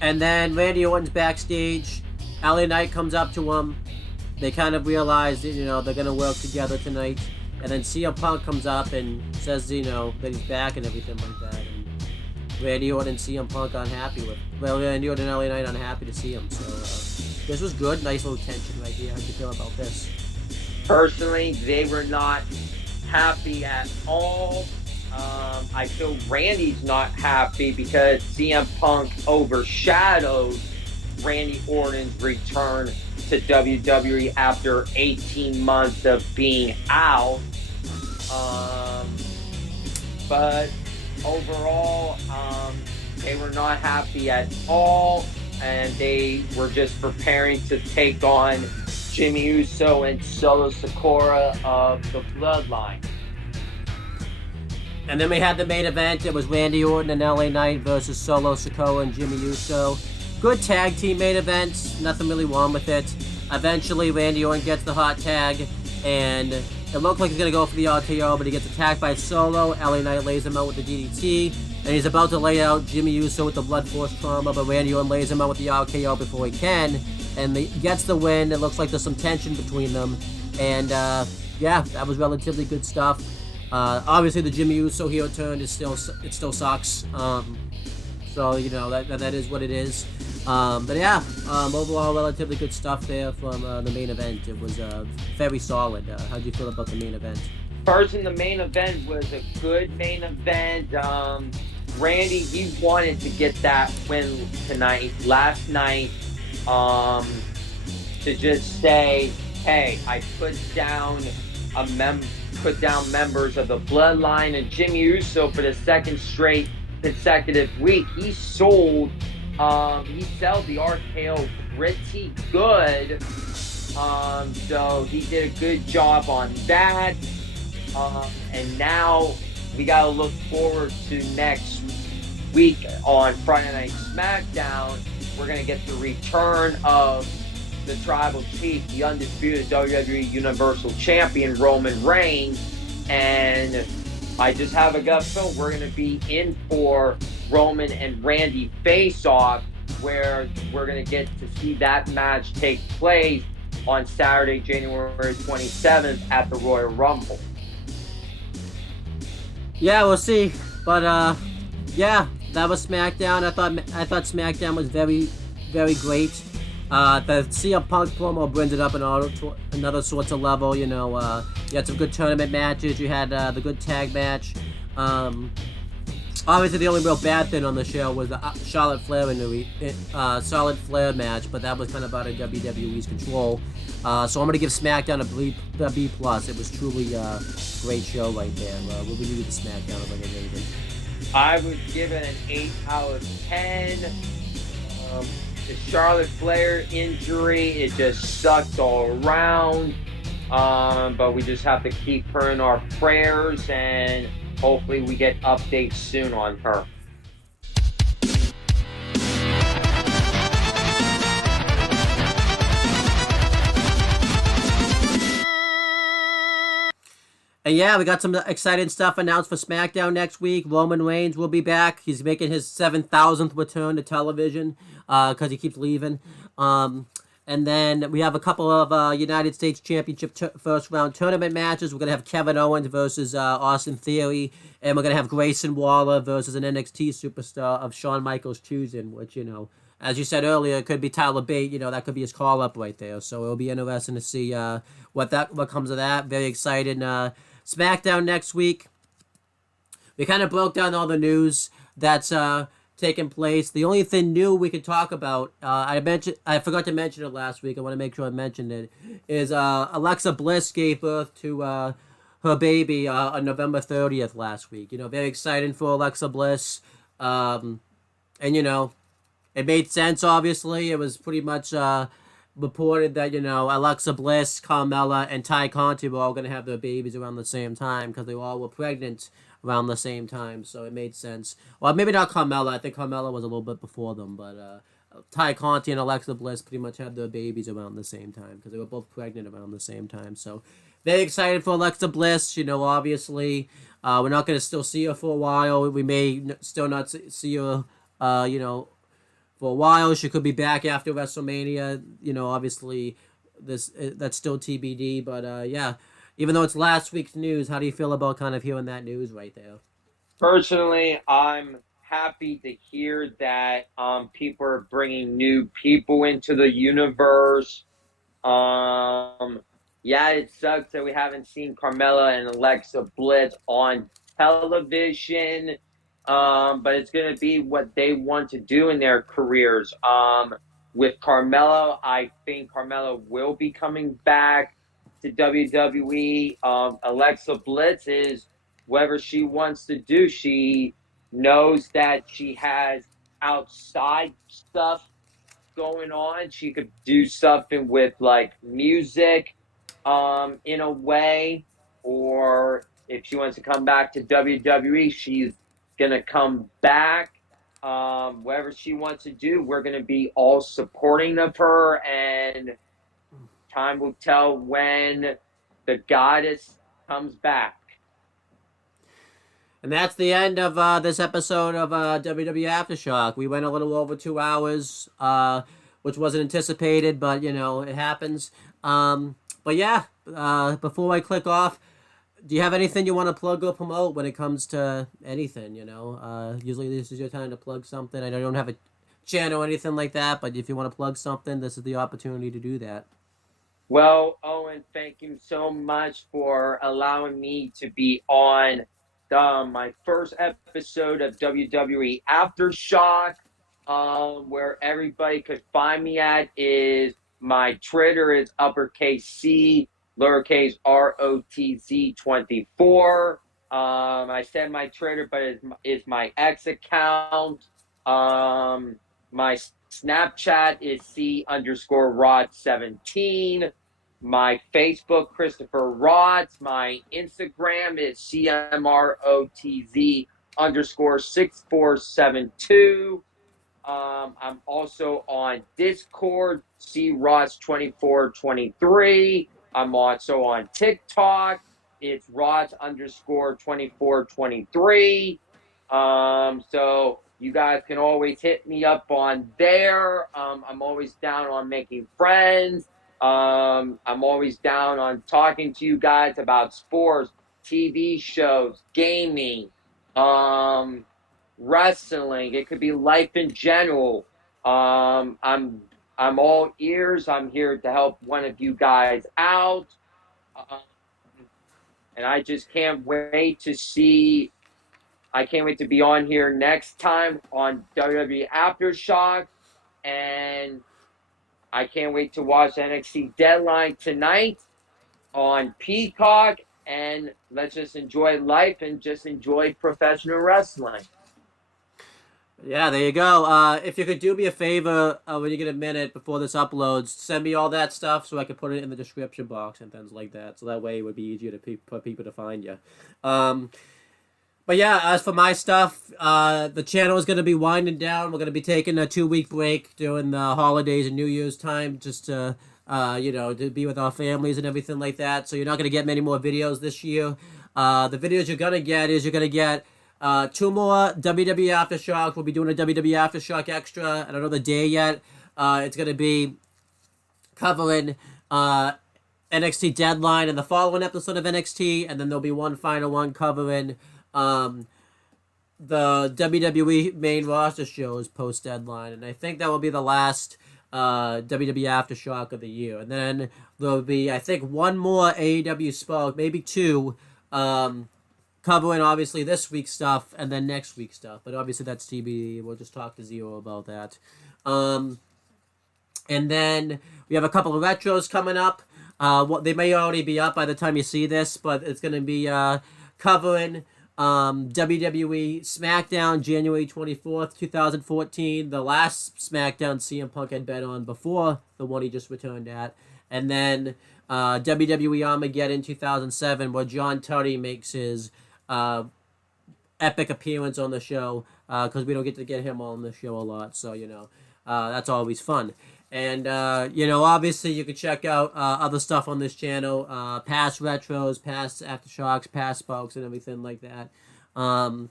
And then Randy Orton's backstage. LA Knight comes up to him. They kind of realize that, you know, they're going to work together tonight. And then CM Punk comes up and says, you know, that he's back and everything like that. And Randy Orton and CM Punk unhappy with. Well, Randy Orton and LA Knight unhappy to see him. So this was good. Nice little tension right here. How do you feel about this? Personally, they were not happy at all. I feel Randy's not happy because CM Punk overshadowed Randy Orton's return to WWE after 18 months of being out. But overall, they were not happy at all, and they were just preparing to take on Jimmy Uso and Solo Sikoa of the Bloodline. And then we had the main event. It was Randy Orton and LA Knight versus Solo Sikoa and Jimmy Uso. Good tag team main event. Nothing really wrong with it. Eventually, Randy Orton gets the hot tag, and it looked like he's going to go for the RKO, but he gets attacked by Solo. LA Knight lays him out with the DDT, and he's about to lay out Jimmy Uso with the Blood Force Trauma, but Randy Orton lays him out with the RKO before he can, and he gets the win. It looks like there's some tension between them, and yeah, that was relatively good stuff. Obviously, the Jimmy Uso heel turn is still sucks. So you know that is what it is. But yeah, overall relatively good stuff there from the main event. It was very solid. How do you feel about the main event? First, in the main event was a good main event. Randy, he wanted to get that win last night, to just say, hey, I put down members of the Bloodline, and Jimmy Uso for the second straight consecutive week. He sells the RKO pretty good. So he did a good job on that. And now we gotta look forward to next week on Friday Night SmackDown. We're gonna get the return of the Tribal Chief, the undisputed WWE Universal Champion, Roman Reigns, and I just have a gut feeling we're going to be in for Roman and Randy face-off, where we're going to get to see that match take place on Saturday, January 27th at the Royal Rumble. Yeah, we'll see. But yeah, that was SmackDown. I thought SmackDown was very, very great. The CM Punk promo brings it up another sorts of level. You know, you had some good tournament matches. You had the good tag match. Obviously, the only real bad thing on the show was the Charlotte Flair Solid Flair match, but that was kind of out of WWE's control. So I'm gonna give SmackDown a B+. It was truly a great show right there. What would you give SmackDown of like a rating? I would give it an 8 out of 10. The Charlotte Flair injury, it just sucked all around. But we just have to keep her in our prayers, and hopefully we get updates soon on her. And yeah, we got some exciting stuff announced for SmackDown next week. Roman Reigns will be back. He's making his 7,000th return to television because he keeps leaving. And then we have a couple of United States Championship first-round tournament matches. We're going to have Kevin Owens versus Austin Theory. And we're going to have Grayson Waller versus an NXT superstar of Shawn Michaels choosing, which, you know, as you said earlier, it could be Tyler Bate. You know, that could be his call-up right there. So it'll be interesting to see what comes of that. Very excited. SmackDown next week. We kind of broke down all the news that's taking place. The only thing new we could talk about, I forgot to mention it last week. I want to make sure I mentioned it. Is Alexa Bliss gave birth to her baby on November 30th last week. You know, very exciting for Alexa Bliss, and you know, it made sense. Obviously, it was pretty much reported that, you know, Alexa Bliss, Carmella, and Ty Conti were all going to have their babies around the same time because they all were pregnant around the same time, so it made sense. Well, maybe not Carmella. I think Carmella was a little bit before them, but Ty Conti and Alexa Bliss pretty much had their babies around the same time because they were both pregnant around the same time. So very excited for Alexa Bliss. You know, obviously, we're not going to still see her for a while. We may still not see her, you know, for a while. She could be back after WrestleMania. You know, obviously, that's still TBD. But yeah, even though it's last week's news, how do you feel about kind of hearing that news right there? Personally, I'm happy to hear that people are bringing new people into the universe. Yeah, it sucks that we haven't seen Carmella and Alexa Bliss on television. But it's going to be what they want to do in their careers. With Carmella, I think Carmella will be coming back to WWE. Alexa Bliss is whatever she wants to do. She knows that she has outside stuff going on. She could do something with like music, in a way, or if she wants to come back to WWE, she's gonna come back. Whatever she wants to do, we're gonna be all supporting of her, and time will tell when the goddess comes back. And that's the end of this episode of WWE Aftershock. We went a little over 2 hours, which wasn't anticipated, but, you know, it happens. But yeah, before I click off, do you have anything you want to plug or promote when it comes to anything, you know? Usually this is your time to plug something. I don't have a channel or anything like that, but if you want to plug something, this is the opportunity to do that. Well, Owen, thank you so much for allowing me to be on my first episode of WWE Aftershock. Where everybody could find me at is my Twitter is uppercase C, lowercase ROTZ 24. I said my Twitter, but it's my X account. My Snapchat is C_Rod17. My Facebook, Christopher Rods. My Instagram is CMROTZ_6472. I'm also on Discord, CRods2423. I'm also on TikTok. It's Rods_2423. So you guys can always hit me up on there. I'm always down on making friends. I'm always down on talking to you guys about sports, TV shows, gaming, wrestling. It could be life in general. I'm all ears. I'm here to help one of you guys out. And I just can't wait to see. I can't wait to be on here next time on WWE Aftershock. And I can't wait to watch NXT Deadline tonight on Peacock. And let's just enjoy life and just enjoy professional wrestling. Yeah, there you go. If you could do me a favor when you get a minute before this uploads, send me all that stuff so I can put it in the description box and things like that. So that way it would be easier to for people to find you. But yeah, as for my stuff, the channel is going to be winding down. We're going to be taking a 2-week break during the holidays and New Year's time just to, you know, to be with our families and everything like that. So you're not going to get many more videos this year. The videos you're going to get is you're going to get 2 more WWE Aftershock. We'll be doing a WWE Aftershock extra. I don't know the day yet. It's going to be covering NXT Deadline and the following episode of NXT. And then there'll be one final one covering the WWE main roster shows post Deadline, and I think that will be the last WWE Aftershock of the year. And then there'll be, I think, one more AEW Spark, maybe 2, covering obviously this week's stuff and then next week's stuff. But obviously that's TBD. We'll just talk to Zero about that. And then we have a couple of retros coming up. They may already be up by the time you see this, but it's going to be covering WWE SmackDown January 24th, 2014, the last SmackDown CM Punk had been on before the one he just returned at, and then WWE Armageddon 2007, where John Tuddy makes his epic appearance on the show, because we don't get to get him on the show a lot, so, you know, that's always fun. And, you know, obviously you can check out other stuff on this channel, past retros, past Aftershocks, past Sparks, and everything like that. And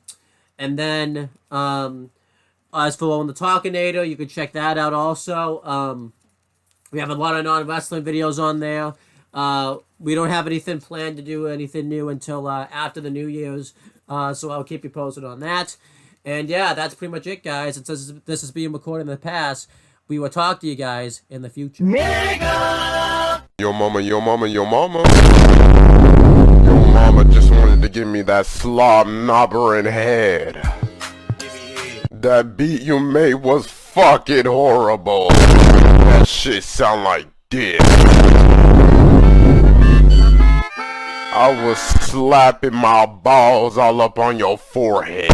then, as for on the Talkinator, you can check that out also. We have a lot of non-wrestling videos on there. We don't have anything planned to do anything new until after the New Year's, so I'll keep you posted on that. And, yeah, that's pretty much it, guys. It says this is being recorded in the past. We will talk to you guys in the future. Your mama, your mama, your mama. Your mama just wanted to give me that slob knobbering head. That beat you made was fucking horrible. That shit sound like dick. I was slapping my balls all up on your forehead.